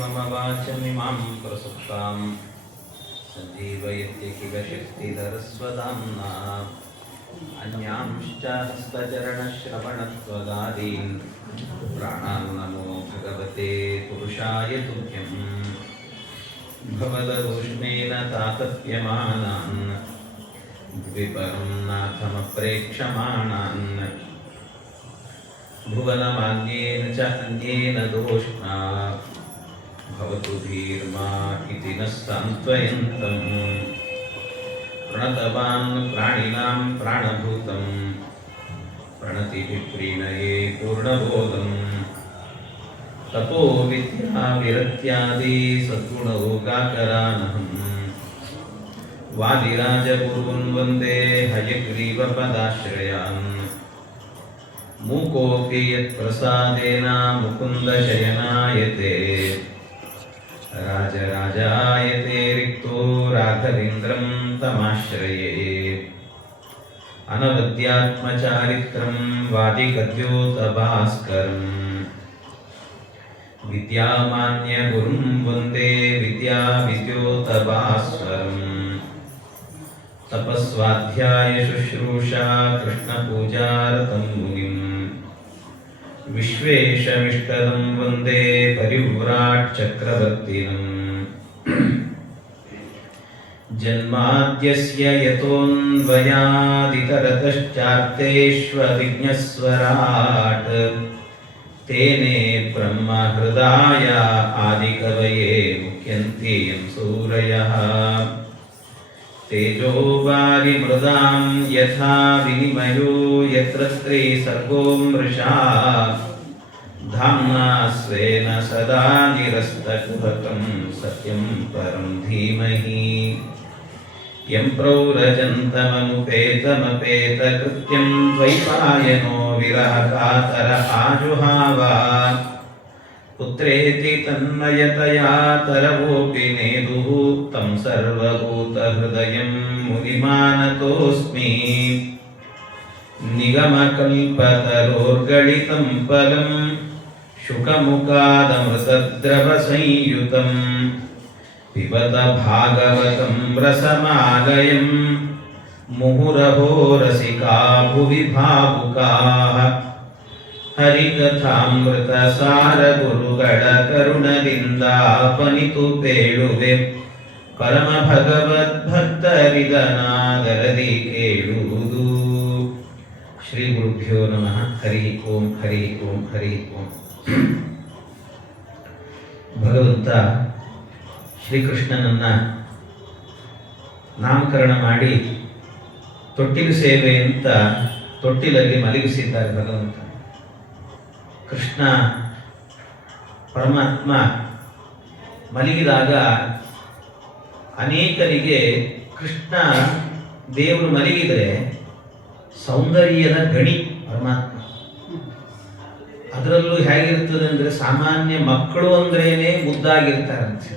मम वाचमिमां प्रसुप्तां सञ्जीवयत्य किल शक्तिधरस्वदाम्ना अन्यांश्च हस्तचरणश्रवणत्वगादीन् प्राणान् नमो भगवते पुरुषाय तुभ्यं भवदूष्णेन तातप्यमानान् द्विपरं नाथमप्रेक्षमाणान् भुवनमान्येन च अन्येन दोष्णा भवतु धीर्मा इति न सान्त्वयन्तं प्रणतवान् प्राणिनां प्राणभूतं प्रणतिभिप्रीणये पूर्णबोधं तपो विद्या विरक्त्यादि सद्गुणयोगाकरानहं वादिराजगुरून् वन्दे हयग्रीवपदाश्रयान् मूकोऽपि यत्प्रसादेन मुकुन्दशयनायते राजराजायते रिक्तो राघवेन्द्रं तमाश्रये अनवद्यात्मचारित्रं वादिगद्योतभास्करम् विद्यामान्यगुरुं वन्दे विद्याविद्योतभास्वरम् तपस्वाध्यायशुश्रूषा कृष्णपूजारतं मुनिम् विश्वेशमिष्टदं वन्दे परिव्राट् चक्रवर्तिनम् जन्माद्यस्य यतोऽन्वयादितरतश्चार्तेष्वभिज्ञस्वराट् तेने ब्रह्महृदाय आदिकवये मुह्यन्ति यं सूरयः तेजो वारिमृदां यथा विनिमयो यत्र सर्गो मृषा धाम्ना स्वेन सदा निरस्तकुहकं सत्यं परं धीमहि यं प्रौरजन्तमनुपेतमपेतकृत्यं द्वैपायनो विरहकातर आजुहाव पुत्रेति तन्मयतया तरवोऽपि नेदुः तं सर्वभूतहृदयं मुनिमानतोऽस्मि निगमकल्पतरोर्गलितं फलं शुकमुखादमृतद्रवसंयुतं पिबत भागवतं रसमालयं मुहुरहो रसिका भुवि भावुकाः ಹರಿಕಥಾಮೃತಸಾರ ಗುರುಗಳ ಕರುಣದಿಂದಾಪನಿತು ಪೇಳುವೆ ಪರಮ ಭಗವದ್ಭಕ್ತರಿದನಾದರದಿ ಕೇಳುವುದು. ಶ್ರೀ ಗುರುಭ್ಯೋ ನಮಃ. ಹರಿ ಓಂ ಹರಿ ಓಂ ಹರಿ ಓಂ. ಭಗವಂತ ಶ್ರೀಕೃಷ್ಣನನ್ನ ನಾಮಕರಣ ಮಾಡಿ ತೊಟ್ಟಿಲು ಸೇವೆ ಅಂತ ತೊಟ್ಟಿಲಲ್ಲಿ ಮಲಗಿಸಿದ್ದಾರೆ ಭಗವಂತ. ಕೃಷ್ಣ ಪರಮಾತ್ಮ ಮಲಗಿದಾಗ ಅನೇಕರಿಗೆ ಕೃಷ್ಣ ದೇವರು ಮಲಗಿದರೆ ಸೌಂದರ್ಯದ ಗಣಿ ಪರಮಾತ್ಮ. ಅದರಲ್ಲೂ ಹೇಗಿರ್ತದೆ ಅಂದರೆ ಸಾಮಾನ್ಯ ಮಕ್ಕಳು ಅಂದ್ರೇನೆ ಮುದ್ದಾಗಿರ್ತಾರಂತೆ.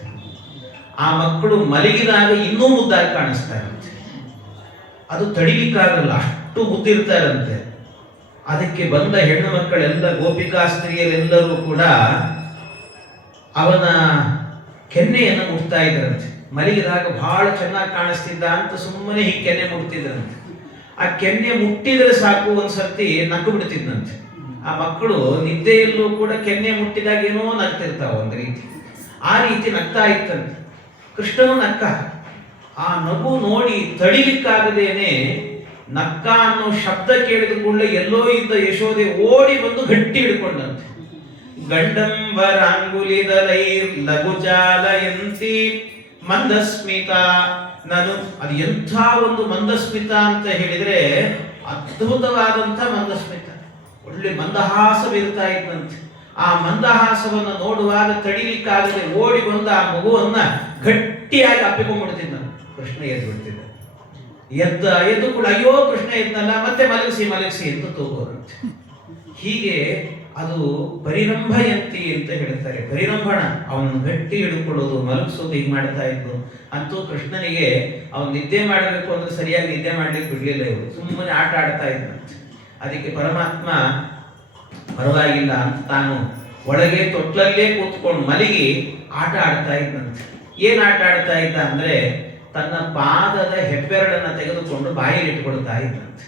ಆ ಮಕ್ಕಳು ಮಲಗಿದಾಗ ಇನ್ನೂ ಮುದ್ದಾಗಿ ಕಾಣಿಸ್ತಾರಂತೆ. ಅದು ತಡಿಲಿಕ್ಕಾಗಲ್ಲ, ಅಷ್ಟು ಮುದ್ದಿರ್ತಾರಂತೆ. ಅದಕ್ಕೆ ಬಂದ ಹೆಣ್ಣು ಮಕ್ಕಳೆಲ್ಲ ಗೋಪಿಕಾಸ್ತ್ರೀಯರೆಲ್ಲರೂ ಕೂಡ ಅವನ ಕೆನ್ನೆಯನ್ನು ಮುಟ್ತಾ ಇದ್ದರಂತೆ. ಮಲಗಿದಾಗ ಬಹಳ ಚೆನ್ನಾಗಿ ಕಾಣಿಸ್ತಿದ್ದ ಅಂತ ಸುಮ್ಮನೆ ಹೀಗೆ ಕೆನ್ನೆ ಮುಟ್ತಿದ್ರಂತೆ. ಆ ಕೆನ್ನೆ ಮುಟ್ಟಿದ್ರೆ ಸಾಕು ಒಂದ್ಸರ್ತಿ ನಕ್ಕು ಬಿಡ್ತಿದ್ದಂತೆ. ಆ ಮಕ್ಕಳು ನಿದ್ದೆಯಲ್ಲೂ ಕೂಡ ಕೆನ್ನೆ ಮುಟ್ಟಿದಾಗ ಏನೋ ನಗ್ತಿರ್ತಾವ ಒಂದು ರೀತಿ. ಆ ರೀತಿ ನಗ್ತಾ ಇತ್ತಂತೆ. ಕೃಷ್ಣನು ನಕ್ಕ. ಆ ನಗು ನೋಡಿ ತಡಿಲಿಕ್ಕಾಗದೇನೆ ನಕ್ಕ ಅನ್ನೋ ಶಬ್ದ ಕೇಳಿದ ಕೂಡಲೇ ಎಲ್ಲೋ ಇದ್ದ ಯಶೋದೆ ಓಡಿ ಬಂದು ಗಟ್ಟಿ ಹಿಡ್ಕೊಂಡಂತೆ. ಗಂಡಂಬರಾಂಗುಲಿದಲೈರ್ ಲಘುಜಾಲಯಂತಿ ಮಂದಸ್ಮಿತ. ನಾನು ಅದು ಎಂಥ ಒಂದು ಮಂದಸ್ಮಿತ ಅಂತ ಹೇಳಿದ್ರೆ ಅದ್ಭುತವಾದಂಥ ಮಂದಸ್ಮಿತ. ಒಳ್ಳೆ ಮಂದಹಾಸವಿರ್ತಾ ಇದ್ದಂತೆ. ಆ ಮಂದಹಾಸವನ್ನು ನೋಡುವಾಗ ತಡಿಲಿಕ್ಕಾಗದೆ ಓಡಿ ಬಂದ ಆ ಮಗುವನ್ನ ಗಟ್ಟಿಯಾಗಿ ಅಪ್ಪಿಕೊಂಡ್ಬಿಡ್ತಿದ್ದ. ಕೃಷ್ಣ ಎದ್ದು ಬಿಡ್ತಿದ್ದ. ಎದ್ದು ಕೂಡ ಅಯ್ಯೋ ಕೃಷ್ಣ ಎದ್ದಲ್ಲ, ಮತ್ತೆ ಮಲಗಿಸಿ ಅಂತ ತಗೋರಂತೆ. ಹೀಗೆ ಅದು ಪರಿರಂಭಯಂತಿ ಅಂತ ಹೇಳ್ತಾರೆ. ಪರಿರಂಭಣ, ಅವನು ಗಟ್ಟಿ ಹಿಡ್ಕೊಳ್ಳೋದು, ಮಲಗಿಸೋದು, ಹೀಗೆ ಮಾಡ್ತಾ ಇದ್ದು. ಅಂತೂ ಕೃಷ್ಣನಿಗೆ ಅವನು ನಿದ್ದೆ ಮಾಡಬೇಕು ಅಂದ್ರೆ ಸರಿಯಾಗಿ ನಿದ್ದೆ ಮಾಡ್ಲಿಕ್ಕೆ ಬಿಡ್ಲಿಲ್ಲ. ಇವರು ಸುಮ್ಮನೆ ಆಟ ಆಡ್ತಾ ಇದ್ದಂತೆ. ಅದಕ್ಕೆ ಪರಮಾತ್ಮ ಪರವಾಗಿಲ್ಲ ಅಂತ ತಾನು ಒಳಗೆ ತೊಟ್ಲಲ್ಲೇ ಕೂತ್ಕೊಂಡು ಮಲಗಿ ಆಟ ಆಡ್ತಾ ಇದ್ದಂತೆ. ಏನ್ ಆಟ ಆಡ್ತಾ ಇದ್ದ ಅಂದ್ರೆ ತನ್ನ ಪಾದದ ಹೆಬ್ಬೆರಡನ್ನ ತೆಗೆದುಕೊಂಡು ಬಾಯಿಗೆ ಇಟ್ಕೊಳ್ತಾ ಇದ್ದಂತೆ.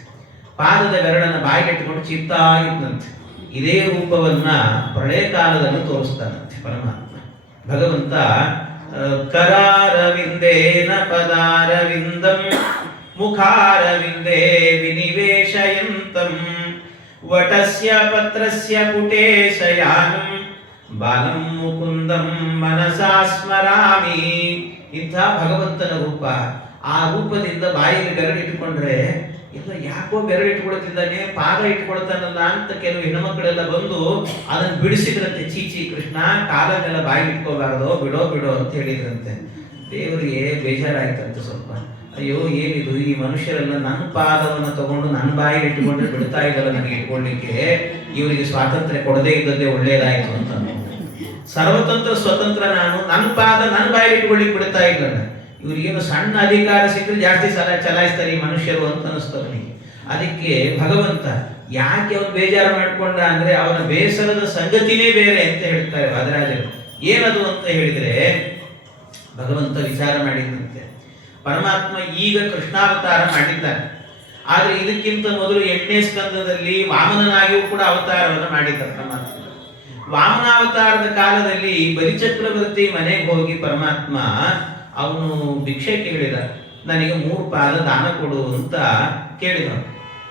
ಪಾದದ ಬೆರಳನ್ನ ಬಾಯಿಗೆ ಇಟ್ಟುಕೊಂಡು ಚಿತ್ತಾ ಇದ್ದಂತೆ. ಇದೇ ರೂಪವನ್ನ ಪ್ರಳಯ ಕಾಲದಲ್ಲಿ ತೋರಿಸ್ತಾನಂತೆ ಪರಮಾತ್ಮ. ಭಗವಂತ ಕರಾರವಿಂದೇನ ಪದಾರವಿಂದಂ ಮುಖಾರವಿಂದೇ ವಿನಿವೇಶಯಂತಂ ವಟಸ್ಯ ಪತ್ರಸ್ಯ ಪುಟೇ ಶಯಾನಂ ಬಾಲಂ ಮುಕುಂದಂ ಮನಸಾ ಸ್ಮರಾಮಿ. ಇಂಥ ಭಗವಂತನ ರೂಪ. ಆ ರೂಪದಿಂದ ಬಾಯಿಗೆ ಬೆರಳಿಟ್ಟುಕೊಂಡ್ರೆ ಇಲ್ಲ ಯಾಕೋ ಬೆರಳಿಟ್ಕೊಳ್ತಿದ್ದಾನೆ, ಪಾದ ಇಟ್ಕೊಳ್ತಾನಲ್ಲ ಅಂತ ಕೆಲವು ಹೆಣ್ಮಕ್ಳೆಲ್ಲ ಬಂದು ಅದನ್ನು ಬಿಡಿಸಿದ್ರಂತೆ. ಚೀಚಿ ಕೃಷ್ಣ, ಕಾಲನ್ನೆಲ್ಲ ಬಾಯಿ ಇಟ್ಕೋಬಾರ್ದು, ಬಿಡೋ ಬಿಡೋ ಅಂತ ಹೇಳಿದ್ರಂತೆ. ದೇವರಿಗೆ ಬೇಜಾರಾಯ್ತಂತೆ ಸ್ವಲ್ಪ. ಅಯ್ಯೋ ಏನಿದು, ಈ ಮನುಷ್ಯರೆಲ್ಲ ನನ್ನ ಪಾದವನ್ನು ತಗೊಂಡು ನನ್ನ ಬಾಯಿಗೆ ಇಟ್ಟುಕೊಂಡ್ರೆ ಬಿಡ್ತಾ ಇದ್ದಲ್ಲ ನನಗೆ ಇಟ್ಕೊಳ್ಳಿಕ್ಕೆ, ಇವರಿಗೆ ಸ್ವಾತಂತ್ರ್ಯ ಕೊಡದೇ ಇದ್ದದ್ದೇ ಒಳ್ಳೇದಾಯ್ತು ಅಂತ. ಸರ್ವತಂತ್ರ ಸ್ವತಂತ್ರ ನಾನು, ನನ್ನ ಪಾದ ನನ್ನ ಬಾಯಿಗೆ ಇಟ್ಕೊಳ್ಳಿಕ್ಕೆ ಬಿಡ್ತಾ ಇದ್ದಲ್ಲ. ಇವ್ರಿಗೇನು ಸಣ್ಣ ಅಧಿಕಾರ ಸಿಕ್ಕರೆ ಜಾಸ್ತಿ ಸಲ ಚಲಾಯಿಸ್ತಾರೆ ಈ ಮನುಷ್ಯರು ಅಂತ ಅನಿಸ್ತವನಿಗೆ. ಅದಕ್ಕೆ ಭಗವಂತ ಯಾಕೆ ಅವನು ಬೇಜಾರು ಮಾಡ್ಕೊಂಡ ಅಂದ್ರೆ ಅವನ ಬೇಸರದ ಸಂಗತಿನೇ ಬೇರೆ ಅಂತ ಹೇಳ್ತಾರೆ ವಾದರಾಜರು. ಏನದು ಅಂತ ಹೇಳಿದ್ರೆ ಭಗವಂತ ವಿಚಾರ ಮಾಡಿದಂತೆ. ಪರಮಾತ್ಮ ಈಗ ಕೃಷ್ಣಾವತಾರ ಮಾಡಿದ್ದಾನೆ. ಆದ್ರೆ ಇದಕ್ಕಿಂತ ಮೊದಲು 8ನೇ ಸ್ಕಂದದಲ್ಲಿ ವಾಮನನಾಗಿಯೂ ಕೂಡ ಅವತಾರವನ್ನು ಮಾಡಿದ್ದಾರೆ ಪರಮಾತ್ಮ. ವಾಮನಾವತಾರದ ಕಾಲದಲ್ಲಿ ಬಲಿಚಕ್ರವರ್ತಿ ಮನೆಗೆ ಹೋಗಿ ಪರಮಾತ್ಮ ಅವನು ಭಿಕ್ಷೆ ಕೇಳಿದ. ನನಗೆ 3 ಪಾದ ದಾನ ಕೊಡು ಅಂತ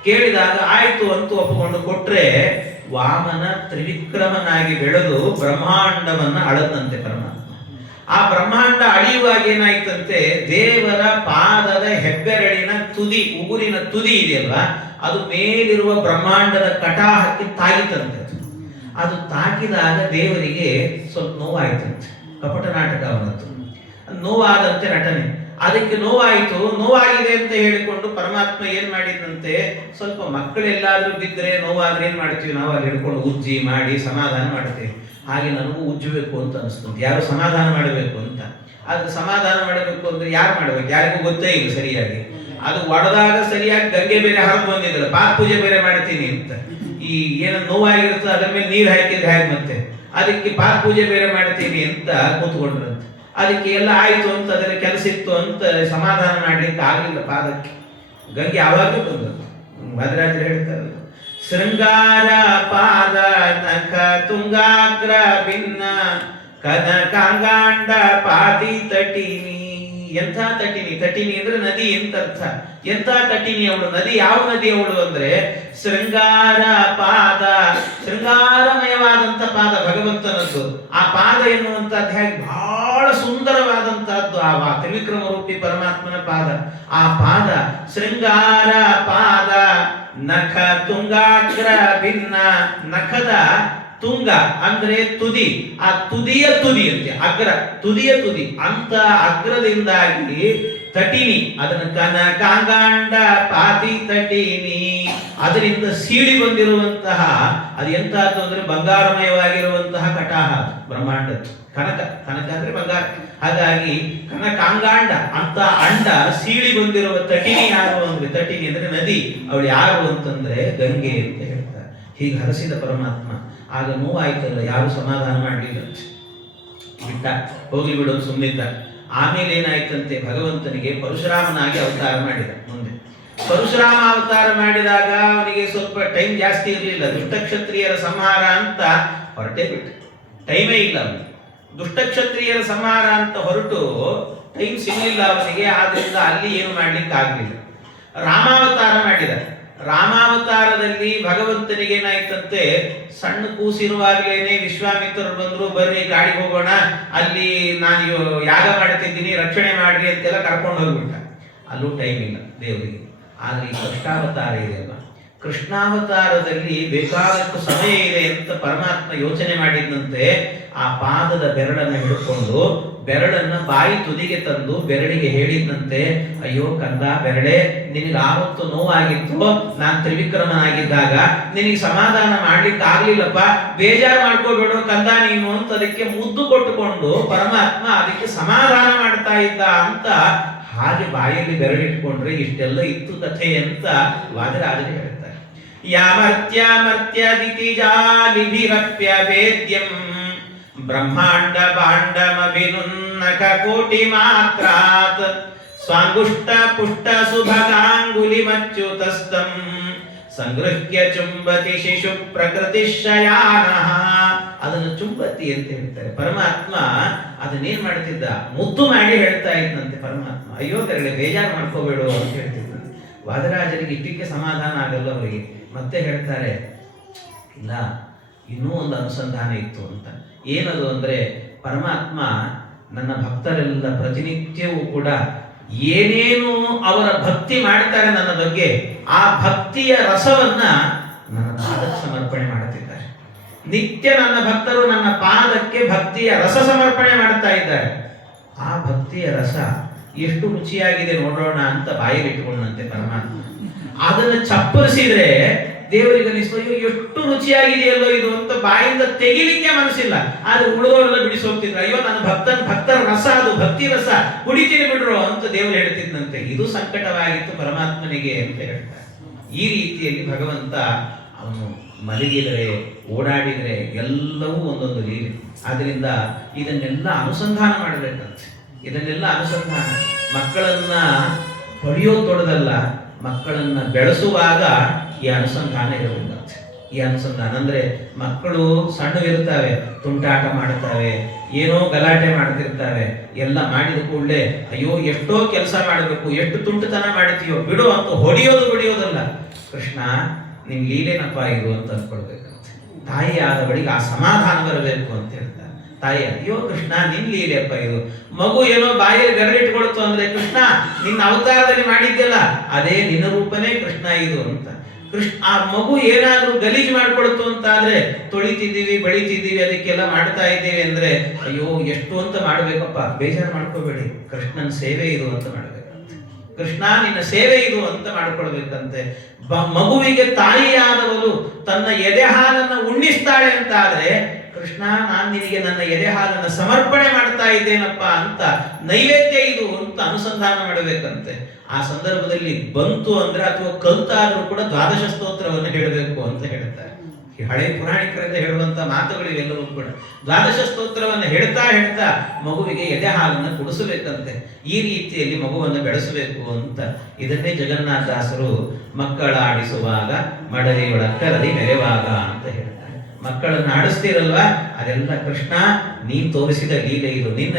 ಕೇಳಿದಾಗ ಆಯ್ತು ಅಂತ ಒಪ್ಪಿಕೊಂಡು ಕೊಟ್ರೆ ವಾಮನ ತ್ರಿವಿಕ್ರಮನಾಗಿ ಬೆಳೆದು ಬ್ರಹ್ಮಾಂಡವನ್ನ ಅಳದಂತೆ ಪರಮಾತ್ಮ. ಆ ಬ್ರಹ್ಮಾಂಡ ಅಳಿಯುವಾಗ ಏನಾಯ್ತಂತೆ, ದೇವರ ಪಾದದ ಹೆಬ್ಬೆರಳಿನ ತುದಿ, ಉಗುರಿನ ತುದಿ ಇದೆಯಲ್ವಾ, ಅದು ಮೇಲಿರುವ ಬ್ರಹ್ಮಾಂಡದ ಕಟಾಹಕ್ಕೆ ತಾಗಿತಂತೆ. ಅದು ತಾಕಿದಾಗ ದೇವರಿಗೆ ಸ್ವಲ್ಪ ನೋವಾಯ್ತಂತೆ. ಕಪಟ ನಾಟಕ ಅವನದ್ದು. ನೋವಾದಂತೆ ನಟನೆ. ಅದಕ್ಕೆ ನೋವಾಗಿದೆ ಅಂತ ಹೇಳಿಕೊಂಡು ಪರಮಾತ್ಮ ಏನ್ ಮಾಡಿದಂತೆ, ಸ್ವಲ್ಪ ಮಕ್ಕಳೆಲ್ಲಾದ್ರೂ ಬಿದ್ದರೆ ನೋವಾದ್ರೆ ಏನ್ ಮಾಡ್ತೀವಿ ನಾವು, ಅಲ್ಲಿ ಹಿಡ್ಕೊಂಡು ಉಜ್ಜಿ ಮಾಡಿ ಸಮಾಧಾನ ಮಾಡ್ತೇವೆ. ಹಾಗೆ ನನಗೂ ಉಜ್ಜಬೇಕು ಅಂತ ಅನಿಸ್ತಂತೆ, ಯಾರು ಸಮಾಧಾನ ಮಾಡಬೇಕು ಅಂತ. ಆದ್ರೆ ಸಮಾಧಾನ ಮಾಡಬೇಕು ಅಂದ್ರೆ ಯಾರು ಮಾಡ್ಬೇಕು, ಯಾರಿಗೂ ಗೊತ್ತೇ ಇಲ್ಲ ಸರಿಯಾಗಿ. ಅದು ಒಡೆದಾಗ ಸರಿಯಾಗಿ ಗಂಗೆ ಬೇರೆ ಹಾಕಿ ಬಂದಿದ್ರು, ಪಾದ ಪೂಜೆ ಬೇರೆ ಮಾಡ್ತೀನಿ ಅಂತ. ಈ ಏನ ನೋವಾಗಿರುತ್ತೆ ಅದ್ರ ಮೇಲೆ ನೀರು ಹಾಕಿದ್ರೆ ಹಾಗೆ ಮತ್ತೆ ಅದಕ್ಕೆ ಪಾದ ಪೂಜೆ ಬೇರೆ ಮಾಡ್ತೀನಿ ಅಂತ ಕೂತ್ಕೊಂಡ್ರಂತೆ. ಅದಕ್ಕೆ ಎಲ್ಲ ಆಯ್ತು ಅಂತ, ಅದರ ಕೆಲಸ ಇತ್ತು ಅಂತ ಸಮಾಧಾನ ಮಾಡ್ಲಿಕ್ಕೆ ಆಗಲಿಲ್ಲ ಪಾದಕ್ಕೆ. ಗಂಗೆ ಯಾವಾಗಲೂ ಬಂದದ್ದು. ವಾದರಾಜರು ಹೇಳ್ತಾರಲ್ಲ, ಶೃಂಗಾರ ಪಾದ ನಖ ತುಂಗಾಗ್ರ ಭಿನ್ನ ಕನಕಾಂಗಾಂಡ ಪಾದಿ ತಟಿನಿ. ಎಂಥ ತಟಿನಿ? ತಟಿನಿ ಅಂದ್ರೆ ನದಿ ಅಂತ ಅರ್ಥ. ಎಂಥ ತಟಿನಿ ಅವಳು? ನದಿ. ಯಾವ ನದಿ ಅವಳು ಅಂದ್ರೆ ಶೃಂಗಾರ ಪಾದ, ಶೃಂಗಾರಮಯವಾದಂತ ಪಾದ ಭಗವಂತನದ್ದು. ಆ ಪಾದ ಎನ್ನುವಂತದ್ದು ಹೇಗೆ ಬಹಳ ಸುಂದರವಾದಂತಹದ್ದು. ಆ ತ್ರಿವಿಕ್ರಮ ರೂಪಿ ಪರಮಾತ್ಮನ ಪಾದ. ಆ ಪಾದ ಶೃಂಗಾರ ಪಾದ ನಖ ತುಂಗಾಗ್ರ ಭಿನ್ನ. ನಖದ ತುಂಗ ಅಂದ್ರೆ ತುದಿ, ಆ ತುದಿಯ ತುದಿ ಅಂತೆ, ಅಗ್ರ, ತುದಿಯ ತುದಿ ಅಂತ ಅಗ್ರದಿಂದಾಗಿ ತಟಿನಿ, ಅದನ್ನ ಕನಕಾಂಗಾಂಡ ಪಾತಿ ತಟಿನಿ, ಅದರಿಂದ ಸೀಳಿ ಬಂದಿರುವಂತಹ, ಅದು ಎಂತಹದ್ದು ಅಂದ್ರೆ ಬಂಗಾರಮಯವಾಗಿರುವಂತಹ ಕಟಾಹ ಬ್ರಹ್ಮಾಂಡದ್ದು. ಕನಕ ಅಂದ್ರೆ ಬಂಗಾರ. ಹಾಗಾಗಿ ಕನಕಾಂಗಾಂಡ ಅಂತ ಅಂಡ ಸೀಳಿ ಬಂದಿರುವ ತಟಿನಿ ಯಾರು ಅಂದ್ರೆ, ತಟಿನಿ ಅಂದ್ರೆ ನದಿ, ಅವಳು ಯಾರು ಅಂತಂದ್ರೆ ಗಂಗೆ ಅಂತ ಹೇಳ್ತಾರೆ. ಹೀಗೆ ಹರಸಿದ ಪರಮಾತ್ಮ. ಆಗ ನೋವಾಯ್ತಲ್ಲ, ಯಾರು ಸಮಾಧಾನ ಮಾಡಲಿಲ್ಲ, ಬಿಟ್ಟ, ಹೋಗಿ ಬಿಡೋದು ಸುಮ್ಮನಿದ್ದ. ಆಮೇಲೆ ಏನಾಯ್ತಂತೆ, ಭಗವಂತನಿಗೆ ಪರಶುರಾಮನಾಗಿ ಅವತಾರ ಮಾಡಿದ. ಮುಂದೆ ಪರಶುರಾಮ ಅವತಾರ ಮಾಡಿದಾಗ ಅವನಿಗೆ ಸ್ವಲ್ಪ ಟೈಮ್ ಜಾಸ್ತಿ ಇರಲಿಲ್ಲ. ದುಷ್ಟಕ್ಷತ್ರಿಯರ ಸಂಹಾರ ಅಂತ ಹೊರಟೇ ಬಿಟ್ಟ, ಟೈಮೇ ಇಲ್ಲ ಅವನಿಗೆ. ದುಷ್ಟಕ್ಷತ್ರಿಯರ ಸಂಹಾರ ಅಂತ ಹೊರಟು ಟೈಮ್ ಸಿಗಲಿಲ್ಲ ಅವನಿಗೆ. ಆದ್ರಿಂದ ಅಲ್ಲಿ ಏನು ಮಾಡ್ಲಿಕ್ಕೆ ಆಗಲಿಲ್ಲ. ರಾಮಾವತಾರ ಮಾಡಿದ. ರಾಮಾವತಾರದಲ್ಲಿ ಭಗವಂತನಿಗೆ ಏನಾಯ್ತಂತೆ, ಸಣ್ಣ ಕೂಸಿರುವಾಗಲೇನೆ ವಿಶ್ವಾಮಿತ್ರರು ಬಂದ್ರು, ಬರ್ರಿ ಗಾಡಿಗೆ ಹೋಗೋಣ, ಅಲ್ಲಿ ನಾನು ಯಾಗ ಮಾಡ್ತಿದ್ದೀನಿ, ರಕ್ಷಣೆ ಮಾಡ್ರಿ ಅಂತೆಲ್ಲ ಕರ್ಕೊಂಡು ಹೋಗ್ಬಿಟ್ಟ. ಅಲ್ಲೂ ಟೈಮ್ ಇಲ್ಲ ದೇವರಿಗೆ. ಆದ್ರೆ ಈ ಕೃಷ್ಣಾವತಾರ ಇದೆಯಲ್ಲ, ಕೃಷ್ಣಾವತಾರದಲ್ಲಿ ಬೇಕಾದಷ್ಟು ಸಮಯ ಇದೆ ಅಂತ ಪರಮಾತ್ಮ ಯೋಚನೆ ಮಾಡಿದಂತೆ ಆ ಪಾದದ ಬೆರಳನ್ನು ಹಿಡ್ಕೊಂಡು ಬೆರಳನ್ನ ಬಾಯಿ ತುದಿಗೆ ತಂದು ಬೆರಳಿಗೆ ಹೇಳಿದಂತೆ, ಅಯ್ಯೋ ಕಂದ ಬೆರಳೆ, ನಿನಗೆ ಆವತ್ತು ನೋವಾಗಿತ್ತು, ನಾನು ತ್ರಿವಿಕ್ರಮನಾಗಿದ್ದಾಗ ನಿನಗೆ ಸಮಾಧಾನ ಮಾಡ್ಲಿಕ್ಕೆ ಆಗ್ಲಿಲ್ಲಪ್ಪ, ಬೇಜಾರು ಮಾಡ್ಕೋಬೇಡ ಕಂದ ನೀನು ಅಂತ ಅದಕ್ಕೆ ಮುದ್ದು ಕೊಟ್ಟುಕೊಂಡು ಪರಮಾತ್ಮ ಅದಕ್ಕೆ ಸಮಾಧಾನ ಮಾಡ್ತಾ ಇದ್ದ ಅಂತ ಹಾಗೆ ಬಾಯಲ್ಲಿ ಬೆರಳಿಟ್ಕೊಂಡ್ರೆ ಇಷ್ಟೆಲ್ಲ ಇತ್ತು ಕಥೆ ಅಂತ ವಾದರಾಜರು ಹೇಳ್ತಾರೆ. ಯಾಮರ್ತ್ಯಾಮರ್ತ್ಯದಿತಿಜಾಲಿಭಿರಪ್ಯ ವೇದ್ಯಂ ಬ್ರಹ್ಮಾಂಡ ಬಾಂಡಮಭಿನುನ್ನಕ ಕೋಟಿ ಮಾತ್ರಾತ್ ಸ್ವಾಂಗುಷ್ಟ ಪುಷ್ಟ ಸುಭಗಾಂಗುಲಿಮಚ್ಯುತಸ್ತಂ ಸಂಗೃಹ್ಯ ಚುಂಬತಿ ಶಿಶು ಪ್ರಕೃತಿ ಶಯಾನಃ. ಅದನ್ನು ಚುಂಬತಿ ಅಂತ ಹೇಳ್ತಾರೆ. ಪರಮಾತ್ಮ ಅದನ್ನೇನ್ ಮಾಡ್ತಿದ್ದ, ಮುದ್ದು ಮಾಡಿ ಹೇಳ್ತಾ ಇದ್ದಂತೆ ಪರಮಾತ್ಮ, ಅಯ್ಯೋ ತೆರಳೆ ಬೇಜಾರು ಮಾಡ್ಕೋಬೇಡು ಅಂತ ಹೇಳ್ತಿದ್ದಂತೆ. ವಾದರಾಜರಿಗೆ ಇಷ್ಟಕ್ಕೆ ಸಮಾಧಾನ ಆಗಲ್ಲ ಅವರಿಗೆ. ಮತ್ತೆ ಹೇಳ್ತಾರೆ, ಇಲ್ಲ ಇನ್ನೂ ಒಂದು ಅನುಸಂಧಾನ ಇತ್ತು ಅಂತ. ಏನದು ಅಂದ್ರೆ, ಪರಮಾತ್ಮ ನನ್ನ ಭಕ್ತರೆಲ್ಲ ಪ್ರತಿನಿತ್ಯವೂ ಕೂಡ ಏನೇನು ಅವರ ಭಕ್ತಿ ಮಾಡ್ತಾರೆ ನನ್ನ ಬಗ್ಗೆ, ಆ ಭಕ್ತಿಯ ರಸವನ್ನ ನನ್ನ ಪಾದಕ್ಕೆ ಸಮರ್ಪಣೆ ಮಾಡುತ್ತಿದ್ದಾರೆ. ನಿತ್ಯ ನನ್ನ ಭಕ್ತರು ನನ್ನ ಪಾದಕ್ಕೆ ಭಕ್ತಿಯ ರಸ ಸಮರ್ಪಣೆ ಮಾಡ್ತಾ ಇದ್ದಾರೆ. ಆ ಭಕ್ತಿಯ ರಸ ಎಷ್ಟು ರುಚಿಯಾಗಿದೆ ನೋಡೋಣ ಅಂತ ಬಾಯಲ್ಲಿ ಇಟ್ಟುಕೊಂಡಂತೆ ಪರಮಾತ್ಮ. ಅದನ್ನು ಚಪ್ಪರಿಸಿದ್ರೆ ದೇವರಿಗೆ ಅನಿಸ್ತು, ಎಷ್ಟು ರುಚಿಯಾಗಿದೆಯಲ್ಲೋ ಇದು ಅಂತ ಬಾಯಿಂದ ತೆಗಿಲಿಕ್ಕೆ ಮನಸ್ಸಿಲ್ಲ. ಆದ್ರೆ ಉಳಿದವರೆಲ್ಲ ಬಿಡಿಸೋಗ್ತಿದ್ರು, ಅಯ್ಯೋ ನನ್ನ ಭಕ್ತರ ರಸ, ಅದು ಭಕ್ತಿ ರಸ, ಕುಡಿತೀನಿ ಬಿಡ್ರು ಅಂತ ದೇವರು ಹೇಳ್ತಿದ್ದಂತೆ. ಇದು ಸಂಕಟವಾಗಿತ್ತು ಪರಮಾತ್ಮನಿಗೆ ಅಂತ ಹೇಳ್ತಾರೆ. ಈ ರೀತಿಯಲ್ಲಿ ಭಗವಂತ ಅವನು ಮಲಗಿದರೆ, ಓಡಾಡಿದರೆ ಎಲ್ಲವೂ ಒಂದೊಂದು ಲೀಲೆ. ಆದ್ರಿಂದ ಇದನ್ನೆಲ್ಲ ಅನುಸಂಧಾನ ಮಾಡಬೇಕಂತೆ. ಇದನ್ನೆಲ್ಲ ಅನುಸಂಧಾನ, ಮಕ್ಕಳನ್ನ ಹೊಡೆಯೋದು ದೊಡ್ಡದಲ್ಲ, ಮಕ್ಕಳನ್ನ ಬೆಳೆಸುವಾಗ ಈ ಅನುಸಂಧಾನ ಇರಬೇಕಂತೆ. ಈ ಅನುಸಂಧಾನ ಅಂದ್ರೆ, ಮಕ್ಕಳು ಸಣ್ಣವಿರ್ತಾವೆ, ತುಂಟಾಟ ಮಾಡ್ತಾವೆ, ಏನೋ ಗಲಾಟೆ ಮಾಡ್ತಿರ್ತಾವೆ, ಎಲ್ಲ ಮಾಡಿದ ಕೂಡಲೇ ಅಯ್ಯೋ ಎಷ್ಟೋ ಕೆಲಸ ಮಾಡಬೇಕು, ಎಷ್ಟು ತುಂಟತನ ಮಾಡ್ತೀಯೋ ಬಿಡು ಅಂತ ಹೊಡೆಯೋದಲ್ಲ. ಕೃಷ್ಣ ನಿನ್ ಲೀಲೆನಪ್ಪ ಇದು ಅಂತ ಅನ್ಕೊಳ್ಬೇಕಂತೆ. ತಾಯಿ ಆದವಳಿಗೆ ಆ ಸಮಾಧಾನ ಬರಬೇಕು ಅಂತ ಹೇಳ್ತಾರೆ. ತಾಯಿ, ಅಯ್ಯೋ ಕೃಷ್ಣ ನಿನ್ ಲೀಲೆಯಪ್ಪ ಇದು. ಮಗು ಏನೋ ಬಾಯಲ್ಲಿ ಬೆರಳಿಟ್ಕೊಳ್ತು ಅಂದ್ರೆ, ಕೃಷ್ಣ ನಿನ್ನ ಅವತಾರದಲ್ಲಿ ಮಾಡಿದ್ಯಲ್ಲ ಅದೇ ನಿನ್ನ ರೂಪನೇ ಕೃಷ್ಣ ಇದು ಅಂತ. ಆ ಮಗು ಏನಾದ್ರೂ ಗಲೀಜು ಮಾಡ್ಕೊಳ್ತು ಅಂತ ಆದ್ರೆ, ತೊಳಿತಿದ್ದೀವಿ, ಬಳಿತಿದ್ದೀವಿ, ಅದಕ್ಕೆಲ್ಲ ಮಾಡ್ತಾ ಇದ್ದೀವಿ ಅಂದ್ರೆ, ಅಯ್ಯೋ ಎಷ್ಟು ಅಂತ ಮಾಡ್ಬೇಕಪ್ಪ, ಬೇಜಾರು ಮಾಡ್ಕೋಬೇಡಿ, ಕೃಷ್ಣನ ಸೇವೆ ಇದು ಅಂತ ಮಾಡ್ಬೇಕಂತೆ. ಕೃಷ್ಣ ನಿನ್ನ ಸೇವೆ ಇದು ಅಂತ ಮಾಡ್ಕೊಳ್ಬೇಕಂತೆ. ಮಗುವಿಗೆ ತಾಯಿಯಾದವಳು ತನ್ನ ಎದೆ ಹಾಲನ್ನ ಉಣ್ಣಿಸ್ತಾಳೆ ಅಂತ ಆದ್ರೆ, ಕೃಷ್ಣ ನಾನು ನಿನಗೆ ನನ್ನ ಎದೆ ಹಾಲನ್ನು ಸಮರ್ಪಣೆ ಮಾಡ್ತಾ ಇದ್ದೇನಪ್ಪ ಅಂತ, ನೈವೇದ್ಯ ಇದು ಅಂತ ಅನುಸಂಧಾನ ಮಾಡಬೇಕಂತೆ. ಆ ಸಂದರ್ಭದಲ್ಲಿ ಬಂತು ಅಂದ್ರೆ, ಅಥವಾ ಕಲ್ತಾದ್ರೂ ಕೂಡ ದ್ವಾದಶ ಸ್ತೋತ್ರವನ್ನು ಹೇಳಬೇಕು ಅಂತ ಹೇಳ್ತಾರೆ. ಹಳೆ ಪುರಾಣಿಕರಿಂದ ಹೇಳುವಂತ ಮಾತುಗಳು ಇವೆಲ್ಲವೂ ಕೂಡ ದ್ವಾದಶ ಸ್ತೋತ್ರವನ್ನು ಹೇಳ್ತಾ ಮಗುವಿಗೆ ಎದೆ ಹಾಲನ್ನು ಕುಡಿಸಬೇಕಂತೆ. ಈ ರೀತಿಯಲ್ಲಿ ಮಗುವನ್ನು ಬೆಳೆಸಬೇಕು ಅಂತ. ಇದನ್ನೇ ಜಗನ್ನಾಥದಾಸರು ಮಕ್ಕಳ ಆಡಿಸುವಾಗ ಮಡಲಿಯೊಳಕ್ಕರದಿ ಮೆರೆವಾಗ ಅಂತ ಹೇಳ್ತಾರೆ. ಮಕ್ಕಳನ್ನು ಆಡಿಸ್ತೀರಲ್ವಾ, ಅದೆಲ್ಲ ಕೃಷ್ಣ ನೀನ್ ತೋರಿಸಿದ ಲೀಲೆ ಇದು, ನಿನ್ನ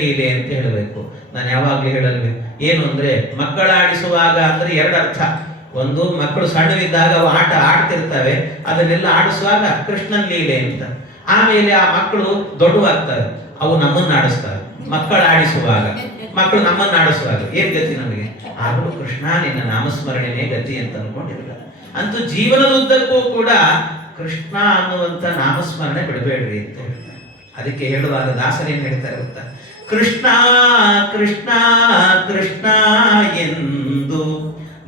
ಲೀಲೆ ಅಂತ ಹೇಳಬೇಕು. ನಾನು ಯಾವಾಗ್ಲೂ ಹೇಳಲ್ವೇ, ಏನು ಅಂದ್ರೆ, ಮಕ್ಕಳ ಆಡಿಸುವಾಗ ಅಂದ್ರೆ ಎರಡು ಅರ್ಥ. ಒಂದು, ಮಕ್ಕಳು ಸಣ್ಣವಿದ್ದಾಗ ಅವು ಆಟ ಆಡ್ತಿರ್ತವೆ, ಅದನ್ನೆಲ್ಲ ಆಡಿಸುವಾಗ ಕೃಷ್ಣನ್ ಲೀಲೆ ಅಂತ. ಆಮೇಲೆ ಆ ಮಕ್ಕಳು ದೊಡ್ಡವಾಗ್ತವೆ, ಅವು ನಮ್ಮನ್ನ ಆಡಿಸ್ತವೆ. ಮಕ್ಕಳ ಆಡಿಸುವಾಗ, ಮಕ್ಕಳು ನಮ್ಮನ್ನ ಆಡಿಸುವಾಗ ಏನ್ ಗತಿ ನಮಗೆ? ಆಗಲೂ ಕೃಷ್ಣ ನಿನ್ನ ನಾಮಸ್ಮರಣೆನೇ ಗತಿ ಅಂತ ಅನ್ಕೊಂಡಿರ್ತಾರೆ. ಅಂತೂ ಜೀವನದುದ್ದಕ್ಕೂ ಕೂಡ ಕೃಷ್ಣ ಅನ್ನುವಂತ ನಾಮಸ್ಮರಣೆ ಬಿಡಬೇಡ್ರಿ ಅಂತ ಹೇಳ್ತಾರೆ. ಅದಕ್ಕೆ ಹೇಳುವಾಗ ದಾಸರೇನ್ ಹೇಳ್ತಾರೆ ಗೊತ್ತಾ? ಕೃಷ್ಣ ಕೃಷ್ಣ ಕೃಷ್ಣ ಎಂದು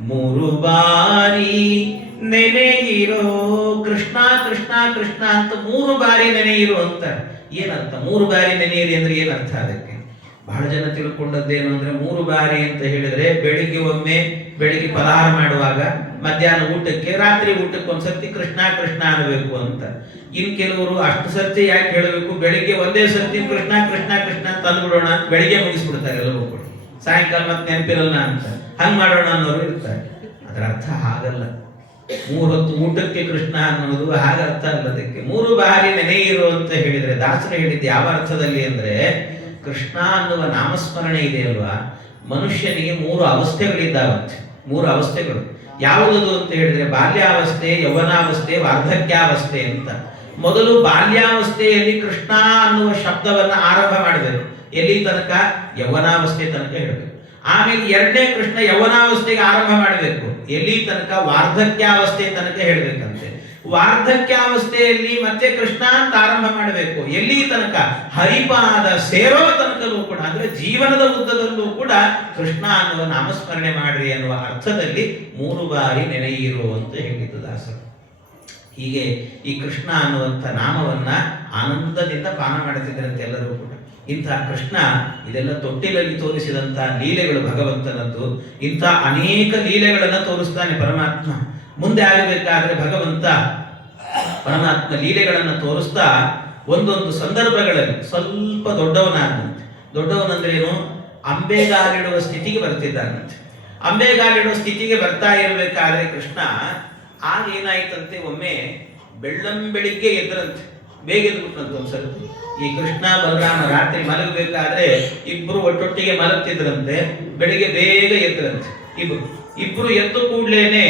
3 ಬಾರಿ ನೆನೆಯಿರೋ. ಕೃಷ್ಣ ಕೃಷ್ಣ ಕೃಷ್ಣ ಅಂತ 3 ಬಾರಿ ನೆನೆಯಿರೋ ಅಂತ ಏನರ್ಥ? 3 ಬಾರಿ ನೆನೆಯಿರಿ ಅಂದ್ರೆ ಏನರ್ಥ? ಅದಕ್ಕೆ ಬಹಳ ಜನ ತಿಳ್ಕೊಂಡದ್ದೇನು ಅಂದ್ರೆ, 3 ಬಾರಿ ಅಂತ ಹೇಳಿದ್ರೆ ಬೆಳಿಗ್ಗೆ ಒಮ್ಮೆ, ಬೆಳಿಗ್ಗೆ ಪಲಹಾರ ಮಾಡುವಾಗ, ಮಧ್ಯಾಹ್ನ ಊಟಕ್ಕೆ, ರಾತ್ರಿ ಊಟಕ್ಕೆ ಒಂದ್ಸರ್ತಿ ಕೃಷ್ಣ ಕೃಷ್ಣ ಅನ್ನಬೇಕು ಅಂತ. ಇನ್ ಕೆಲವರು ಅಷ್ಟು ಸರ್ತಿ ಯಾಕೆ ಹೇಳಬೇಕು, ಬೆಳಿಗ್ಗೆ ಒಂದೇ ಸರ್ತಿ ಕೃಷ್ಣ ಕೃಷ್ಣ ಕೃಷ್ಣ ಅಂತ ಅಂದ್ಬಿಡೋಣ ಅಂತ ಬೆಳಿಗ್ಗೆ ಮುಗಿಸ್ಬಿಡ್ತಾರೆ ಎಲ್ಲರೂ ಕೂಡ, ಸಾಯಂಕಾಲ ಮತ್ತೆ ನೆನಪಿರಲ್ಲ ಅಂತ ಹಂಗ್ ಮಾಡೋಣ ಅನ್ನೋರು ಇರ್ತಾರೆ. ಅದರ ಅರ್ಥ ಹಾಗಲ್ಲ. 3 ಹೊತ್ತು ಊಟಕ್ಕೆ ಕೃಷ್ಣ ಅನ್ನೋದು ಹಾಗ ಅರ್ಥ ಅಲ್ಲ. ಅದಕ್ಕೆ 3 ಬಾರಿ ನೆನೆಯಿರು ಅಂತ ಹೇಳಿದ್ರೆ ದಾಸರು ಹೇಳಿದ್ದು ಯಾವ ಅರ್ಥದಲ್ಲಿ ಅಂದ್ರೆ, ಕೃಷ್ಣ ಅನ್ನುವ ನಾಮಸ್ಮರಣೆ ಇದೆ ಅಲ್ವಾ, ಮನುಷ್ಯನಿಗೆ 3 ಅವಸ್ಥೆಗಳಿದ್ದಾವಂತೆ. 3 ಅವಸ್ಥೆಗಳು ಯಾವುದದು ಅಂತ ಹೇಳಿದ್ರೆ, ಬಾಲ್ಯಾವಸ್ಥೆ, ಯೌವನಾವಸ್ಥೆ, ವಾರ್ಧಕ್ಯಾವಸ್ಥೆ ಅಂತ. ಮೊದಲು ಬಾಲ್ಯಾವಸ್ಥೆಯಲ್ಲಿ ಕೃಷ್ಣ ಅನ್ನುವ ಶಬ್ದವನ್ನ ಆರಂಭ ಮಾಡಬೇಕು. ಎಲ್ಲಿ ತನಕ? ಯೌವನಾವಸ್ಥೆ ತನಕ ಹೇಳಬೇಕು. ಆಮೇಲೆ ಎರಡನೇ ಕೃಷ್ಣ ಯೌವನಾವಸ್ಥೆಗೆ ಆರಂಭ ಮಾಡಬೇಕು. ಎಲ್ಲಿ ತನಕ? ವಾರ್ಧಕ್ಯಾವಸ್ಥೆ ತನಕ ಹೇಳ್ಬೇಕಂತೆ. ವಾರ್ಧಕ್ಯಾವಸ್ಥೆಯಲ್ಲಿ ಮತ್ತೆ ಕೃಷ್ಣ ಅಂತ ಆರಂಭ ಮಾಡಬೇಕು. ಎಲ್ಲಿ ತನಕ? ಹರಿಪಾದ ಸೇರೋ ತನಕಲೂ ಕೂಡ, ಅಂದ್ರೆ ಜೀವನದ ಉದ್ದದಲ್ಲೂ ಕೂಡ ಕೃಷ್ಣ ಅನ್ನುವ ನಾಮಸ್ಮರಣೆ ಮಾಡ್ರಿ ಅನ್ನುವ ಅರ್ಥದಲ್ಲಿ 3 ಬಾರಿ ನೆನೆಯಿರು ಅಂತ ಹೇಳಿದ್ದು ದಾಸರು. ಹೀಗೆ ಈ ಕೃಷ್ಣ ಅನ್ನುವಂಥ ನಾಮವನ್ನ ಆನಂದದಿಂದ ಪಾನ ಮಾಡುತ್ತಿದ್ದರಂತೆ ಎಲ್ಲರೂ ಕೂಡ. ಇಂತಹ ಕೃಷ್ಣ ಇದೆಲ್ಲ ತೊಟ್ಟಿಲಲ್ಲಿ ತೋರಿಸಿದಂಥ ಲೀಲೆಗಳು ಭಗವಂತನದ್ದು. ಇಂಥ ಅನೇಕ ಲೀಲೆಗಳನ್ನು ತೋರಿಸ್ತಾನೆ ಪರಮಾತ್ಮ. ಮುಂದೆ ಆಗಬೇಕಾದ್ರೆ ಭಗವಂತ ಪರಮಾತ್ಮ ಲೀಲೆಗಳನ್ನು ತೋರಿಸ್ತಾ ಒಂದೊಂದು ಸಂದರ್ಭಗಳಲ್ಲಿ ಸ್ವಲ್ಪ ದೊಡ್ಡವನಾದಂತೆ. ದೊಡ್ಡವನಂದ್ರೆ ಏನು? ಅಂಬೆಗಾಲಿಡುವ ಸ್ಥಿತಿಗೆ ಬರ್ತಿದ್ದಾನಂತೆ. ಅಂಬೆಗಾಲಿಡುವ ಸ್ಥಿತಿಗೆ ಬರ್ತಾ ಇರಬೇಕಾದ್ರೆ ಕೃಷ್ಣ ಆಗ ಏನಾಯ್ತಂತೆ, ಒಮ್ಮೆ ಬೆಳ್ಳಂಬೆಳಿಗ್ಗೆ ಎದ್ರಂತೆ, ಬೇಗ ಎದ್ಬಿಟ್ರಂತೆ ಒಂದ್ಸರ್ತಿ. ಈ ಕೃಷ್ಣ ಬಲರಾಮ ರಾತ್ರಿ ಮಲಗಬೇಕಾದ್ರೆ ಇಬ್ರು ಒಟ್ಟೊಟ್ಟಿಗೆ ಮಲಗ್ತಿದ್ರಂತೆ. ಬೆಳಿಗ್ಗೆ ಬೇಗ ಎದ್ರಂತೆ ಇಬ್ರು ಎದ್ದು ಕೂಡ್ಲೇನೆ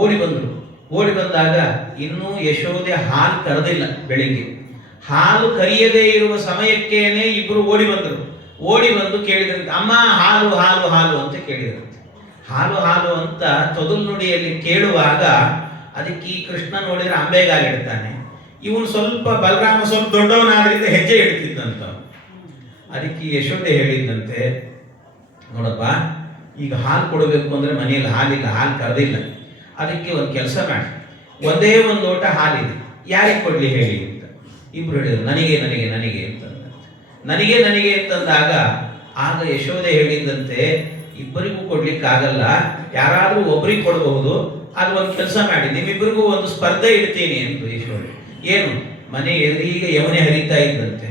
ಓಡಿ ಬಂದ್ರು. ಓಡಿ ಬಂದಾಗ ಇನ್ನೂ ಯಶೋದೆ ಹಾಲು ಕರೆದಿಲ್ಲ. ಬೆಳಿಗ್ಗೆ ಹಾಲು ಕರಿಯದೇ ಇರುವ ಸಮಯಕ್ಕೇನೆ ಇಬ್ರು ಓಡಿ ಬಂದರು. ಓಡಿ ಬಂದು ಕೇಳಿದ್ರಂತೆ, ಅಮ್ಮ ಹಾಲು ಹಾಲು ಹಾಲು ಅಂತ ಕೇಳಿದ್ರಂತೆ. ಹಾಲು ಹಾಲು ಅಂತ ತೊದಲು ನುಡಿಯಲ್ಲಿ ಕೇಳುವಾಗ ಅದಕ್ಕೆ ಈ ಕೃಷ್ಣ ನೋಡಿದ್ರೆ ಅಂಬೆಗಾಲಿಡ್ತಾನೆ. ಇವನು ಸ್ವಲ್ಪ ಬಲರಾಮ ಸ್ವಲ್ಪ ದೊಡ್ಡವನಾದ್ರಿಂದ ಹೆಜ್ಜೆ ಇಡ್ತಿದ್ದಂತ. ಅದಕ್ಕೆ ಯಶೋದೆ ಹೇಳಿದ್ದಂತೆ, ನೋಡಪ್ಪ, ಈಗ ಹಾಲು ಕೊಡಬೇಕು ಅಂದ್ರೆ ಮನೆಯಲ್ಲಿ ಹಾಲಿಲ್ಲ, ಹಾಲು ಕರೆದಿಲ್ಲ. ಅದಕ್ಕೆ ಒಂದು ಕೆಲಸ ಮಾಡಿ, ಒಂದೇ ಒಂದು ಲೋಟ ಹಾಲಿದೆ, ಯಾರಿಗೆ ಕೊಡ್ಲಿ ಹೇಳಿ ಅಂತ. ಇಬ್ರು ಹೇಳಿದ್ರು, ನನಗೆ ನನಗೆ ನನಗೆ ಅಂತಂದ. ನನಗೆ ನನಗೆ ಅಂತಂದಾಗ ಆಗ ಯಶೋದೆ ಹೇಳಿದ್ದಂತೆ, ಇಬ್ಬರಿಗೂ ಕೊಡ್ಲಿಕ್ಕಾಗಲ್ಲ, ಯಾರಾದ್ರೂ ಒಬ್ರಿಗೆ ಕೊಡಬಹುದು. ಅದು ಒಂದು ಕೆಲಸ ಮಾಡಿ, ನಿಮ್ಮಿಬ್ಬರಿಗೂ ಒಂದು ಸ್ಪರ್ಧೆ ಇಡ್ತೀನಿ ಅಂತ ಯಶೋದೆ. ಏನು? ಮನೆ ಎದುರಿಗೆ ಯಮುನೆ ಹರಿತಾ ಇದ್ದಂತೆ.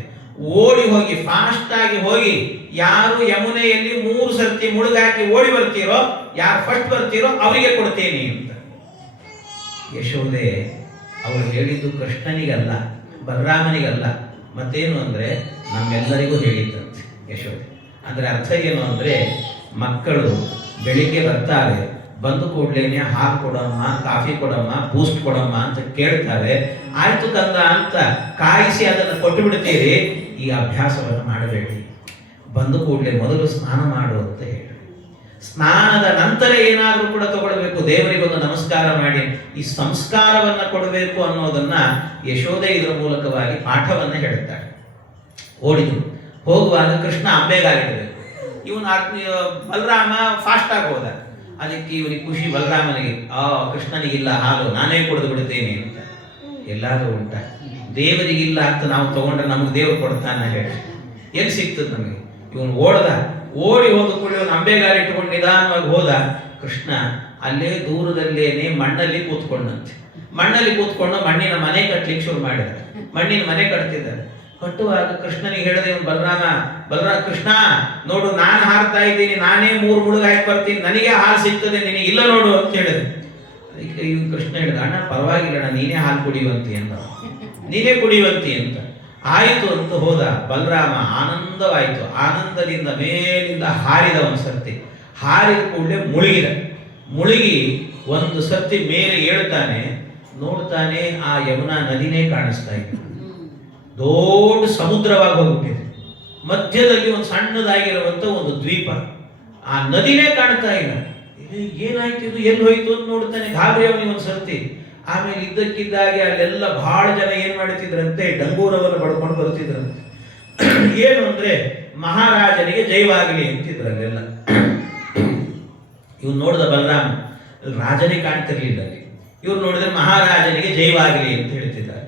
ಓಡಿ ಹೋಗಿ ಫಾಸ್ಟ್ ಆಗಿ ಹೋಗಿ ಯಾರು ಯಮುನೆಯಲ್ಲಿ 3 ಸರ್ತಿ ಮುಳುಗಾಕಿ ಓಡಿ ಬರ್ತೀರೋ, ಯಾರು ಫಸ್ಟ್ ಬರ್ತೀರೋ ಅವರಿಗೆ ಕೊಡ್ತೇನೆ ಅಂತ. ಯಶೋದೆ ಅವಳು ಹೇಳಿದ್ದು ಕೃಷ್ಣನಿಗಲ್ಲ, ಬಲರಾಮನಿಗಲ್ಲ, ಮತ್ತೇನು ಅಂದ್ರೆ ನಮ್ಮೆಲ್ಲರಿಗೂ ಹೇಳಿದ್ದಂತೆ ಯಶೋದೆ. ಅಂದ್ರೆ ಅರ್ಥ ಏನು ಅಂದ್ರೆ, ಮಕ್ಕಳು ಬೆಳಿಗ್ಗೆ ಬರ್ತಾರೆ, ಬಂದು ಕೂಡ್ಲೇನೆ ಹಾಲು ಕೊಡಮ್ಮ, ಕಾಫಿ ಕೊಡಮ್ಮ, ಬೂಸ್ಟ್ ಕೊಡಮ್ಮ ಅಂತ ಕೇಳ್ತಾರೆ. ಆಯ್ತು ಕಂದ ಅಂತ ಕಾಯಿಸಿ ಅದನ್ನು ಕೊಟ್ಟು ಬಿಡ್ತೀರಿ. ಈ ಅಭ್ಯಾಸವನ್ನು ಮಾಡಬೇಡಿ. ಬಂದು ಕೂಡಲೇ ಮೊದಲು ಸ್ನಾನ ಮಾಡು ಅಂತ ಹೇಳಿ, ಸ್ನಾನದ ನಂತರ ಏನಾದರೂ ಕೂಡ ತಗೊಳ್ಬೇಕು, ದೇವರಿಗೊಂದು ನಮಸ್ಕಾರ ಮಾಡಿ ಈ ಸಂಸ್ಕಾರವನ್ನ ಕೊಡಬೇಕು ಅನ್ನೋದನ್ನ ಯಶೋದೆ ಇದರ ಮೂಲಕವಾಗಿ ಪಾಠವನ್ನ ಹೇಳ್ತಾಳೆ. ಓಡಿದ್ರು. ಹೋಗುವಾಗ ಕೃಷ್ಣ ಅಂಬೆಗಾಲಿಡಬೇಕು. ಇವನು ಬಲರಾಮ ಫಾಸ್ಟ್ ಆಗಿ ಹೋದ. ಅದಕ್ಕೆ ಇವನಿಗೆ ಖುಷಿ, ಬಲರಾಮನಿಗೆ, ಕೃಷ್ಣನಿಗಿಲ್ಲ ಹಾಲು, ನಾನೇ ಕುಡಿದು ಬಿಡ್ತೇನೆ ಅಂತ. ಎಲ್ಲಾದ್ರೂ ಉಂಟ? ದೇವರಿಗಿಲ್ಲ ಅಂತ ನಾವು ತಗೊಂಡ್ರೆ ನಮಗೆ ದೇವರು ಕೊಡ್ತಾನ ಹೇಳಿ? ಎಲ್ಲಿ ಸಿಗ್ತದೆ ನಮಗೆ? ಇವನು ಓಡಿ ಹೋದ ಕೂಡ ಇವನು ಅಂಬೆಗಾಲಿ ಇಟ್ಕೊಂಡು ನಿಧಾನವಾಗಿ ಹೋದ. ಕೃಷ್ಣ ಅಲ್ಲೇ ದೂರದಲ್ಲೇನೆ ಮಣ್ಣಲ್ಲಿ ಕೂತ್ಕೊಂಡಂತೆ. ಮಣ್ಣಲ್ಲಿ ಕೂತ್ಕೊಂಡು ಮಣ್ಣಿನ ಮನೆ ಕಟ್ಟಲಿಕ್ಕೆ ಶುರು ಮಾಡಿದ. ಮಣ್ಣಿನ ಮನೆ ಕಟ್ತಿದ್ದಾರೆ. ಕಟ್ಟುವಾಗ ಕೃಷ್ಣನಿಗೆ ಹೇಳಿದೆ ಇವನು ಬಲರಾಮ, ಕೃಷ್ಣ ನೋಡು, ನಾನು ಹಾರ್ತಾ ಇದ್ದೀನಿ, ನಾನೇ 3 ಮುಳುಗು ಹಾಕಿ ಬರ್ತೀನಿ, ನನಗೆ ಹಾಲು ಸಿಗ್ತದೆ, ನಿನಗೆ ಇಲ್ಲ ನೋಡು ಅಂತ ಹೇಳಿದೆ. ಅದಕ್ಕೆ ಇವನು ಕೃಷ್ಣ ಹೇಳಿದ, ಅಣ್ಣ ಪರವಾಗಿಲ್ಲ, ನೀನೇ ಹಾಲು ಕುಡಿಯುವಂತಿ ಅಂತ, ನೀನೇ ಕುಡಿಯುವಂತಿ ಅಂತ. ಆಯಿತು ಅಂತ ಹೋದ. ಬಲರಾಮ ಆನಂದವಾಯಿತು. ಆನಂದದಿಂದ ಮೇಲಿಂದ ಹಾರಿದ. ಒಂದು ಸರ್ತಿ ಹಾರಿದ ಕೂಡಲೇ ಮುಳುಗಿ ಒಂದು ಸರ್ತಿ ಮೇಲೆ ಏಳ್ತಾನೆ. ನೋಡ್ತಾನೆ, ಆ ಯಮುನಾ ನದಿನೇ ಕಾಣಿಸ್ತಾ ಇತ್ತು. ದೊಡ್ಡ ಸಮುದ್ರವಾಗಿ ಹೋಗ್ಬಿಟ್ಟಿದೆ. ಮಧ್ಯದಲ್ಲಿ ಒಂದು ಸಣ್ಣದಾಗಿರುವಂತ ಒಂದು ದ್ವೀಪ, ಆ ನದಿನೇ ಕಾಣ್ತಾ ಇಲ್ಲ. ಏನಾಯ್ತು ಇದು, ಎಲ್ಲಿ ಹೋಯ್ತು ಅಂತ ನೋಡ್ತಾನೆ. ಗಾಬರಿ ಅವನಿಗೆ ಒಂದು ಸರ್ತಿ. ಆಮೇಲೆ ಇದ್ದಕ್ಕಿದ್ದಾಗೆ ಅಲ್ಲೆಲ್ಲ ಬಹಳ ಜನ ಏನ್ ಮಾಡ್ತಿದ್ರಂತೆ, ಡಂಗೂರವನ್ನು ಬಡ್ಕೊಂಡು ಬರ್ತಿದ್ರಂತೆ. ಏನು ಅಂದ್ರೆ ಮಹಾರಾಜನಿಗೆ ಜೈವಾಗಲಿ ಅಂತಿದ್ರು ಅಲ್ಲೆಲ್ಲ. ಇವ್ನು ನೋಡಿದ ಬಲರಾಮ, ರಾಜನೇ ಕಾಣ್ತಿರ್ಲಿಲ್ಲ ಅಲ್ಲಿ. ಇವ್ರು ನೋಡಿದ್ರೆ ಮಹಾರಾಜನಿಗೆ ಜೈವಾಗಲಿ ಅಂತ ಹೇಳ್ತಿದ್ದಾರೆ.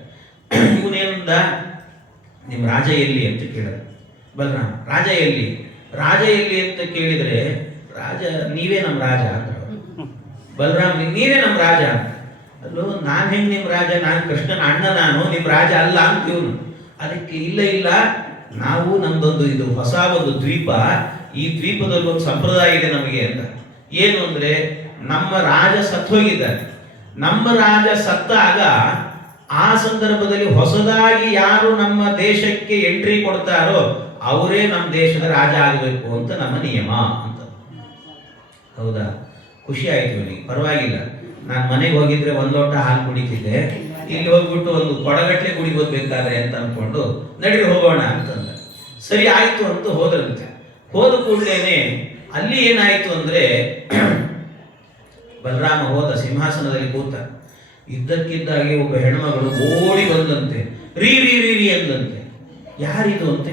ಇವನೇನಿಂದ, ನಿಮ್ಮ ರಾಜ ಎಲ್ಲಿ ಅಂತ ಕೇಳಿದ ಬಲರಾಮ. ರಾಜ ಎಲ್ಲಿ ಅಂತ ಕೇಳಿದ್ರೆ, ರಾಜ ನೀವೇ ನಮ್ಮ ರಾಜ ಅಂತ. ಬಲರಾಮ, ನೀವೇ ನಮ್ಮ ರಾಜ ಅಂತ. ಅಲ್ಲೋ, ನಾನು ಹೆಂಗೆ ನಿಮ್ಮ ರಾಜ? ನಾನು ಕೃಷ್ಣನ ಅಣ್ಣ, ನಾನು ನಿಮ್ಮ ರಾಜ ಅಲ್ಲ ಅಂತ ಇವನು. ಅದಕ್ಕೆ ಇಲ್ಲ, ನಾವು ನಮ್ದೊಂದು ಇದು ಹೊಸ ಒಂದು ದ್ವೀಪ, ಈ ದ್ವೀಪದಲ್ಲಿ ಒಂದು ಸಂಪ್ರದಾಯ ಇದೆ ನಮಗೆ ಅಂತ. ಏನು ಅಂದ್ರೆ, ನಮ್ಮ ರಾಜ ಸತ್ತೋಗಿದ್ದಾರೆ. ನಮ್ಮ ರಾಜ ಸತ್ತಾಗ ಆ ಸಂದರ್ಭದಲ್ಲಿ ಹೊಸದಾಗಿ ಯಾರು ನಮ್ಮ ದೇಶಕ್ಕೆ ಎಂಟ್ರಿ ಕೊಡ್ತಾರೋ ಅವರೇ ನಮ್ಮ ದೇಶದ ರಾಜ ಆಗಬೇಕು ಅಂತ ನಮ್ಮ ನಿಯಮ ಅಂತ. ಹೌದಾ? ಖುಷಿ ಆಯ್ತು ಇವನಿಗೆ. ಪರವಾಗಿಲ್ಲ, ನಾನು ಮನೆಗೆ ಹೋಗಿದ್ರೆ 1 ಲೋಟ ಹಾಲು ಕುಡಿತಿದ್ದೆ, ಇಲ್ಲಿ ಹೋಗ್ಬಿಟ್ಟು ಒಂದು ಕೊಡಗಟ್ಟಲೆ ಕುಡಿಬೋದು ಬೇಕಾದ್ರೆ ಅಂತ ಅನ್ಕೊಂಡು ನಡೀರಿ ಹೋಗೋಣ ಅಂತಂದ. ಸರಿ ಆಯ್ತು ಅಂತ ಹೋದ್ರಂತೆ. ಹೋದ ಕೂಡಲೇನೆ ಅಲ್ಲಿ ಏನಾಯ್ತು ಅಂದ್ರೆ, ಬಲರಾಮ ಹೋದ, ಸಿಂಹಾಸನದಲ್ಲಿ ಇದ್ದಕ್ಕಿದ್ದಾಗೆ ಒಬ್ಬ ಹೆಣ್ಮಗಳು ಓಡಿ ಬಂದಂತೆ, ರೀ ರೀ ರೀ ರೀ ಎಂದಂತೆ. ಯಾರಿದು ಅಂತ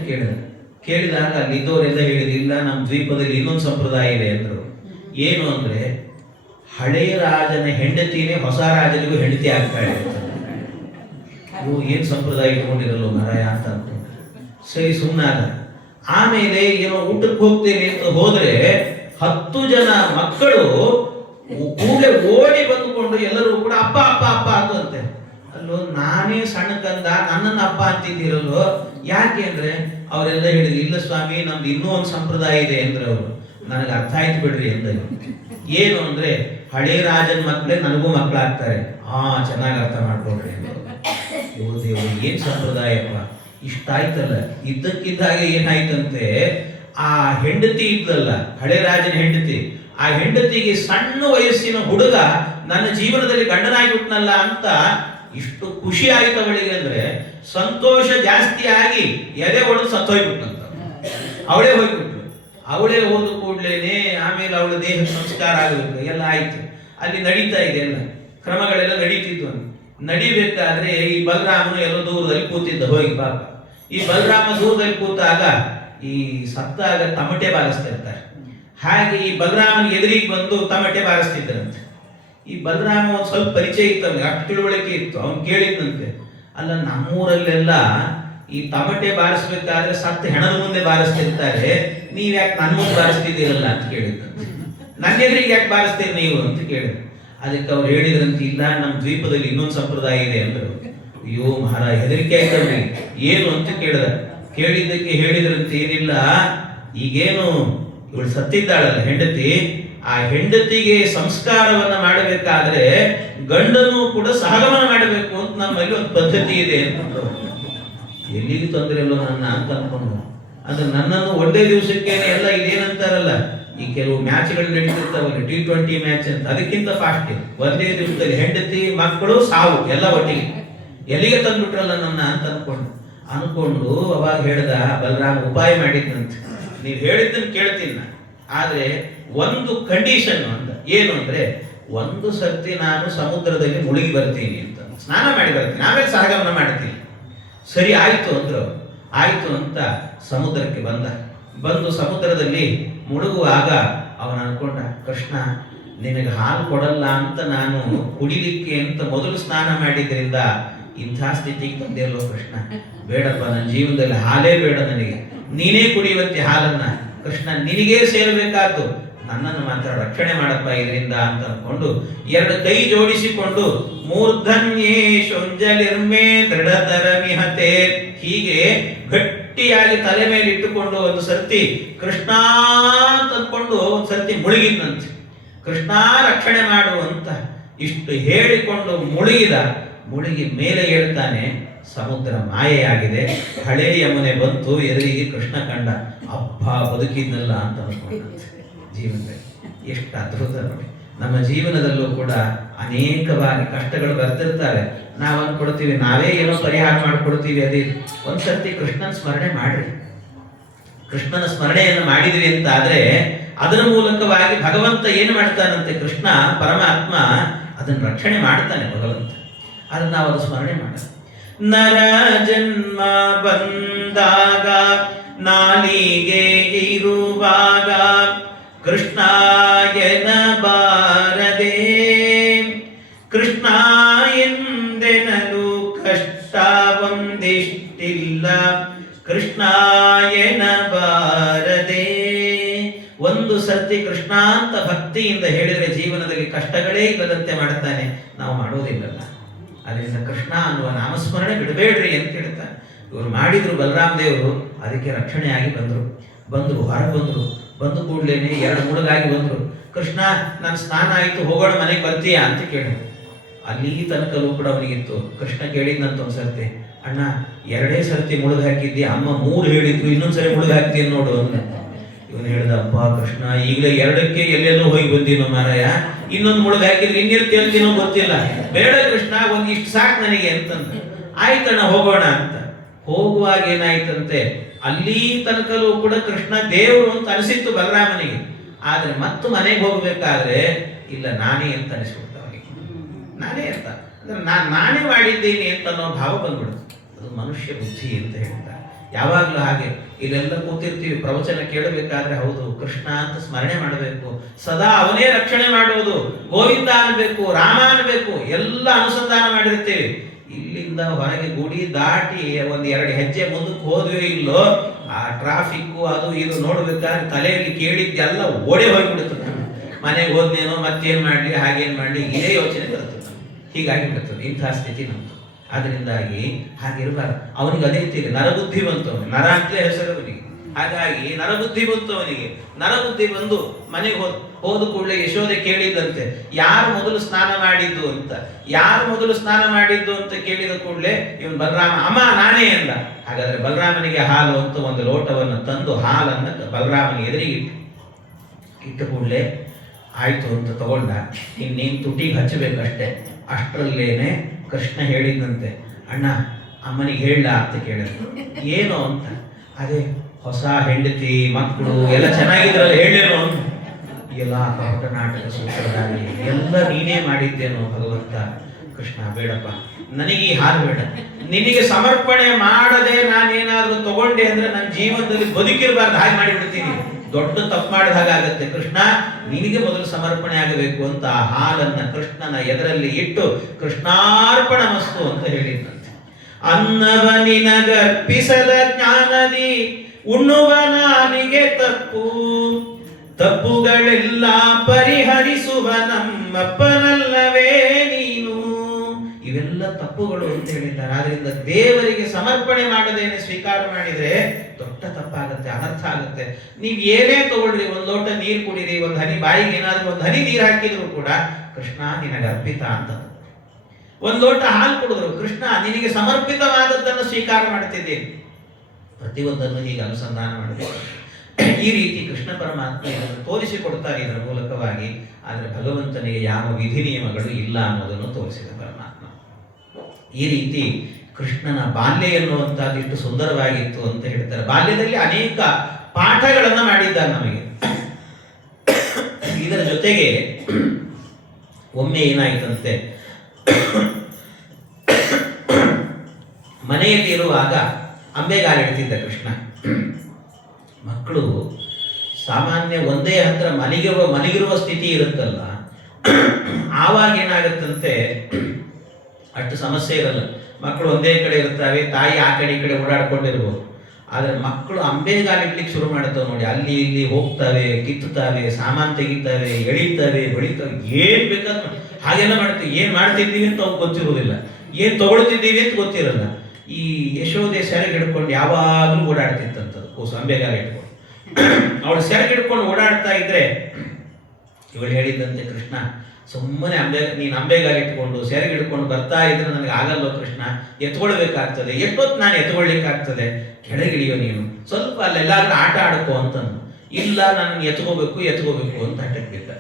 ಕೇಳಿದಾಗ ಅಲ್ಲಿದ್ದವರೆಲ್ಲ ಹೇಳಿದ್ರು, ಇಲ್ಲ ನಮ್ಮ ದ್ವೀಪದಲ್ಲಿ ಇನ್ನೊಂದು ಸಂಪ್ರದಾಯ ಇದೆ ಅಂದರು. ಏನು ಅಂದ್ರೆ ಹಳೆಯ ರಾಜನ ಹೆಂಡತಿನೇ ಹೊಸ ರಾಜನಿಗೂ ಹೆಂಡತಿ ಆಗ್ತಾಳೆ. ಇವು ಏನ್ ಸಂಪ್ರದಾಯ ಇಟ್ಕೊಂಡಿರಲ್ಲ ಮರಾಯ ಅಂತ ಅನ್ಕೊಂಡು ಸರಿ ಸುಮ್ಮನಾದ. ಆಮೇಲೆ ಏನೋ ಊಟಕ್ಕೆ ಹೋಗ್ತೇನೆ ಅಂತ ಹೋದ್ರೆ 10 ಜನ ಮಕ್ಕಳು ಕೂಡಲೇ ಓಡಿ ಬಂದುಕೊಂಡು ಎಲ್ಲರೂ ಕೂಡ ಅಪ್ಪ ಅಪ್ಪ ಅಪ್ಪ ಅಂತೆ. ಅಲ್ಲೋ ನಾನೇ ಸಣ್ಣ ಕಂದ, ನನ್ನನ್ನು ಅಪ್ಪ ಅಂತಿದ್ದೀರಲ್ಲೋ ಯಾಕೆ ಅಂದ್ರೆ ಅವರೆಲ್ಲ ಹೇಳಿದ್ರು, ಇಲ್ಲ ಸ್ವಾಮಿ ನಮ್ದು ಇನ್ನೂ ಒಂದು ಸಂಪ್ರದಾಯ ಇದೆ ಅಂದ್ರೆ ಅವರು. ನನಗೆ ಅರ್ಥ ಆಯ್ತು ಬಿಡ್ರಿ ಎಂದ. ಏನು ಅಂದ್ರೆ ಹಳೆ ರಾಜನ ಮಕ್ಕಳೇ ನನಗೂ ಮಕ್ಕಳಾಗ್ತಾರೆ. ಚೆನ್ನಾಗಿ ಅರ್ಥ ಮಾಡ್ಕೊಳ್ರಿ ಅಂತ. ದೇವರು ಏನ್ ಸಂಪ್ರದಾಯಪ್ಪ, ಇಷ್ಟ ಆಯ್ತಲ್ಲ. ಇದ್ದಕ್ಕಿದ್ದಾಗೆ ಏನಾಯ್ತಂತೆ, ಆ ಹೆಂಡತಿ ಇದ್ದಲ್ಲ ಹಳೆ ರಾಜನ ಹೆಂಡತಿ, ಆ ಹೆಂಡತಿಗೆ ಸಣ್ಣ ವಯಸ್ಸಿನ ಹುಡುಗ ನನ್ನ ಜೀವನದಲ್ಲಿ ಗಂಡನಾಗಿಬಿಟ್ನಲ್ಲ ಅಂತ ಇಷ್ಟು ಖುಷಿ ಆಯ್ತು ಅವಳಿಗೆ. ಅಂದ್ರೆ ಸಂತೋಷ ಜಾಸ್ತಿ ಆಗಿ ಎದೆ ಹೊಡೆದು ಸತ್ತೋಗ್ಬಿಟ್ನಂತ. ಅವಳೇ ಹೋಗ್ಬಿಟ್ಲು. ಅವಳೇ ಹೋದ ಕೂಡ್ಲೇನೆ ಆಮೇಲೆ ಅವಳ ದೇಹ ಸಂಸ್ಕಾರ ಆಗಬೇಕು, ಎಲ್ಲ ಆಯ್ತು. ಅಲ್ಲಿ ನಡೀತಾ ಇದೆ, ಎಲ್ಲ ಕ್ರಮಗಳೆಲ್ಲ ನಡೀತಿದ್ವು. ನಡಿಬೇಕಾದ್ರೆ ಈ ಬಲರಾಮನು ಎಲ್ಲೋ ದೂರದಲ್ಲಿ ಕೂತಿದ್ದ ಹೋಗಿ ಪಾಪ. ಈ ಬಲರಾಮ ದೂರದಲ್ಲಿ ಕೂತಾಗ ಈ ಸತ್ತಾಗ ತಮಟೆ ಬಾರಿಸ್ತಿರ್ತಾರೆ. ಹಾಗೆ ಈ ಬಲರಾಮನ ಎದುರಿಗೆ ಬಂದು ತಮಟೆ ಬಾರಿಸ್ತಿದ್ದರಂತೆ. ಈ ಬಲರಾಮ ಒಂದು ಸ್ವಲ್ಪ ಪರಿಚಯ ಇತ್ತು, ಅವ್ನಿಗೆ ಅಷ್ಟು ತಿಳುವಳಿಕೆ ಇತ್ತು. ಅವ್ನು ಕೇಳಿದ್ನಂತೆ, ಅಲ್ಲ ನಮ್ಮೂರಲ್ಲೆಲ್ಲ ಈ ತಮಟೆ ಬಾರಿಸ್ಬೇಕಾದ್ರೆ ಸತ್ತು ಹೆಣದ ಮುಂದೆ ಬಾರಿಸ್ತಿರ್ತಾರೆ, ನೀವ್ ಯಾಕೆ ನನ್ನ ಮುಂದೆ ಬಾರಿಸ್ತಿದ್ದೀರಲ್ಲ ಅಂತ ಕೇಳಿದ್ದಂತೆ. ನನ್ನ ಎದುರಿಗೆ ಯಾಕೆ ಬಾರಿಸ್ತೀರಿ ನೀವು ಅಂತ ಕೇಳಿದ್ರು. ಅದಕ್ಕೆ ಅವ್ರು ಹೇಳಿದ್ರಂತೆ, ಇಲ್ಲ ನಮ್ಮ ದ್ವೀಪದಲ್ಲಿ ಇನ್ನೊಂದು ಸಂಪ್ರದಾಯ ಇದೆ ಅಂದ್ರು. ಅಯ್ಯೋ ಮಹಾರಾಜ ಹೆದರಿಕೆ ಆಯ್ತವ್ರಿ. ಏನು ಅಂತ ಕೇಳಿದ್ದಕ್ಕೆ ಹೇಳಿದ್ರಂತೆ, ಏನಿಲ್ಲ, ಈಗೇನು ಇವಳು ಸತ್ತಿದ್ದಾಳಲ್ಲ ಹೆಂಡತಿ, ಆ ಹೆಂಡತಿಗೆ ಸಂಸ್ಕಾರವನ್ನ ಮಾಡಬೇಕಾದ್ರೆ ಗಂಡನು ಕೂಡ ಸಹಗಮನ ಮಾಡಬೇಕು ಅಂತ ನಮ್ಮಲ್ಲಿ ಒಂದು ಪದ್ಧತಿ ಇದೆ ಅಂತ. ಎಲ್ಲಿಗೆ ತೊಂದರೆ ಇಲ್ಲೋ ನನ್ನ ಅಂತ ಅನ್ಕೊಂಡು, ಅಂದ್ರೆ ನನ್ನನ್ನು ಒಂದೇ ದಿವಸಕ್ಕೇನೆ ಎಲ್ಲ ಇದೇನಂತಾರಲ್ಲ, ಈ ಕೆಲವು ಮ್ಯಾಚ್ಗಳು ನಡೀತಿರ್ತಾವಲ್ಲ T20 ಮ್ಯಾಚ್ ಅಂತ, ಅದಕ್ಕಿಂತ ಫಾಸ್ಟ್ ಇದೆ. ಒಂದೇ ದಿವಸದಲ್ಲಿ ಹೆಂಡತಿ ಮಕ್ಕಳು ಸಾವು ಎಲ್ಲ ಒಟ್ಟಿಗೆ ಎಲ್ಲಿಗೆ ತಂದ್ಬಿಟ್ರಲ್ಲ ನನ್ನ ಅಂತ ಅನ್ಕೊಂಡು ಅವಾಗ ಹೇಳ್ದ ಬಲರಾಮ ಉಪಾಯ ಮಾಡಿದ್ನಂತೆ. ನೀವು ಹೇಳಿದ್ದನ್ನು ಕೇಳ್ತೀನಿ ನಾನು, ಆದ್ರೆ ಒಂದು ಕಂಡೀಷನ್ ಅಂತ. ಏನು ಅಂದ್ರೆ ಒಂದು ಸರ್ತಿ ನಾನು ಸಮುದ್ರದಲ್ಲಿ ಮುಳುಗಿ ಬರ್ತೀನಿ ಅಂತ, ಸ್ನಾನ ಮಾಡಿ ಬರ್ತೀನಿ, ಆಮೇಲೆ ಸಹಗಮನ ಮಾಡ್ತೀನಿ. ಸರಿ ಆಯ್ತು ಅಂದ್ರು. ಆಯ್ತು ಅಂತ ಸಮುದ್ರಕ್ಕೆ ಬಂದು ಸಮುದ್ರದಲ್ಲಿ ಮುಳುಗುವಾಗ ಅವನು ಅನ್ಕೊಂಡ, ಕೃಷ್ಣ ನಿನಗೆ ಹಾಲು ಕೊಡಲ್ಲ ಅಂತ ನಾನು ಕುಡಿಲಿಕ್ಕೆ ಅಂತ ಮೊದಲು ಸ್ನಾನ ಮಾಡಿದ್ರಿಂದ ಇಂಥ ಸ್ಥಿತಿಗೆ ತಂದೆಯಲ್ಲೋ ಕೃಷ್ಣ. ಬೇಡಪ್ಪ, ನನ್ನ ಜೀವನದಲ್ಲಿ ಹಾಲೇ ಬೇಡ ನನಗೆ, ನೀನೇ ಕುಡಿಯುವಂತೆ ಹಾಲನ್ನ ಕೃಷ್ಣ, ನಿನಗೇ ಸೇರಬೇಕಾದ್ದು, ನನ್ನನ್ನು ಮಾತ್ರ ರಕ್ಷಣೆ ಮಾಡಪ್ಪ ಇದರಿಂದ ಅಂತ ಅನ್ಕೊಂಡು 2 ಕೈ ಜೋಡಿಸಿಕೊಂಡು ಮೂರ್ಧನ್ಯೇ ಶುಂಜಲಿರ್ಮೇ ದೃಢತರ ಮಿಹತೆ, ಹೀಗೆ ಗಟ್ಟಿಯಾಗಿ ತಲೆ ಮೇಲೆ ಇಟ್ಟುಕೊಂಡು ಒಂದು ಸರ್ತಿ ಕೃಷ್ಣ ಅಂತ ಅನ್ಕೊಂಡು ಒಂದು ಸರ್ತಿ ಮುಳುಗಿದ್ನಂತೆ. ಕೃಷ್ಣ ರಕ್ಷಣೆ ಮಾಡುವಂತ ಇಷ್ಟು ಹೇಳಿಕೊಂಡು ಮುಳುಗಿ ಮೇಲೆ ಹೇಳ್ತಾನೆ, ಸಮುದ್ರ ಮಾಯೆಯಾಗಿದೆ, ಹಳೆ ಯಮುನೆ ಬಂತು, ಎದುರಿಗೆ ಕೃಷ್ಣ ಕಂಡ. ಅಪ್ಪ ಬದುಕಿದ್ನಲ್ಲ ಅಂತ ಅನ್ಕೊಂಡಂತೆ. ಜೀವನದಲ್ಲಿ ಎಷ್ಟು ಅದ್ಭುತ ನೋಡಿ. ನಮ್ಮ ಜೀವನದಲ್ಲೂ ಕೂಡ ಅನೇಕವಾಗಿ ಕಷ್ಟಗಳು ಬರ್ತಿರ್ತಾರೆ. ನಾವು ಅನ್ಕೊಡ್ತೀವಿ ನಾವೇ ಏನೋ ಪರಿಹಾರ ಮಾಡ್ಕೊಡ್ತೀವಿ. ಅದೇ ಒಂದ್ಸರ್ತಿ ಕೃಷ್ಣನ ಸ್ಮರಣೆ ಮಾಡ್ರಿ. ಕೃಷ್ಣನ ಸ್ಮರಣೆಯನ್ನು ಮಾಡಿದ್ರಿ ಅಂತ ಆದ್ರೆ ಅದರ ಮೂಲಕವಾಗಿ ಭಗವಂತ ಏನು ಮಾಡ್ತಾನಂತೆ, ಕೃಷ್ಣ ಪರಮಾತ್ಮ ಅದನ್ನು ರಕ್ಷಣೆ ಮಾಡ್ತಾನೆ ಭಗವಂತ. ಅದನ್ನ ನಾವು ಅದು ಸ್ಮರಣೆ ಮಾಡ. ನರ ಜನ್ಮ ಬಂದಾಗ ನಾಲಿಗೆ ಇರುವಾಗ ಕೃಷ್ಣ ಎನ್ನಬಾರದೆ, ಕೃಷ್ಣ ಎಂದೆನಲು ಕಷ್ಟ ಒಂದಿಷ್ಟಿಲ್ಲ, ಕೃಷ್ಣ ಎನ್ನಬಾರದೆ. ಒಂದು ಸರ್ತಿ ಕೃಷ್ಣ ಅಂತ ಭಕ್ತಿಯಿಂದ ಹೇಳಿದರೆ ಜೀವನದಲ್ಲಿ ಕಷ್ಟಗಳೇ ಇಲ್ಲದಂತೆ ಮಾಡ್ತಾನೆ. ನಾವು ಮಾಡೋದಿಲ್ಲಲ್ಲ. ಅದರಿಂದ ಕೃಷ್ಣ ಅನ್ನುವ ನಾಮಸ್ಮರಣೆ ಬಿಡಬೇಡ್ರಿ ಅಂತ ಹೇಳ್ತಾನೆ. ಇವರು ಮಾಡಿದ್ರು ಬಲರಾಮ ದೇವರು, ಅದಕ್ಕೆ ರಕ್ಷಣೆಯಾಗಿ ಬಂದ್ರು ಹೊರಗೆ ಬಂದು ಕೂಡ್ಲೇನೆ 2 ಮುಳುಗಾಗಿ ಬಂದ್ರು. ಕೃಷ್ಣ ನನ್ನ ಸ್ನಾನ ಆಯ್ತು, ಹೋಗೋಣ ಮನೆಗೆ ಬರ್ತೀಯಾ ಅಂತ ಕೇಳಿದ್ರು. ಅಲ್ಲಿ ತನಕಲ್ಲೂ ಕೂಡ ಅವನಿಗಿತ್ತು. ಕೃಷ್ಣ ಕೇಳಿದ್ನಂತ ಒಂದ್ಸರ್ತಿ, ಅಣ್ಣ 2 ಸರ್ತಿ ಮುಳುಗಿ ಹಾಕಿದ್ದಿ, ಅಮ್ಮ 3 ಹೇಳಿದ್ರು, ಇನ್ನೊಂದ್ಸರಿ ಮುಳುಗಿ ಹಾಕ್ತೀನಿ ನೋಡು ಅಂತ. ಇವನು ಹೇಳ್ದ, ಅಪ್ಪ ಕೃಷ್ಣ ಈಗಲೇ 2ಕ್ಕೆ ಎಲ್ಲೆಲ್ಲೋ ಹೋಗಿ ಬಂದೀನೋ ಮಾರಾಯ, ಇನ್ನೊಂದು ಮುಳುಗಿ ಹಾಕಿದ್ರೆ ಇನ್ನೆಲ್ಲಿ ತೇಳ್ತೀನೋ ಗೊತ್ತಿಲ್ಲ, ಬೇಡ ಕೃಷ್ಣ ಇಷ್ಟು ಸಾಕು ನನಗೆ ಅಂತಂದ. ಆಯ್ತಣ್ಣ ಹೋಗೋಣ ಅಂತ ಹೋಗುವಾಗ ಏನಾಯ್ತಂತೆ, ಅಲ್ಲಿ ತನಕಲ್ಲೂ ಕೂಡ ಕೃಷ್ಣ ದೇವರು ಅಂತ ಅನಿಸಿತ್ತು ಬಲರಾಮನಿಗೆ. ಆದ್ರೆ ಮತ್ತು ಮನೆಗೆ ಹೋಗ್ಬೇಕಾದ್ರೆ ಇಲ್ಲ ನಾನೇ ಅಂತ ಅನಿಸ್ಬಿಡ್ತ ಅವನಿಗೆ. ನಾನೇ ಅಂತ ಅಂದ್ರೆ ನಾನೇ ಮಾಡಿದ್ದೇನೆ ಅಂತ ಅನ್ನೋ ಭಾವ ಬಂದ್ಬಿಡುತ್ತೆ. ಅದು ಮನುಷ್ಯ ಬುದ್ಧಿ ಅಂತ ಹೇಳ್ತಾರೆ. ಯಾವಾಗಲೂ ಹಾಗೆ ಇಲ್ಲೆಲ್ಲ ಕೂತಿರ್ತೀವಿ, ಪ್ರವಚನ ಕೇಳಬೇಕಾದ್ರೆ ಹೌದು ಕೃಷ್ಣ ಅಂತ ಸ್ಮರಣೆ ಮಾಡಬೇಕು, ಸದಾ ಅವನೇ ರಕ್ಷಣೆ ಮಾಡುವುದು, ಗೋವಿಂದ ಅನ್ಬೇಕು, ರಾಮ ಅನ್ಬೇಕು, ಎಲ್ಲ ಅನುಸಂಧಾನ ಮಾಡಿರ್ತೇವೆ. ಇಲ್ಲಿಂದ ಹೊರಗೆ ಗುಡಿ ದಾಟಿ ಒಂದ್ 2 ಹೆಜ್ಜೆ ಮುಂದಕ್ಕೆ ಹೋದ್ವಿ ಇಲ್ಲೋ, ಆ ಟ್ರಾಫಿಕ್ ಅದು ಇದು ನೋಡ್ಬೇಕಾದ್ರೆ ತಲೆಯಲ್ಲಿ ಕೇಳಿದ್ದೆಲ್ಲ ಓಡೇ ಹೋಗ್ಬಿಡುತ್ತದೆ. ಮನೆಗೆ ಹೋದ್ನೇನೋ ಮತ್ತೇನ್ ಮಾಡ್ಲಿ ಹಾಗೇನ್ ಮಾಡ್ಲಿ ಇದೇ ಯೋಚನೆ ಬರ್ತದೆ. ಹೀಗಾಗಿ ಬಿಡುತ್ತದೆ ಇಂತಹ ಸ್ಥಿತಿ ನಮ್ದು. ಆದ್ರಿಂದಾಗಿ ಹಾಗಿರಬಾರ್ದು. ಅವನಿಗೆ ಅದೇ ರೀತಿ ನರಬುದ್ಧಿ ಬಂತು, ನರ ಅಂತಲೇ ಹೆಸರು ಅವನಿಗೆ. ಹಾಗಾಗಿ ನರಬುದ್ಧಿ ಬಂತು ಅವನಿಗೆ. ನರಬುದ್ಧಿ ಬಂದು ಮನೆಗೆ ಹೋದ ಕೂಡಲೇ ಯಶೋದೆ ಕೇಳಿದಂತೆ ಯಾರು ಮೊದಲು ಸ್ನಾನ ಮಾಡಿದ್ದು ಅಂತ. ಯಾರು ಮೊದಲು ಸ್ನಾನ ಮಾಡಿದ್ದು ಅಂತ ಕೇಳಿದ ಕೂಡಲೇ ಇವನು ಬಲರಾಮ ಅಮ್ಮ ನಾನೇ ಅಂದ. ಹಾಗಾದ್ರೆ ಬಲರಾಮನಿಗೆ ಹಾಲು ಅಂತ ಒಂದು ಲೋಟವನ್ನು ತಂದು ಹಾಲನ್ನು ಬಲರಾಮನಿಗೆ ಎದುರಿಗೆ ಇಟ್ಟ ಕೂಡಲೇ ಆಯ್ತು ಅಂತ ತಗೊಂಡ. ಇನ್ನೇನು ತುಟಿಗೆ ಹಚ್ಚಬೇಕಷ್ಟೆ. ಅಷ್ಟರಲ್ಲೇನೆ ಕೃಷ್ಣ ಹೇಳಿದಂತೆ ಅಣ್ಣ ಅಮ್ಮನಿಗೆ ಹೇಳ ಅಂತ ಕೇಳಿದ್ರು. ಏನು ಅಂತ. ಅದೇ ಹೊಸ ಹೆಂಡತಿ ಮಕ್ಕಳು ಎಲ್ಲ ಚೆನ್ನಾಗಿದ್ರಲ್ಲ ಹೇಳೇನೋ ಅಂತ. ಎಲ್ಲ ಕಪಟ ನಾಟಕ ಸೂತ್ರಧಾರಿ ಎಲ್ಲ ನೀನೇ ಮಾಡಿದ್ದೇನೋ ಭಗವಂತ. ಕೃಷ್ಣ ಬೇಡಪ್ಪ, ನನಗೆ ಈ ಹಾಲು ಬೇಡ. ನಿನಗೆ ಸಮರ್ಪಣೆ ಮಾಡದೆ ನಾನೇನಾದ್ರೂ ತಗೊಂಡೆ ಅಂದ್ರೆ ನನ್ನ ಜೀವನದಲ್ಲಿ ಬದುಕಿರಬಾರ್ದು, ಹಾಗೆ ಮಾಡಿಬಿಡ್ತೀನಿ. ದೊಡ್ಡ ತಪ್ಪು ಮಾಡಿದ ಹಾಗಾಗತ್ತೆ. ಕೃಷ್ಣ ನಿನಗೆ ಮೊದಲು ಸಮರ್ಪಣೆ ಆಗಬೇಕು ಅಂತ ಆ ಹಾಲನ್ನ ಕೃಷ್ಣನ ಎದರಲ್ಲಿ ಇಟ್ಟು ಕೃಷ್ಣಾರ್ಪಣ ಮಸ್ತು ಅಂತ ಹೇಳಿದಂತೆ. ಅನ್ನವ ನಿನಗರ್ಪಿಸಲ ಜ್ಞಾನದಿ ಉಣ್ಣುವ ನಾಲಿಗೆ ತಪ್ಪು, ತಪ್ಪುಗಳೆಲ್ಲ ಪರಿಹರಿಸುವ ನಮ್ಮಪ್ಪನಲ್ಲವೇ ನೀನು. ಇವೆಲ್ಲ ತಪ್ಪುಗಳು ಅಂತ ಹೇಳಿದ್ದಾರೆ. ಆದ್ರಿಂದ ದೇವರಿಗೆ ಸಮರ್ಪಣೆ ಮಾಡದೇನೆ ಸ್ವೀಕಾರ ಮಾಡಿದ್ರೆ ದೊಡ್ಡ ತಪ್ಪಾಗತ್ತೆ, ಅನರ್ಥ ಆಗುತ್ತೆ. ನೀವ್ ಏನೇ ತಗೊಳ್ರಿ, ಒಂದ್ ಲೋಟ ನೀರು ಕುಡಿರಿ, ಒಂದ್ ಹನಿ ಬಾಯಿಗೆ ಏನಾದ್ರೂ ಒಂದ್ ಹನಿ ನೀರು ಹಾಕಿದ್ರು ಕೂಡ ಕೃಷ್ಣ ನಿನಗೆ ಅರ್ಪಿತ ಅಂತ. ಒಂದ್ ಲೋಟ ಹಾಲು ಕುಡಿದ್ರು ಕೃಷ್ಣ ನಿನಗೆ ಸಮರ್ಪಿತವಾದದ್ದನ್ನು ಸ್ವೀಕಾರ ಮಾಡ್ತಿದ್ದೀನಿ. ಪ್ರತಿಯೊಂದನ್ನು ಹೀಗೆ ಅನುಸಂಧಾನ ಮಾಡಬೇಕು. ಈ ರೀತಿ ಕೃಷ್ಣ ಪರಮಾತ್ಮ ಇದನ್ನು ತೋರಿಸಿಕೊಡ್ತಾರೆ ಇದರ ಮೂಲಕವಾಗಿ. ಆದರೆ ಭಗವಂತನಿಗೆ ಯಾವ ವಿಧಿ ನಿಯಮಗಳು ಇಲ್ಲ ಅನ್ನೋದನ್ನು ತೋರಿಸಿದ ಪರಮಾತ್ಮ. ಈ ರೀತಿ ಕೃಷ್ಣನ ಬಾಲ್ಯ ಎನ್ನುವಂತಹದ್ದು ಇಷ್ಟು ಸುಂದರವಾಗಿತ್ತು ಅಂತ ಹೇಳ್ತಾರೆ. ಬಾಲ್ಯದಲ್ಲಿ ಅನೇಕ ಪಾಠಗಳನ್ನ ಮಾಡಿದ್ದಾರೆ ನಮಗೆ. ಇದರ ಜೊತೆಗೆ ಒಮ್ಮೆ ಏನಾಯ್ತಂತೆ, ಮನೆಯಲ್ಲಿ ಇರುವಾಗ ಅಂಬೆಗಾಲಿಡ್ತಿದ್ದ ಕೃಷ್ಣ. ಮಕ್ಕಳು ಸಾಮಾನ್ಯ ಒಂದೇ ಹತ್ರ ಮಲಗಿರುವ ಸ್ಥಿತಿ ಇರುತ್ತಲ್ಲ, ಆವಾಗ ಏನಾಗುತ್ತಂತೆ ಅಷ್ಟು ಸಮಸ್ಯೆ ಇರಲ್ಲ. ಮಕ್ಕಳು ಒಂದೇ ಕಡೆ ಇರ್ತವೆ, ತಾಯಿ ಆ ಕಡೆ ಈ ಕಡೆ ಓಡಾಡ್ಕೊಂಡಿರ್ಬೋದು. ಆದರೆ ಮಕ್ಕಳು ಅಂಬೆಗಾಲಿಡ್ಲಿಕ್ಕೆ ಶುರು ಮಾಡುತ್ತವೆ ನೋಡಿ, ಅಲ್ಲಿ ಇಲ್ಲಿ ಹೋಗ್ತವೆ, ಕಿತ್ತುತ್ತವೆ, ಸಾಮಾನು ತೆಗಿತವೆ, ಎಳಿತವೆ, ಬೆಳಿತವೆ, ಏನ್ ಬೇಕಾದ್ರೆ ಹಾಗೆಲ್ಲ ಮಾಡ್ತೀವಿ. ಏನ್ ಮಾಡ್ತಿದ್ದೀವಿ ಅಂತ ಅವ್ರಿಗೆ ಗೊತ್ತಿರುವುದಿಲ್ಲ, ಏನ್ ತಗೊಳ್ತಿದ್ದೀವಿ ಅಂತ ಗೊತ್ತಿರಲ್ಲ. ಈ ಯಶೋದೆ ಸೆರಗ್ ಹಿಡ್ಕೊಂಡು ಯಾವಾಗಲೂ ಓಡಾಡ್ತಿತ್ತಂಥದ್ದು ಕೂಸು, ಅಂಬೆಗಾಲ ಇಟ್ಕೊಂಡು. ಅವಳು ಸೆರಗ್ ಹಿಡ್ಕೊಂಡು ಓಡಾಡ್ತಾ ಇದ್ರೆ ಇವಳು ಹೇಳಿದ್ದಂತೆ, ಕೃಷ್ಣ ಸುಮ್ಮನೆ ನೀನು ಅಂಬೆಗಾಲ ಇಟ್ಕೊಂಡು ಸೆರಗ್ ಹಿಡ್ಕೊಂಡು ಬರ್ತಾ ಇದ್ರೆ ನನಗೆ ಆಗಲ್ಲೋ ಕೃಷ್ಣ, ಎತ್ಕೊಳ್ಬೇಕಾಗ್ತದೆ, ಎಷ್ಟೊತ್ತು ನಾನು ಎತ್ಕೊಳ್ಲಿಕ್ಕಾಗ್ತದೆ, ಕೆಳಗಿಳಿಯೋ ನೀನು, ಸ್ವಲ್ಪ ಅಲ್ಲೆಲ್ಲಾದ್ರೂ ಆಟ ಆಡ್ಕೋ ಅಂತಂದು. ಇಲ್ಲ ನಾನು ಎತ್ಕೋಬೇಕು ಅಂತ ಹಠಕ್ಕೆ ಬಿದ್ದ.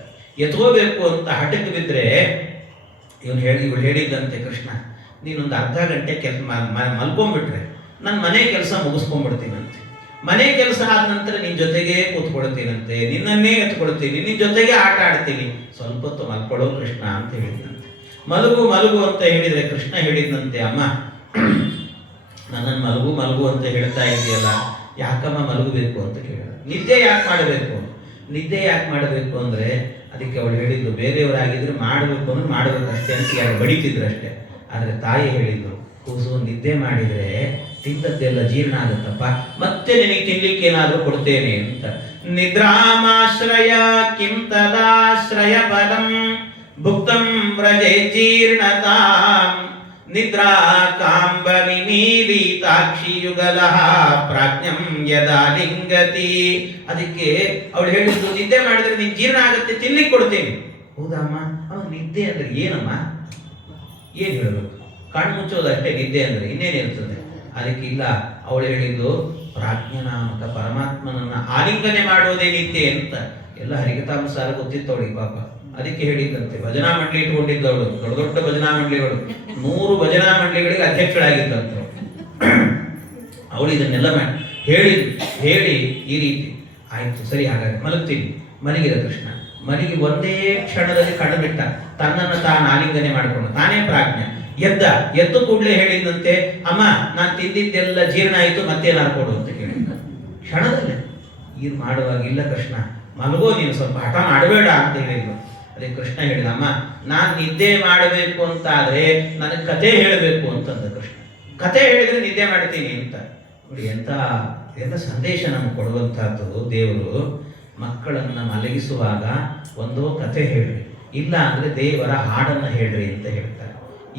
ಎತ್ಕೋಬೇಕು ಅಂತ ಹಠಕ್ಕೆ ಬಿದ್ದರೆ ಇವಳು ಹೇಳಿದ್ದಂತೆ, ಕೃಷ್ಣ ನೀನೊಂದು ಅರ್ಧ ಗಂಟೆ ಮಲ್ಕೊಂಡ್ಬಿಟ್ರೆ ನನ್ನ ಮನೆ ಕೆಲಸ ಮುಗಿಸ್ಕೊಂಡ್ಬಿಡ್ತೀನಂತೆ. ಮನೆ ಕೆಲಸ ಆದ ನಂತರ ನಿನ್ನ ಜೊತೆಗೆ ಕೂತ್ಕೊಳ್ತೀನಂತೆ, ನಿನ್ನನ್ನೇ ಎತ್ಕೊಳ್ತೀನಿ, ನಿನ್ನ ಜೊತೆಗೆ ಆಟ ಆಡ್ತೀನಿ, ಸ್ವಲ್ಪ ಹೊತ್ತು ಮಲ್ಕೊಳ್ಳೋ ಕೃಷ್ಣ ಅಂತ ಹೇಳಿದಂತೆ. ಮಲಗು ಅಂತ ಹೇಳಿದ್ರೆ ಕೃಷ್ಣ ಹೇಳಿದಂತೆ, ಅಮ್ಮ ನನ್ನನ್ನು ಮಲಗು ಅಂತ ಹೇಳ್ತಾ ಇದೆಯಲ್ಲ, ಯಾಕಮ್ಮ ಮಲಗಬೇಕು ಅಂತ ಕೇಳಿದ. ನಿದ್ದೆ ಯಾಕೆ ಮಾಡಬೇಕು ಅಂದ್ರೆ ಅದಕ್ಕೆ ಅವಳು ಹೇಳಿದ್ದು, ಬೇರೆಯವರಾಗಿದ್ರೆ ಮಾಡಬೇಕು ಅಂದ್ರೆ ಮಾಡಬೇಕು ಅಷ್ಟೇ ಅಂತ ಯಾರು ಬಡಿತಿದ್ರು ಅಷ್ಟೇ. ಆದರೆ ತಾಯಿ ಹೇಳಿದ್ರು, ಕೂಸು ನಿದ್ದೆ ಮಾಡಿದ್ರೆ ತಿಂದದ್ದೆಲ್ಲ ಜೀರ್ಣ ಆಗುತ್ತಪ್ಪ, ಮತ್ತೆ ನಿನಗೆ ತಿನ್ಲಿಕ್ಕೆ ಏನಾದ್ರೂ ಕೊಡ್ತೇನೆ ಅಂತ. ನಿದ್ರಾಮಾಶ್ರಯ ಕಿಂ ತದಾಶ್ರಯ ಫಲಂ ಭುಕ್ತಂ ವ್ರಜೆ ಜೀರ್ಣತಾಂ ನಿದ್ರಾ ಕಾಂಬ ನಿಮೀಲಿತಾಕ್ಷಿ ಯುಗಲಃ ಪ್ರಾಜ್ಞಂ ಯದಾ ಲಿಂಗತಿ. ಅದಕ್ಕೆ ಅವಳು ಹೇಳಿದ್ದು, ನಿದ್ದೆ ಮಾಡಿದ್ರೆ ನೀನ್ ಜೀರ್ಣ ಆಗುತ್ತೆ, ತಿನ್ಲಿಕ್ಕೆ ಕೊಡ್ತೇನೆ. ಹೌದಮ್ಮ, ಅವನು ನಿದ್ದೆ ಅಂದ್ರೆ ಏನಮ್ಮ, ಏನ್ ಹೇಳಬೇಕು? ಕಣ್ಣು ಮುಚ್ಚೋದಷ್ಟೇ ನಿದ್ದೆ ಅಂದ್ರೆ, ಇನ್ನೇನಿರ್ತದೆ? ಅದಕ್ಕೆ ಇಲ್ಲ, ಅವಳು ಹೇಳಿದ್ದು ಪ್ರಾಜ್ಞನಾಮಕ ಪರಮಾತ್ಮನನ್ನ ಆಲಿಂಗನೆ ಮಾಡೋದೇ ನಿದ್ದೆ ಅಂತ. ಎಲ್ಲ ಹರಿಕಥಾನುಸಾರ ಗೊತ್ತಿತ್ತು ಅವಳಿಗೆ ಪಾಪ. ಅದಕ್ಕೆ ಹೇಳಿದ್ದಂತೆ, ಭಜನಾ ಮಂಡಳಿ ಇಟ್ಕೊಂಡಿದ್ದವಳು, ದೊಡ್ಡ ಭಜನಾ ಮಂಡಳಿಗಳು, 100 ಭಜನಾ ಮಂಡಳಿಗಳಿಗೆ ಅಧ್ಯಕ್ಷಳಾಗಿದ್ದಂತ ಅವಳು. ಇದನ್ನೆಲ್ಲ ಹೇಳಿ ಈ ರೀತಿ ಆಯ್ತು, ಸರಿ ಹಾಗಾದ್ರೆ ಮಲಗ್ತೀನಿ. ಮಲಗಿದ ಕೃಷ್ಣ. ಮಲಗಿ ಒಂದೇ ಕ್ಷಣದಲ್ಲಿ ಕಣ್ಣು ಬಿಟ್ಟ. ತನ್ನನ್ನು ತಾನು ಆಲಿಂಗನೆ ಮಾಡಿಕೊಂಡು ತಾನೇ ಪ್ರಾಜ್ಞ. ಎದ್ದು ಕೂಡಲೇ ಹೇಳಿದಂತೆ, ಅಮ್ಮ ನಾನು ತಿಂದಿದ್ದೆಲ್ಲ ಜೀರ್ಣ ಆಯಿತು, ಮತ್ತೇನಾರು ಕೊಡು ಅಂತ ಕೇಳಿದ್ದ ಕ್ಷಣದಲ್ಲೇ. ಇದು ಮಾಡುವಾಗಿಲ್ಲ ಕೃಷ್ಣ, ಮಲಗೋ ನೀನು, ಸ್ವಲ್ಪ ಹಠ ಮಾಡಬೇಡ ಅಂತ ಹೇಳಿದ್ರು. ಅದೇ ಕೃಷ್ಣ ಹೇಳಿದ, ಅಮ್ಮ ನಾನು ನಿದ್ದೆ ಮಾಡಬೇಕು ಅಂತ ಆದ್ರೆ ನನಗೆ ಕತೆ ಹೇಳಬೇಕು ಅಂತಂದ ಕೃಷ್ಣ. ಕತೆ ಹೇಳಿದ್ರೆ ನಿದ್ದೆ ಮಾಡ್ತೀನಿ ಅಂತ. ನೋಡಿ ಎಂತ ಸಂದೇಶ ನಮಗೆ ಕೊಡುವಂತಹದ್ದು ದೇವರು. ಮಕ್ಕಳನ್ನ ಮಲಗಿಸುವಾಗ ಒಂದೋ ಕತೆ ಹೇಳ್ರಿ, ಇಲ್ಲ ಅಂದ್ರೆ ದೇವರ ಹಾಡನ್ನ ಹೇಳ್ರಿ ಅಂತ ಹೇಳ್ತಾರೆ.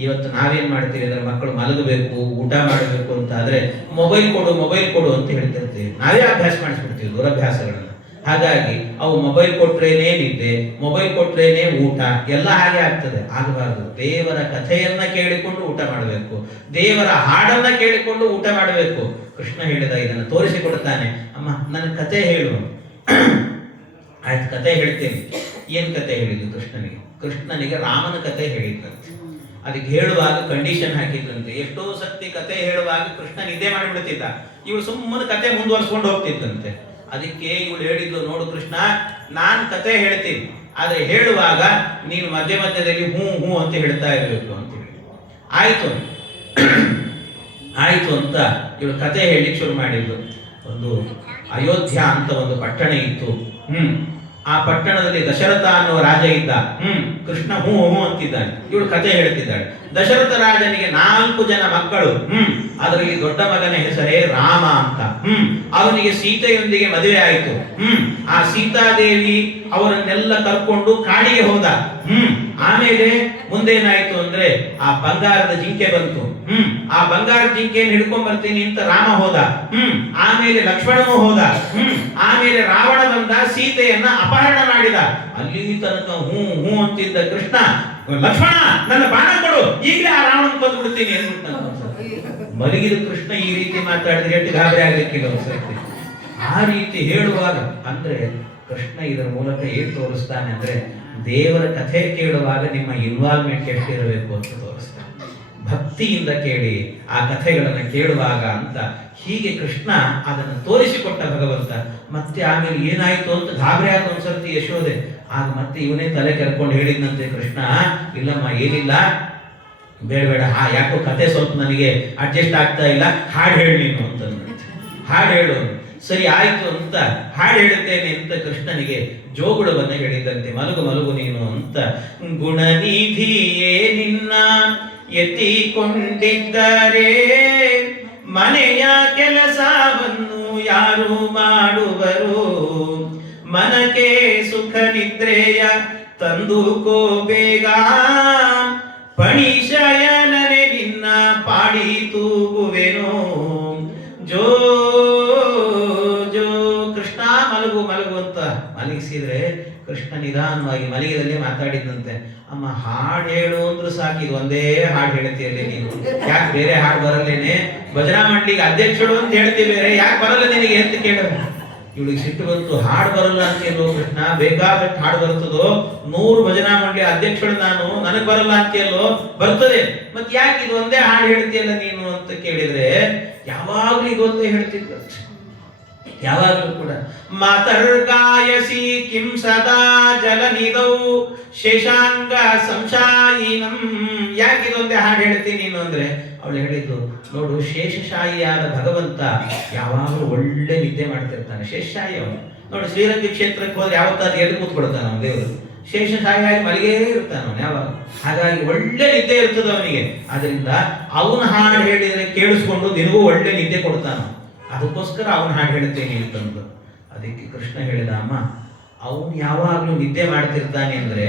ಇವತ್ತು ನಾವೇನ್ ಮಾಡ್ತೀವಿ ಅಂದ್ರೆ ಮಕ್ಕಳು ಮಲಗಬೇಕು, ಊಟ ಮಾಡಬೇಕು ಅಂತ ಆದ್ರೆ ಮೊಬೈಲ್ ಕೊಡು ಅಂತ ಹೇಳ್ತಿರ್ತೀವಿ. ನಾವೇ ಅಭ್ಯಾಸ ಮಾಡಿಸ್ಬಿಡ್ತೀವಿ ದುರಭ್ಯಾಸಗಳನ್ನ. ಹಾಗಾಗಿ ಅವು ಮೊಬೈಲ್ ಕೊಟ್ರೇನೇ ನಿದ್ದೆ, ಮೊಬೈಲ್ ಕೊಟ್ರೇನೇ ಊಟ, ಎಲ್ಲ ಹಾಗೆ ಆಗ್ತದೆ. ಆಗಬಾರ್ದು. ದೇವರ ಕಥೆಯನ್ನ ಕೇಳಿಕೊಂಡು ಊಟ ಮಾಡಬೇಕು, ದೇವರ ಹಾಡನ್ನ ಕೇಳಿಕೊಂಡು ಊಟ ಮಾಡಬೇಕು. ಕೃಷ್ಣ ಹೇಳಿದ ಇದನ್ನು ತೋರಿಸಿಕೊಡ್ತಾನೆ. ಅಮ್ಮ ನನ್ನ ಕತೆ ಹೇಳು. ಆಯ್ತು, ಕತೆ ಹೇಳ್ತೇನೆ. ಏನ್ ಕತೆ ಹೇಳಿದ್ದು ಕೃಷ್ಣನಿಗೆ ರಾಮನ ಕತೆ ಹೇಳಿದ್ರಂತೆ. ಅದಕ್ಕೆ ಹೇಳುವಾಗ ಕಂಡೀಷನ್ ಹಾಕಿದ್ರಂತೆ. ಎಷ್ಟೋ ಸತಿ ಕತೆ ಹೇಳುವಾಗ ಕೃಷ್ಣ ನಿದ್ದೆ ಮಾಡಿಬಿಡ್ತಿದ್ದ, ಇವಳು ಸುಮ್ಮನೆ ಕತೆ ಮುಂದುವರ್ಸ್ಕೊಂಡು ಹೋಗ್ತಿತ್ತಂತೆ. ಅದಕ್ಕೆ ಇವಳು ಹೇಳಿದ್ಲು, ನೋಡು ಕೃಷ್ಣ, ನಾನು ಕತೆ ಹೇಳ್ತೀನಿ, ಆದ್ರೆ ಹೇಳುವಾಗ ನೀನು ಮಧ್ಯದಲ್ಲಿ ಹೂ ಹೂ ಅಂತ ಹೇಳ್ತಾ ಇರಬೇಕು ಅಂತ ಹೇಳಿ. ಆಯ್ತು ಅಂತ ಇವಳು ಕತೆ ಹೇಳಿಕ್ ಶುರು ಮಾಡಿದ್ಲು. ಒಂದು ಅಯೋಧ್ಯ ಅಂತ ಒಂದು ಪಟ್ಟಣ ಇತ್ತು. ಆ ಪಟ್ಟಣದಲ್ಲಿ ದಶರಥ ಅನ್ನೋ ರಾಜ ಇದ್ದ. ಕೃಷ್ಣ ಹೂ ಹೂ ಅಂತಿದ್ದಾನೆ, ಇವಳು ಕತೆ ಹೇಳ್ತಿದ್ದಾಳೆ. ದಶರಥ ರಾಜನಿಗೆ 4 ಜನ ಮಕ್ಕಳು. ಅದರಲ್ಲಿ ದೊಡ್ಡ ಮಗನ ಹೆಸರೇ ರಾಮ ಅಂತ. ಅವನಿಗೆ ಸೀತೆಯೊಂದಿಗೆ ಮದುವೆ ಆಯಿತು. ಆ ಸೀತಾದೇವಿ ಅವರನ್ನೆಲ್ಲ ಕರ್ಕೊಂಡು ಕಾಡಿಗೆ ಹೋದ. ಆಮೇಲೆ ಮುಂದೇನಾಯ್ತು ಅಂದ್ರೆ ಆ ಬಂಗಾರದ ಜಿಂಕೆ ಬಂತು. ಆ ಬಂಗಾರದ ಜಿಂಕೆಯನ್ನು ಹಿಡ್ಕೊಂಡ್ ಬರ್ತೀನಿ ಅಂತ ರಾಮ ಹೋದ. ಆಮೇಲೆ ಲಕ್ಷ್ಮಣನು ಹೋದ. ಆಮೇಲೆ ರಾವಣ ಬಂದ, ಸೀತೆಯನ್ನ ಅಪಹರಣ ಮಾಡಿದ. ಅಲ್ಲಿ ತನಕ ಹೂ ಹೂ ಅಂತಿದ್ದ ಕೃಷ್ಣ, ಲಕ್ಷ್ಮಣ ನನ್ನ ಬಾಣ ಕೊಡು, ಈಗಲೇ ಆ ರಾವಣ ಕೊಂದು ಬಿಡ್ತೀನಿ ಅಂತ ಮಲಗಿದ ಕೃಷ್ಣ ಈ ರೀತಿ ಮಾತಾಡಿದ್ರೆ ಎಷ್ಟು ಗಾಬರಿ ಆಗ್ಲಿಕ್ಕಿಲ್ಲ ಒಂದ್ಸತಿ. ಆ ರೀತಿ ಹೇಳುವಾಗ ಅಂದ್ರೆ ಕೃಷ್ಣ ಇದರ ಮೂಲಕ ಏನ್ ತೋರಿಸ್ತಾನೆ ಅಂದ್ರೆ ದೇವರ ಕಥೆ ಕೇಳುವಾಗ ನಿಮ್ಮ ಇನ್ವಾಲ್ವ್ಮೆಂಟ್ ಎಷ್ಟಿರಬೇಕು ಅಂತ ತೋರಿಸ್ತಾನೆ. ಭಕ್ತಿಯಿಂದ ಕೇಳಿ ಆ ಕಥೆಗಳನ್ನು ಕೇಳುವಾಗ ಅಂತ ಹೀಗೆ ಕೃಷ್ಣ ಅದನ್ನು ತೋರಿಸಿಕೊಟ್ಟ ಭಗವಂತ. ಮತ್ತೆ ಆಮೇಲೆ ಏನಾಯ್ತು ಅಂತ ಗಾಬರಿ ಆದ ಒಂದ್ಸರ್ತಿ ಯಶೋದೆ. ಆಗ ಮತ್ತೆ ಇವನೇ ತಲೆ ಕೆರ್ಕೊಂಡು ಹೇಳಿದ್ನಂತೆ ಕೃಷ್ಣ, ಇಲ್ಲಮ್ಮ ಏನಿಲ್ಲ, ಬೇಡ, ಯಾಕೋ ಕತೆ ಸ್ವಲ್ಪ ನನಗೆ ಅಡ್ಜಸ್ಟ್ ಆಗ್ತಾ ಇಲ್ಲ, ಹಾಡು ಹೇಳಿ ನೀನು ಅಂತ. ಹಾಡು ಹೇಳು. ಸರಿ ಆಯ್ತು ಅಂತ ಹಾಡು ಹೇಳುತ್ತೇನೆ ಅಂತ ಕೃಷ್ಣನಿಗೆ ಜೋಗುಳವನ್ನ ಹೇಳಿದ್ದಂತೆ. ಮಲಗು ನೀನು ಅಂತ. ಗುಣನಿಧಿಯೇ ನಿನ್ನ ಎತ್ತಿಕೊಂಡಿದ್ದರೆ ಮನೆಯ ಕೆಲಸವನ್ನು ಯಾರು ಮಾಡುವರು? ಮನಕ್ಕೆ ಸುಖ ನಿದ್ರೆಯ ತಂದುಕೋ ಬೇಗ, ಪಣಿಶಯನನೆ ನಿನ್ನ ಪಾಡಿ ತೂಗುವೆನು. ಜೋ ಜೋ ಕೃಷ್ಣ ಮಲಗು ಅಂತ ಮಲಗಿಸಿದ್ರೆ ಕೃಷ್ಣ ನಿಧಾನವಾಗಿ ಮಲಗಿದಲ್ಲೇ ಮಾತಾಡಿದಂತೆ. ಅಮ್ಮ ಹಾಡು ಹೇಳು ಅಂದ್ರೂ ಸಾಕು, ಒಂದೇ ಹಾಡು ಹೇಳ್ತೀಯಲ್ಲೇ ನೀನು, ಯಾಕೆ ಬೇರೆ ಹಾಡು ಬರಲ್ಲೇನೆ? ಭಜನಾ ಮಂಡಳಿಗೆ ಅಧ್ಯಕ್ಷರು ಅಂತ ಹೇಳ್ತೀವಿ, ಬೇರೆ ಯಾಕೆ ಬರಲ್ಲ ನಿನಗೆ ಅಂತ ಕೇಳ. ಇವಳಿಗೆ ಸಿಟ್ಟು ಬಂತು. ಹಾಡು ಬರಲ್ಲ ಅಂತೀಯಲ್ಲೋ ಕೃಷ್ಣ, ಬೇಕಾದಷ್ಟು ಹಾಡು ಬರ್ತದೋ, 100 ಭಜನಾ ಮಂಡಳಿ ಅಧ್ಯಕ್ಷರು ನಾನು, ನನಗ್ ಬರಲ್ಲ ಅಂತೀಯಲ್ಲೋ? ಬರ್ತದೆ, ಮತ್ ಯಾಕೆ ಇದು ಒಂದೇ ಹಾಡು ಹೇಳ್ತೀಯಲ್ಲ ನೀನು ಅಂತ ಕೇಳಿದ್ರೆ ಯಾವಾಗ್ಲೂ ಇದೊಂದೇ ಹೇಳ್ತಿದ್ದ. ಯಾವಾಗಲೂ ಕೂಡ ಮಾತರ್ಗಾಯಸಿ ಕಿಂ ಸದಾ ಜಲನಿಧೌ ಶೇಷಾಂಗ ಸಂಶಾಯಿನಂ. ಯಾಕೆ ಇದೊಂದೇ ಹಾಡು ಹೇಳ್ತೀನಿ ನೀನು ಅಂದ್ರೆ ಅವಳು ಹೇಳಿದ್ದು, ನೋಡು ಶೇಷಶಾಹಿಯಾದ ಭಗವಂತ ಯಾವಾಗಲೂ ಒಳ್ಳೆ ನಿದ್ದೆ ಮಾಡ್ತಿರ್ತಾನೆ. ಶೇಷಶಾಹಿ ಅವನು. ನೋಡು ಶ್ರೀರಂಗ ಕ್ಷೇತ್ರಕ್ಕೆ ಹೋದ್ರೆ ಯಾವತ್ತಾದ್ರೂ ಎದ್ದು ಕೂತ್ಕೊಡ್ತಾನ ಅವನು ದೇವರು. ಶೇಷಶಾಹಿಯಾಗಿ ಮಲಗೇ ಇರ್ತಾನ ಅವನು ಯಾವಾಗ. ಹಾಗಾಗಿ ಒಳ್ಳೆ ನಿದ್ದೆ ಇರ್ತದೆ ಅವನಿಗೆ. ಅದರಿಂದ ಅವನ ಹಾಡು ಹೇಳಿದ್ರೆ ಕೇಳಿಸ್ಕೊಂಡು ನಿನಗೂ ಒಳ್ಳೆ ನಿದ್ದೆ ಕೊಡ್ತಾನ. ಅದಕ್ಕೋಸ್ಕರ ಅವನು ಹಾಡು ಹೇಳ್ತೇನೆ ಅಂತಂದು. ಅದಕ್ಕೆ ಕೃಷ್ಣ ಹೇಳಿದ, ಅಮ್ಮ ಅವನು ಯಾವಾಗಲೂ ನಿದ್ದೆ ಮಾಡ್ತಿರ್ತಾನೆ ಅಂದ್ರೆ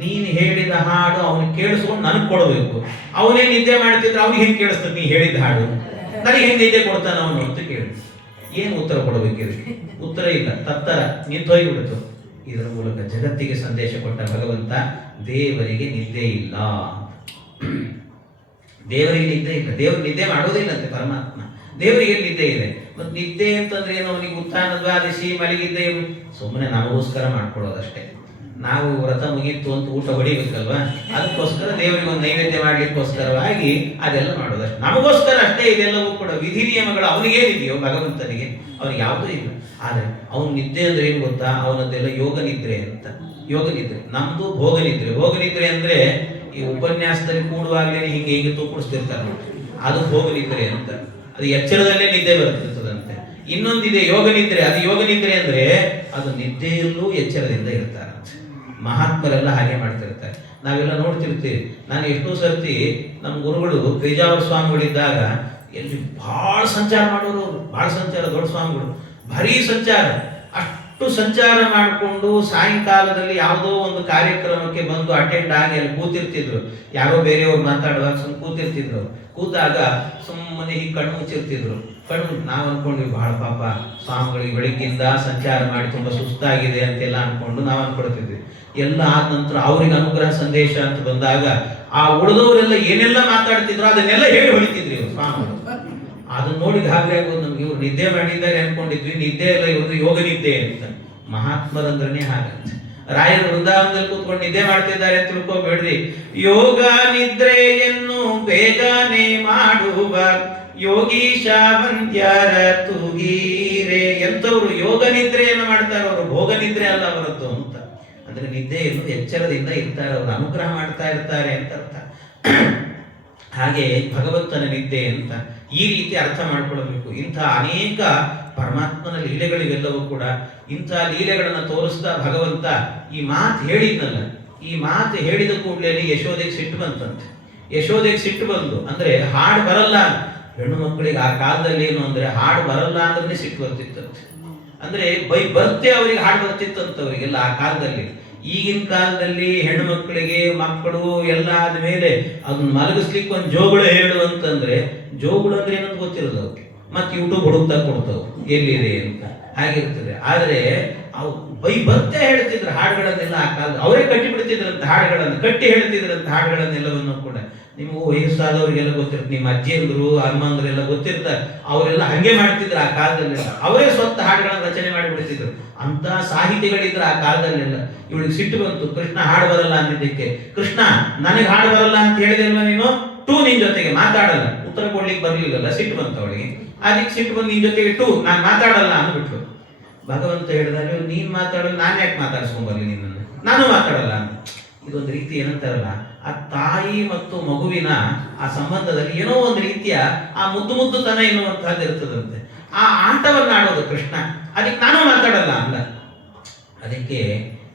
ನೀನು ಹೇಳಿದ ಹಾಡು ಅವನು ಕೇಳಿಸ್ಕೊಂಡು ನನಗೆ ಕೊಡಬೇಕು. ಅವನೇ ನಿದ್ದೆ ಮಾಡ್ತಿದ್ರೆ ಅವ್ನಿಗೆ ಹೆಂಗೆ ಕೇಳಿಸ್ತದೆ ನೀ ಹೇಳಿದ ಹಾಡು? ನನಗೆ ಹೆಂಗೆ ನಿದ್ದೆ ಕೊಡ್ತಾನ ಅವನು ಅಂತ ಕೇಳಿ ಏನು ಉತ್ತರ ಕೊಡಬೇಕು? ಇದಕ್ಕೆ ಉತ್ತರ ಇಲ್ಲ, ತತ್ತರ ನಿಂತೋಗ್ಬಿಡ್ತು. ಇದರ ಮೂಲಕ ಜಗತ್ತಿಗೆ ಸಂದೇಶ ಕೊಟ್ಟ ಭಗವಂತ, ದೇವರಿಗೆ ನಿದ್ದೆ ಇಲ್ಲ. ದೇವರಿಗೆ ನಿದ್ದೆ ಇಲ್ಲ. ದೇವರು ನಿದ್ದೆ ಮಾಡೋದಿಲ್ಲಂತೆ ಪರಮಾತ್ಮ. ದೇವರಿಗೆ ನಿದ್ದೆ ಇದೆ. ಮತ್ತೆ ನಿದ್ದೆ ಅಂತಂದ್ರೆ ಏನು? ಅವನಿಗೆ ಉತ್ಥಾನದ್ವಾದಿಸಿ ಮಲಗಿದ್ದೆ ಸುಮ್ಮನೆ ನಮಗೋಸ್ಕರ ಮಾಡ್ಕೊಳ್ಳೋದಷ್ಟೇ. ನಾವು ವ್ರತ ಮುಗೀತು ಅಂತ ಊಟ ಹೊಡಿಬೇಕಲ್ವಾ, ಅದಕ್ಕೋಸ್ಕರ ದೇವರಿಗೆ ಒಂದು ನೈವೇದ್ಯ ಮಾಡ್ಲಿಕ್ಕೋಸ್ಕರವಾಗಿ ಅದೆಲ್ಲ ಮಾಡೋದು ಅಷ್ಟೇ. ನಮಗೋಸ್ಕರ ಅಷ್ಟೇ ಇದೆಲ್ಲವೂ ಕೂಡ. ವಿಧಿ ನಿಯಮಗಳು ಅವನಿಗೇನಿದೆಯೋ ಭಗವಂತನಿಗೆ, ಅವನಿಗೆ ಯಾವುದೂ ಇಲ್ಲ. ಆದರೆ ಅವನು ನಿದ್ದೆ ಅಂದ್ರೆ ಏನು ಗೊತ್ತಾ, ಅವನದ್ದೆಲ್ಲ ಯೋಗ ನಿದ್ರೆ ಅಂತ. ಯೋಗ ನಿದ್ರೆ, ನಮ್ದು ಭೋಗ ನಿದ್ರೆ. ಭೋಗ ನಿದ್ರೆ ಅಂದ್ರೆ ಈ ಉಪನ್ಯಾಸದಲ್ಲಿ ಕೂಡುವಾಗಲೇ ಹಿಂಗೆ ತೂಕಡಿಸ್ತಿರ್ತಾರೆ ನೋಡಿ, ಅದು ಭೋಗ ನಿದ್ರೆ ಅಂತ. ಅದು ಎಚ್ಚರದಲ್ಲೇ ನಿದ್ದೆ ಬರುತ್ತಿರ್ತದಂತೆ. ಇನ್ನೊಂದಿದೆ ಯೋಗ ನಿದ್ರೆ. ಅದು ಯೋಗ ನಿದ್ರೆ ಅಂದ್ರೆ ಅದು ನಿದ್ದೆಯಲ್ಲೂ ಎಚ್ಚರದಿಂದ ಇರ್ತಾರೆ. ಮಹಾತ್ಮರೆಲ್ಲ ಹಾಗೆ ಮಾಡ್ತಿರ್ತಾರೆ, ನಾವೆಲ್ಲ ನೋಡ್ತಿರ್ತೀವಿ. ನಾನು ಎಷ್ಟೋ ಸರ್ತಿ ನಮ್ಮ ಗುರುಗಳು ಪೇಜಾವರ ಸ್ವಾಮಿಗಳಿದ್ದಾಗ ಎಲ್ಲಿ ಬಹಳ ಸಂಚಾರ ಮಾಡೋರು ಅವರು, ಬಹಳ ಸಂಚಾರ. ದೊಡ್ಡ ಸ್ವಾಮಿಗಳು ಭಾರಿ ಸಂಚಾರ. ಅಷ್ಟು ಸಂಚಾರ ಮಾಡಿಕೊಂಡು ಸಾಯಂಕಾಲದಲ್ಲಿ ಯಾವುದೋ ಒಂದು ಕಾರ್ಯಕ್ರಮಕ್ಕೆ ಬಂದು ಅಟೆಂಡ್ ಆಗಿ ಅಲ್ಲಿ ಕೂತಿರ್ತಿದ್ರು. ಯಾರೋ ಬೇರೆಯವ್ರು ಮಾತಾಡುವಾಗ ಸುಮ್ಮನೆ ಕೂತಿರ್ತಿದ್ರು. ಕೂತಾಗ ಸುಮ್ಮನೆ ಹೀಗೆ ಕಣ್ಣು ಮುಚ್ಚಿರ್ತಿದ್ರು. ನಾವು ಅನ್ಕೊಂಡ್ವಿ ಬಹಳ ಪಾಪ ಸ್ವಾಮಿಗಳಿಗೆ ಬೆಳಗ್ಗಿಂದ ಸಂಚಾರ ಮಾಡಿ ತುಂಬಾ ಸುಸ್ತಾಗಿದೆ ಅಂತೆಲ್ಲ ಅನ್ಕೊಂಡು ನಾವು ಅನ್ಕೊಳ್ತಿದ್ವಿ. ಎಲ್ಲ ಆದ ನಂತರ ಅವ್ರಿಗೆ ಅನುಗ್ರಹ ಸಂದೇಶ ಅಂತ ಬಂದಾಗ ಆ ಉಳಿದವರೆಲ್ಲ ಏನೆಲ್ಲ ಮಾತಾಡ್ತಿದ್ರು ಅದನ್ನೆಲ್ಲ ಹೇಳಿ ಹೊಳಿತಿದ್ರಿ ಇವರು ಸ್ವಾಮಿಗಳು. ಅದನ್ನ ನೋಡಿ ಗಾಬರಿ ಆಗೋದು ನಮ್ಗೆ. ಇವ್ರು ನಿದ್ದೆ ಮಾಡಿದ್ದಾರೆ ಅನ್ಕೊಂಡಿದ್ವಿ, ನಿದ್ದೆ ಎಲ್ಲ ಇವ್ರದ್ದು ಯೋಗ ನಿದ್ದೆ ಅಂತ. ಮಹಾತ್ಮರಂದ್ರನೇ ಹಾಗಂತ. ರಾಯರು ವೃಂದಾವನದಲ್ಲಿ ಕೂತ್ಕೊಂಡು ನಿದ್ದೆ ಮಾಡ್ತಿದ್ದಾರೆ ಅಂತ ತಿಳ್ಕೊಬೇಡ್ರಿ. ಯೋಗ ನಿದ್ರೆಯನ್ನು ಬೇಗನೆ ಮಾಡುವ ಯೋಗೀಶ ವಂದ್ಯರ ತುಗೀರೆ. ಎಂತವ್ರು ಯೋಗ ನಿದ್ರೆಯನ್ನು ಮಾಡ್ತಾರೆ, ಅವರು ಭೋಗ ನಿದ್ರೆ ಅಲ್ಲ ಅವರದ್ದು ಅಂತ. ಅಂದ್ರೆ ನಿದ್ದೆಯನ್ನು ಎಚ್ಚರದಿಂದ ಇರ್ತಾರೆ, ಅವರು ಅನುಗ್ರಹ ಮಾಡ್ತಾ ಇರ್ತಾರೆ ಅಂತ ಅರ್ಥ. ಹಾಗೆ ಭಗವಂತನ ನಿದ್ದೆ ಅಂತ ಈ ರೀತಿ ಅರ್ಥ ಮಾಡ್ಕೊಳ್ಬೇಕು. ಇಂಥ ಅನೇಕ ಪರಮಾತ್ಮನ ಲೀಲೆಗಳಿಗೆಲ್ಲವೂ ಕೂಡ ಇಂಥ ಲೀಲೆಗಳನ್ನು ತೋರಿಸ್ತಾ ಭಗವಂತ ಈ ಮಾತು ಹೇಳಿದ್ನಲ್ಲ, ಈ ಮಾತು ಹೇಳಿದ ಕೂಡಲೇ ಯಶೋದೆಗೆ ಸಿಟ್ಟು ಬಂತಂತೆ. ಯಶೋದೆಗೆ ಸಿಟ್ಟು ಬಂದು ಅಂದ್ರೆ ಹಾಡು ಬರಲ್ಲ. ಹೆಣ್ಣು ಮಕ್ಕಳಿಗೆ ಆ ಕಾಲದಲ್ಲಿ ಏನು ಅಂದ್ರೆ ಹಾಡು ಬರಲ್ಲ ಅಂದ್ರೆ ಸಿಟ್ಟು ಬರ್ತಿತ್ತಂತೆ. ಅಂದ್ರೆ ಬೈ ಬರ್ತೆ ಅವರಿಗೆ ಹಾಡು ಬರ್ತಿತ್ತಂತ ಅವರಿಗೆಲ್ಲ ಆ ಕಾಲದಲ್ಲಿ. ಈಗಿನ ಕಾಲದಲ್ಲಿ ಹೆಣ್ಣು ಮಕ್ಕಳಿಗೆ ಮಕ್ಕಳು ಎಲ್ಲ ಆದ್ಮೇಲೆ ಅದನ್ನ ಮಲಗಿಸ್ಲಿಕ್ಕೆ ಒಂದು ಜೋಗುಳ ಹೇಳು ಅಂತಂದ್ರೆ, ಜೋಗುಳ ಅಂದ್ರೆ ಏನಂತ ಗೊತ್ತಿರೋದು ಅವ್ರಿಗೆ. ಮತ್ತೆ ಯೂಟ್ಯೂಬ್ ಹುಡುಕ್ತಾ ಕೊಡ್ತಾವ್ ಎಲ್ಲಿದೆ ಅಂತ, ಹಾಗಿರ್ತದೆ. ಆದ್ರೆ ಅವು ಬೈ ಬರ್ತೆ ಹೇಳ್ತಿದ್ರು ಹಾಡುಗಳನ್ನೆಲ್ಲ ಆ ಕಾಲ. ಅವರೇ ಕಟ್ಟಿ ಬಿಡ್ತಿದ್ರಂತ ಹಾಡುಗಳನ್ನು, ಕಟ್ಟಿ ಹೇಳ್ತಿದ್ರಂತ ಹಾಡುಗಳನ್ನೆಲ್ಲವನ್ನು ಕೂಡ. ನಿಮಗೂ ವಯಸ್ಸಾದವ್ರಿಗೆಲ್ಲ ಗೊತ್ತಿರುತ್ತೆ, ನಿಮ್ಮ ಅಜ್ಜಿಯಂದ್ರು ಅಮ್ಮಂದ್ರೆಲ್ಲ ಗೊತ್ತಿರ್ತಾರೆ. ಅವರೆಲ್ಲ ಹಂಗೆ ಮಾಡ್ತಿದ್ರು ಆ ಕಾಲದಲ್ಲೆಲ್ಲ. ಅವರೇ ಸ್ವತಃ ಹಾಡುಗಳನ್ನು ರಚನೆ ಮಾಡಿಬಿಡ್ತಿದ್ರು. ಅಂತ ಸಾಹಿತಿಗಳಿದ್ರು ಆ ಕಾಲದಲ್ಲೆಲ್ಲ. ಇವಳಿಗೆ ಸಿಟ್ಟು ಬಂತು, ಕೃಷ್ಣ ಹಾಡು ಬರಲ್ಲ ಅಂದಿದ್ದಕ್ಕೆ. ಕೃಷ್ಣ ನನಗೆ ಹಾಡು ಬರಲ್ಲ ಅಂತ ಹೇಳಿದಲ್ವ ನೀನು, ನಿನ್ ಜೊತೆಗೆ ಮಾತಾಡಲ್ಲ. ಉತ್ತರ ಕೊಡ್ಲಿಕ್ಕೆ ಬರ್ಲಿಲ್ಲಲ್ಲ, ಸಿಟ್ಟು ಬಂತು ಅವಳಿಗೆ. ಅದಕ್ಕೆ ಸಿಟ್ಟು ಬಂದು ನಿನ್ ಜೊತೆಗೆ ನಾನು ಮಾತಾಡಲ್ಲ ಅಂದ್ಬಿಟ್ರು. ಭಗವಂತ ಹೇಳಿದಾಗ ನೀನ್ ಮಾತಾಡಲ್ಲ, ನಾನು ಯಾಕೆ ಮಾತಾಡಿಸ್ಕೊಂಡ್ಬರ್ಲಿ ನಿನ್ನನ್ನು, ನಾನು ಮಾತಾಡಲ್ಲ ಅಂತ. ಇದೊಂದು ರೀತಿ ಏನಂತಾರಲ್ಲ, ಆ ತಾಯಿ ಮತ್ತು ಮಗುವಿನ ಆ ಸಂಬಂಧದಲ್ಲಿ ಏನೋ ಒಂದು ರೀತಿಯ ಆ ಮುದ್ದುತನ ಎನ್ನುವಂತಹದ್ದು ಇರ್ತದಂತೆ. ಆ ಆಟವನ್ನು ಆಡೋದು ಕೃಷ್ಣ. ಅದಕ್ಕೆ ನಾನು ಮಾತಾಡಲ್ಲ ಅಂದ. ಅದಕ್ಕೆ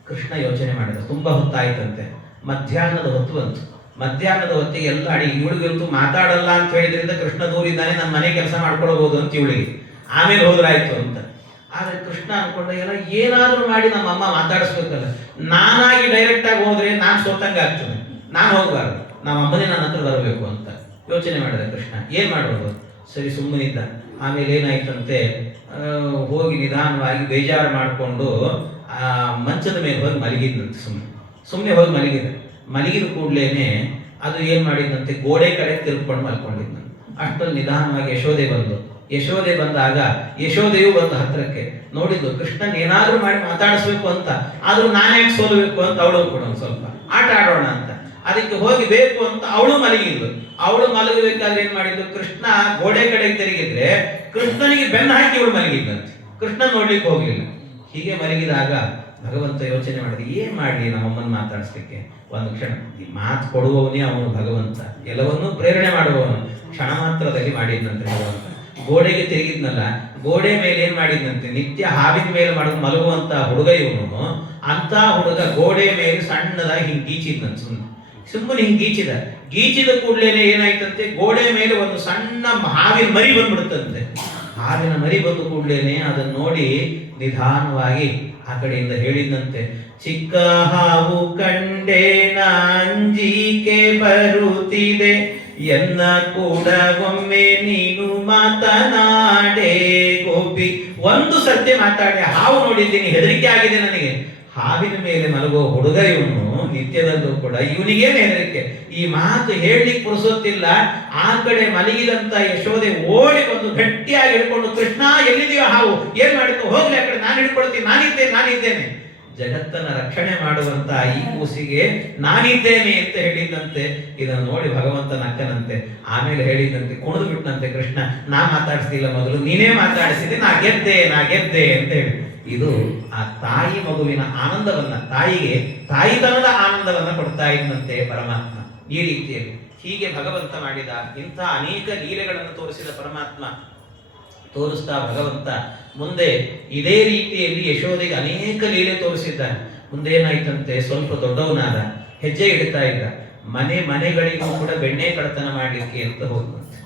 ಕೃಷ್ಣ ಯೋಚನೆ ಮಾಡಿದ. ತುಂಬಾ ಹೊತ್ತಾಯ್ತಂತೆ, ಮಧ್ಯಾಹ್ನದ ಹೊತ್ತು ಬಂತು. ಮಧ್ಯಾಹ್ನದ ಹೊತ್ತಿಗೆ ಎಲ್ಲ ಅಡಿಗೆ ಇವಳಿಗಂತೂ ಮಾತಾಡಲ್ಲ ಅಂತ ಹೇಳಿದ್ರಿಂದ ಕೃಷ್ಣ ದೂರಿದ್ದಾನೆ, ನನ್ನ ಮನೆ ಕೆಲಸ ಮಾಡ್ಕೊಳ್ಬಹುದು ಅಂತ ಇವಳಿಗೆ. ಆಮೇಲೆ ಹೋದ್ರಾಯ್ತು ಅಂತ. ಆದ್ರೆ ಕೃಷ್ಣ ಅನ್ಕೊಂಡ, ಎಲ್ಲ ಏನಾದ್ರೂ ಮಾಡಿ ನಮ್ಮ ಅಮ್ಮ ಮಾತಾಡಿಸ್ಬೇಕಲ್ಲ. ನಾನಾಗಿ ಡೈರೆಕ್ಟ್ ಆಗಿ ಹೋದ್ರೆ ನಾನು ಸೋತಂಗ ಆಗ್ತದೆ, ನಾನು ಹೋಗ್ಬಾರ್ದು, ನಮ್ಮ ಅಮ್ಮನೇ ನನ್ನ ಹತ್ರ ಬರಬೇಕು ಅಂತ ಯೋಚನೆ ಮಾಡಿದ ಕೃಷ್ಣ. ಏನ್ ಮಾಡೋದು, ಸರಿ ಸುಮ್ಮನಿದ್ದ. ಆಮೇಲೆ ಏನಾಯ್ತಂತೆ, ಹೋಗಿ ನಿಧಾನವಾಗಿ ಬೇಜಾರು ಮಾಡಿಕೊಂಡು ಆ ಮಂಚದ ಮೇಲೆ ಹೋಗಿ ಮಲಗಿದ್ನಂತೆ. ಸುಮ್ಮನೆ ಹೋಗಿ ಮಲಗಿದ ಕೂಡ್ಲೇನೆ ಅದು ಏನ್ ಮಾಡಿದಂತೆ, ಗೋಡೆ ಕಡೆ ತಿರ್ಕೊಂಡು ಮಲ್ಕೊಂಡಿದ್ನಂತೆ. ಅಷ್ಟೊಂದು ನಿಧಾನವಾಗಿ ಯಶೋದೆ ಬಂದಾಗ ಯಶೋದೆಯು ಬಂದು ಹತ್ರಕ್ಕೆ ನೋಡಿದ್ದು, ಕೃಷ್ಣನ್ ಏನಾದ್ರೂ ಮಾಡಿ ಮಾತಾಡಿಸ್ಬೇಕು ಅಂತ. ಆದ್ರೂ ನಾನ್ಯಾಕೆ ಸೋಲ್ಬೇಕು ಅಂತ ಅವಳು ಕೂಡ ಒಂದು ಸ್ವಲ್ಪ ಆಟ ಆಡೋಣ ಅಂತ ಅದಕ್ಕೆ ಹೋಗಿ ಬೇಕು ಅಂತ ಅವಳು ಮಲಗಿದ್ಲು. ಅವಳು ಮಲಗಬೇಕಾದ್ರೆ ಏನ್ ಮಾಡಿದ್ಲು, ಕೃಷ್ಣ ಗೋಡೆ ಕಡೆ ತಿರುಗಿದ್ರೆ ಕೃಷ್ಣನಿಗೆ ಬೆನ್ನು ಹಾಕಿ ಇವಳು ಮಲಗಿದ್ದಂತೆ. ಕೃಷ್ಣ ನೋಡ್ಲಿಕ್ಕೆ ಹೋಗ್ಲಿಲ್ಲ. ಹೀಗೆ ಮಲಗಿದಾಗ ಭಗವಂತ ಯೋಚನೆ ಮಾಡಿದ, ಏನ್ ಮಾಡ್ಲಿ ನಮ್ಮಮ್ಮನ ಮಾತಾಡಿಸ್ಲಿಕ್ಕೆ. ಒಂದು ಕ್ಷಣ ಈ ಮಾತು ಕೊಡುವವನೇ ಅವನು ಭಗವಂತ, ಎಲ್ಲವನ್ನೂ ಪ್ರೇರಣೆ ಮಾಡುವವನು. ಕ್ಷಣ ಮಾತ್ರದಲ್ಲಿ ಮಾಡಿದ್ನಂತೆ ಭಗವಂತ. ಗೋಡೆಗೆ ತಿರುಗಿದ್ನಲ್ಲ, ಗೋಡೆ ಮೇಲೆ ಏನ್ ಮಾಡಿದ್ನಂತೆ, ನಿತ್ಯ ಹಾವಿನ ಮೇಲೆ ಮಲಗುವಂತ ಹುಡುಗ ಇವನು. ಅಂತ ಹುಡುಗ ಗೋಡೆ ಮೇಲೆ ಸಣ್ಣದಾಗಿ ಹಿಂಗ್ ಗೀಚಿದ್ನಂತೆ. ಸುಮ್ಮನೆ ಹಿಂಗ್ ಗೀಚಿದ ಕೂಡ್ಲೇನೆ ಏನಾಯ್ತಂತೆ, ಗೋಡೆ ಮೇಲೆ ಒಂದು ಸಣ್ಣ ಹಾವಿನ ಮರಿ ಬಂದ್ಬಿಡುತ್ತಂತೆ. ಹಾವಿನ ಮರಿ ಬಂದು ಕೂಡ್ಲೇನೆ ಅದನ್ನ ನೋಡಿ ನಿಧಾನವಾಗಿ ಆ ಕಡೆಯಿಂದ ಹೇಳಿದಂತೆ, ಚಿಕ್ಕ ಹಾವು ಕಂಡೆ ಅಂಜಿಕೆ ಬರುತ್ತಿದೆ, ಎನ್ನ ಕೂಡ ಒಮ್ಮೆ ನೀನು ಮಾತನಾಡೆ ಗೋಪಿ. ಒಂದು ಸತ್ಯ ಮಾತಾಡಿ, ಹಾವು ನೋಡಿದ್ದೀನಿ, ಹೆದರಿಕೆ ಆಗಿದೆ ನನಗೆ. ಹಾವಿನ ಮೇಲೆ ಮಲಗುವ ಹುಡುಗ ಇವನು, ನಿತ್ಯದಲ್ಲೂ ಕೂಡ ಇವನಿಗೇನು ಹೆದರಿಕೆ. ಈ ಮಾತು ಹೇಳಲಿಕ್ಕೆ ಪುರುಸೊತ್ತಿಲ್ಲ. ಆ ಕಡೆ ಮಲಗಿದಂತ ಯಶೋದೆ ಓಡಿ ಬಂದು ಗಟ್ಟಿಯಾಗಿ ಹಿಡ್ಕೊಂಡು, ಕೃಷ್ಣ ಎಲ್ಲಿದೆಯೋ ಹಾವು, ಏನ್ ಮಾಡಿತ್ತು, ಹೋಗ್ಲಿ ಆ ಕಡೆ, ನಾನು ಹಿಡ್ಕೊಳ್ತೀನಿ, ನಾನಿದ್ದೇನೆ. ಜಗತ್ತನ್ನ ರಕ್ಷಣೆ ಮಾಡುವಂತ ಈ ಕೂಸಿಗೆ ನಾನಿದ್ದೇನೆ ಅಂತ ಹೇಳಿದಂತೆ. ಇದನ್ನು ನೋಡಿ ಭಗವಂತ ನಕ್ಕನಂತೆ. ಆಮೇಲೆ ಹೇಳಿದಂತೆ, ಕುಣಿದು ಬಿಟ್ಟನಂತೆ ಕೃಷ್ಣ, ನಾ ಮಾತಾಡಿಸ್ತಿಲ್ಲ, ಮೊದಲು ನೀನೇ ಮಾತಾಡಿಸಿದೆ, ನಾ ಗೆದ್ದೆ ಅಂತ ಹೇಳಿ. ಇದು ಆ ತಾಯಿ ಮಗುವಿನ ಆನಂದವನ್ನ, ತಾಯಿಗೆ ತಾಯಿತನದ ಆನಂದವನ್ನ ಕೊಡ್ತಾ ಇದ್ದಂತೆ ಪರಮಾತ್ಮ. ಈ ರೀತಿಯಲ್ಲಿ ಹೀಗೆ ಭಗವಂತ ಮಾಡಿದ ಇಂಥ ಅನೇಕ ಲೀಲೆಗಳನ್ನು ತೋರಿಸಿದ ಪರಮಾತ್ಮ ತೋರಿಸ್ತಾ ಭಗವಂತ ಮುಂದೆ ಇದೇ ರೀತಿಯಲ್ಲಿ ಯಶೋದೆಗೆ ಅನೇಕ ಲೀಲೆ ತೋರಿಸಿದ್ದಾನೆ. ಮುಂದೆ ಏನಾಯ್ತಂತೆ, ಸ್ವಲ್ಪ ದೊಡ್ಡವನಾದ, ಹೆಜ್ಜೆ ಇಡ್ತಾ ಇದ್ದ, ಮನೆಗಳಿಗೂ ಕೂಡ ಬೆಣ್ಣೆ ಕಡತನ ಮಾಡ್ಲಿಕ್ಕೆ ಅಂತ ಹೋದಂತೆ.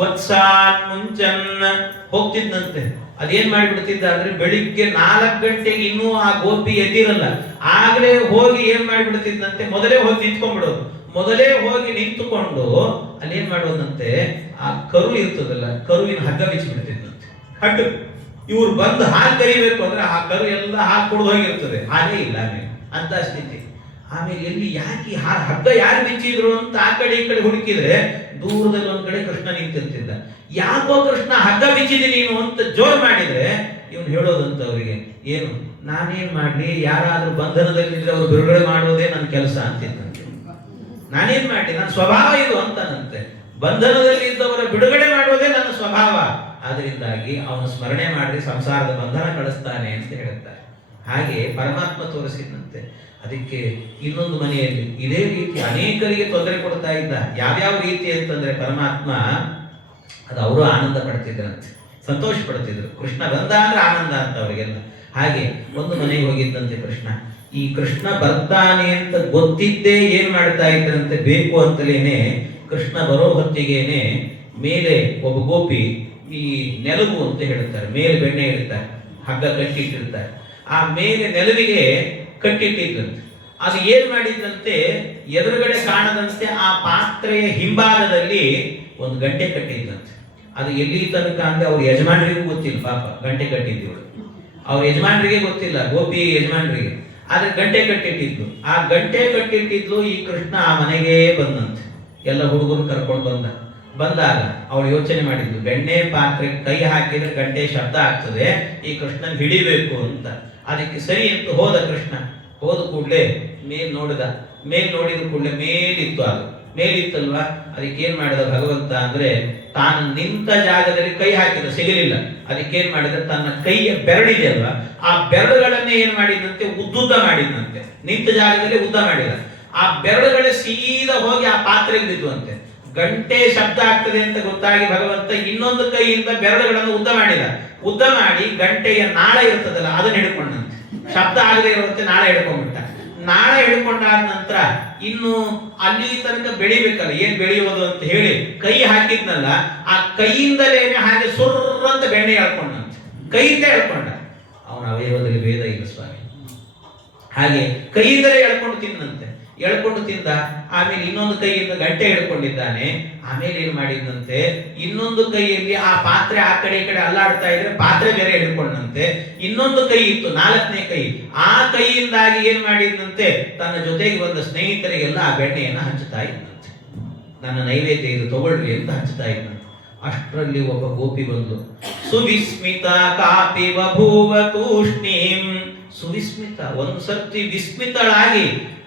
ವತ್ಸಾನ್ ಮುಂಚನ್ನ ಹೋಗ್ತಿದ್ದಂತೆ. ಅದೇನ್ ಮಾಡಿಬಿಡ್ತಿದ್ದ ಅಂದ್ರೆ, ಬೆಳಿಗ್ಗೆ 4 ಗಂಟೆಗೆ ಇನ್ನೂ ಆ ಗೋಪಿ ಎದ್ದಿರಲ್ಲ, ಆಗ್ಲೇ ಹೋಗಿ ಏನ್ ಮಾಡಿಬಿಡ್ತಿದ್ದಂತೆ, ಮೊದಲೇ ಹೋಗಿ ನಿಂತ್ಕೊಂಡ್ಬಿಡೋದು. ಮೊದಲೇ ಹೋಗಿ ನಿಂತುಕೊಂಡು ಅಲ್ಲೇನ್ ಮಾಡೋದಂತೆ, ಆ ಕರು ಇರ್ತದಲ್ಲ, ಕರುವಿನ ಹಗ್ಗ ಬಿಚ್ಚಿಬಿಡ್ತಿದ್ದಂತೆ. ಹಗ್ಗ ಇವ್ರು ಬಂದು ಹಾಲು ಕರಿಬೇಕು ಅಂದ್ರೆ ಆ ಕರು ಎಲ್ಲ ಹಾಲು ಕುಡಿದು ಹೋಗಿರ್ತದೆ, ಹಾಲೇ ಇಲ್ಲ ಆಮೇಲೆ ಅಂತ ಸ್ಥಿತಿ. ಆಮೇಲೆ ಎಲ್ಲಿ ಯಾಕೆ ಹಗ್ಗ ಯಾರು ಬಿಚ್ಚಿದ್ರು ಅಂತ ಆ ಕಡೆ ಈ ಕಡೆ ಹುಡುಕಿದ್ರೆ ದೂರದಲ್ಲಿ ಒಂದ್ ಕಡೆ ಕೃಷ್ಣ ನಿಂತಿರ್ತಿದ್ದ. ಯಾಕೋ ಕೃಷ್ಣ ಹಗ್ಗ ಬಿಚ್ಚಿದಿ ನೀನು ಅಂತ ಜೋರ್ ಮಾಡಿದ್ರೆ ಇವನು ಹೇಳೋದಂತ ಅವರಿಗೆ, ಏನು ನಾನೇನ್ ಮಾಡ್ಲಿ, ಯಾರಾದ್ರೂ ಬಂಧನದಲ್ಲಿದ್ರೆ ಅವ್ರು ಬಿಡುಗಡೆ ಮಾಡೋದೇ ನನ್ನ ಕೆಲಸ ಅಂತಿದ್ದಂತೆ. ನಾನೇನ್ ಮಾಡ್ಲಿ, ನನ್ನ ಸ್ವಭಾವ ಇದು ಅಂತಾನಂತೆ. ಬಂಧನದಲ್ಲಿ ಇದ್ದವರ ಬಿಡುಗಡೆ ಮಾಡುವುದೇ ನನ್ನ ಸ್ವಭಾವ. ಆದ್ರಿಂದಾಗಿ ಅವನು ಸ್ಮರಣೆ ಮಾಡಿ ಸಂಸಾರದ ಬಂಧನ ಕಳಿಸ್ತಾನೆ ಅಂತ ಹೇಳುತ್ತಾರೆ. ಹಾಗೆ ಪರಮಾತ್ಮ ತೋರಿಸಿದಂತೆ. ಅದಕ್ಕೆ ಇನ್ನೊಂದು ಮನೆಯಲ್ಲಿ ಇದೇ ರೀತಿ ಅನೇಕರಿಗೆ ತೊಂದರೆ ಕೊಡ್ತಾ ಇದ್ದ. ಯಾವ್ಯಾವ ರೀತಿ ಅಂತಂದ್ರೆ ಪರಮಾತ್ಮ ಅದು ಅವರು ಆನಂದ ಪಡ್ತಿದ್ರಂತೆ, ಸಂತೋಷ ಪಡ್ತಿದ್ರು. ಕೃಷ್ಣ ಬಂದ ಅಂದ್ರೆ ಆನಂದ ಅಂತ ಅವರಿಗೆಲ್ಲ. ಹಾಗೆ ಒಂದು ಮನೆಗೆ ಹೋಗಿದ್ದಂತೆ ಕೃಷ್ಣ. ಈ ಕೃಷ್ಣ ಬರ್ತಾನೆ ಅಂತ ಗೊತ್ತಿದ್ದೇ ಏನ್ ಮಾಡ್ತಾ ಇದ್ರಂತೆ, ಬೇಕು ಅಂತಲೇನೆ ಕೃಷ್ಣ ಬರೋ ಹೊತ್ತಿಗೇನೆ ಮೇಲೆ ಒಬ್ಬ ಗೋಪಿ ಈ ನೆಲವು ಅಂತ ಹೇಳ್ತಾರೆ, ಮೇಲೆ ಬೆಣ್ಣೆ ಇಡ್ತಾರೆ, ಹಗ್ಗ ಕಟ್ಟಿಟ್ಟಿರ್ತಾರೆ. ಆ ಮೇಲೆ ನೆಲವಿಗೆ ಕಟ್ಟಿಟ್ಟಿದ್ದಂತೆ. ಅದು ಏನ್ ಮಾಡಿದ್ದಂತೆ, ಎದುರುಗಡೆ ಕಾಣದಂತೆ ಆ ಪಾತ್ರೆಯ ಹಿಂಭಾಗದಲ್ಲಿ ಒಂದು ಗಂಟೆ ಕಟ್ಟಿದ್ದಂತೆ. ಅದು ಎಲ್ಲಿ ತನಕ ಅಂದ್ರೆ ಅವ್ರ ಯಜಮಾನರಿಗೂ ಗೊತ್ತಿಲ್ಲ, ಪಾಪ ಗಂಟೆ ಕಟ್ಟಿದ್ದವಳು ಅವ್ರ ಯಜಮಾನರಿಗೆ ಗೊತ್ತಿಲ್ಲ, ಗೋಪಿ ಯಜಮಾನರಿಗೆ. ಆದ್ರೆ ಗಂಟೆ ಕಟ್ಟಿಟ್ಟಿದ್ಲು. ಆ ಗಂಟೆ ಕಟ್ಟಿಟ್ಟಿದ್ಲು. ಈ ಕೃಷ್ಣ ಆ ಮನೆಗೆ ಬಂದಂತೆ, ಎಲ್ಲ ಹುಡುಗರು ಕರ್ಕೊಂಡು ಬಂದಾಗ ಅವಳು ಯೋಚನೆ ಮಾಡಿದ್ಲು, ಬೆಣ್ಣೆ ಪಾತ್ರೆ ಕೈ ಹಾಕಿದ್ರೆ ಗಂಟೆ ಶಬ್ದ ಆಗ್ತದೆ, ಈ ಕೃಷ್ಣನ್ ಹಿಡಿಬೇಕು ಅಂತ. ಅದಕ್ಕೆ ಸರಿ ಅಂತ ಹೋದ ಕೃಷ್ಣ. ಹೋದ ಕೂಡಲೇ ನೋಡಿದ ಕೂಡಲೇ ಮೇಲಿತ್ತು. ಅದು ಮೇಲಿತ್ತಲ್ವಾ, ಅದಕ್ಕೇನ್ ಮಾಡಿದ ಭಗವಂತ ಅಂದ್ರೆ, ತಾನು ನಿಂತ ಜಾಗದಲ್ಲಿ ಕೈ ಹಾಕಿದ, ಸಿಗಲಿಲ್ಲ. ಅದಕ್ಕೇನ್ ಮಾಡಿದ, ತನ್ನ ಕೈಯ ಬೆರಳಿದೆ ಅಲ್ವಾ, ಆ ಬೆರಳುಗಳನ್ನೇ ಏನ್ ಮಾಡಿದಂತೆ, ಉದ್ದುದ್ದ ಮಾಡಿದಂತೆ. ನಿಂತ ಜಾಗದಲ್ಲಿ ಉದ್ದ ಮಾಡಿದ. ಆ ಬೆರಳುಗಳೇ ಸೀದಾ ಹೋಗಿ ಆ ಪಾತ್ರೆಗೆ ಬಿದ್ದುವಂತೆ. ಗಂಟೆ ಶಬ್ದ ಆಗ್ತದೆ ಅಂತ ಗೊತ್ತಾಗಿ ಭಗವಂತ ಇನ್ನೊಂದು ಕೈಯಿಂದ ಬೆರಳುಗಳನ್ನು ಉದ್ದ ಮಾಡಿ ಗಂಟೆಯ ನಾಳ ಇರ್ತದಲ್ಲ ಅದನ್ನ ಹಿಡ್ಕೊಂಡಂತೆ. ಶಬ್ದ ಆಗದೆ ಇರುವಂತೆ ನಾಳ ಹಿಡ್ಕೊಂಡ್ಬಿಟ್ಟ. ನಾಳ ಹಿಡ್ಕೊಂಡಾದ ನಂತರ ಇನ್ನು ಅಲ್ಲಿ ತನಕ ಬೆಳಿಬೇಕಲ್ಲ, ಏನ್ ಬೆಳೆಯುವುದು ಅಂತ ಹೇಳಿ ಕೈ ಹಾಕಿದ್ನಲ್ಲ, ಆ ಕೈಯಿಂದಲೇನೆ ಹಾಗೆ ಸುರ್ರಂತ ಬೆಣ್ಣೆ ಎಳ್ಕೊಂಡಂತೆ. ಕೈಯಿಂದ ಎಳ್ಕೊಂಡ. ಅವನ ಅವಯವದಲ್ಲಿ ಭೇದ ಇಲ್ಲ ಸ್ವಾಮಿ. ಹಾಗೆ ಕೈಯಿಂದಲೇ ಎಳ್ಕೊಂಡು ತಿಂದ. ಆಮೇಲೆ ಇನ್ನೊಂದು ಕೈಯಿಂದ ಗಂಟೆ ಹಿಡ್ಕೊಂಡಿದ್ದಾನೆ. ಆಮೇಲೆ ಏನ್ ಮಾಡಿದಂತೆ, ಇನ್ನೊಂದು ಕೈಯಲ್ಲಿ ಆ ಪಾತ್ರೆ ಆ ಕಡೆ ಈ ಕಡೆ ಅಲ್ಲಾಡ್ತಾ ಇದ್ರೆ ಪಾತ್ರೆ ಬೇರೆ ಹಿಡ್ಕೊಂಡಂತೆ. ಇನ್ನೊಂದು ಕೈ ಇತ್ತು, 4ನೇ ಕೈ. ಆ ಕೈಯಿಂದಾಗಿ ಏನ್ ಮಾಡಿದಂತೆ, ತನ್ನ ಜೊತೆಗೆ ಬಂದ ಸ್ನೇಹಿತರಿಗೆಲ್ಲ ಆ ಬೆಣ್ಣೆಯನ್ನ ಹಂಚುತ್ತಾ ಇದ್ದಂತೆ. ನನ್ನ ನೈವೇದ್ಯ ಇದು ತಗೊಳ್ಳಿ ಅಂತ ಹಂಚುತ್ತಾ ಇದ್ದಂತೆ. ಅಷ್ಟರಲ್ಲಿ ಒಬ್ಬ ಗೋಪಿ ಬಂದು, ಸುವಿಸ್ಮಿತ ಕಾಪಿ ಬಭೂವ ತೂಷ್ಣೀಂ. ಸುವಿಸ್ಮಿತ, ಒಂದು ಸರ್ತಿ ವಿಸ್ಮಿತಳಾಗಿ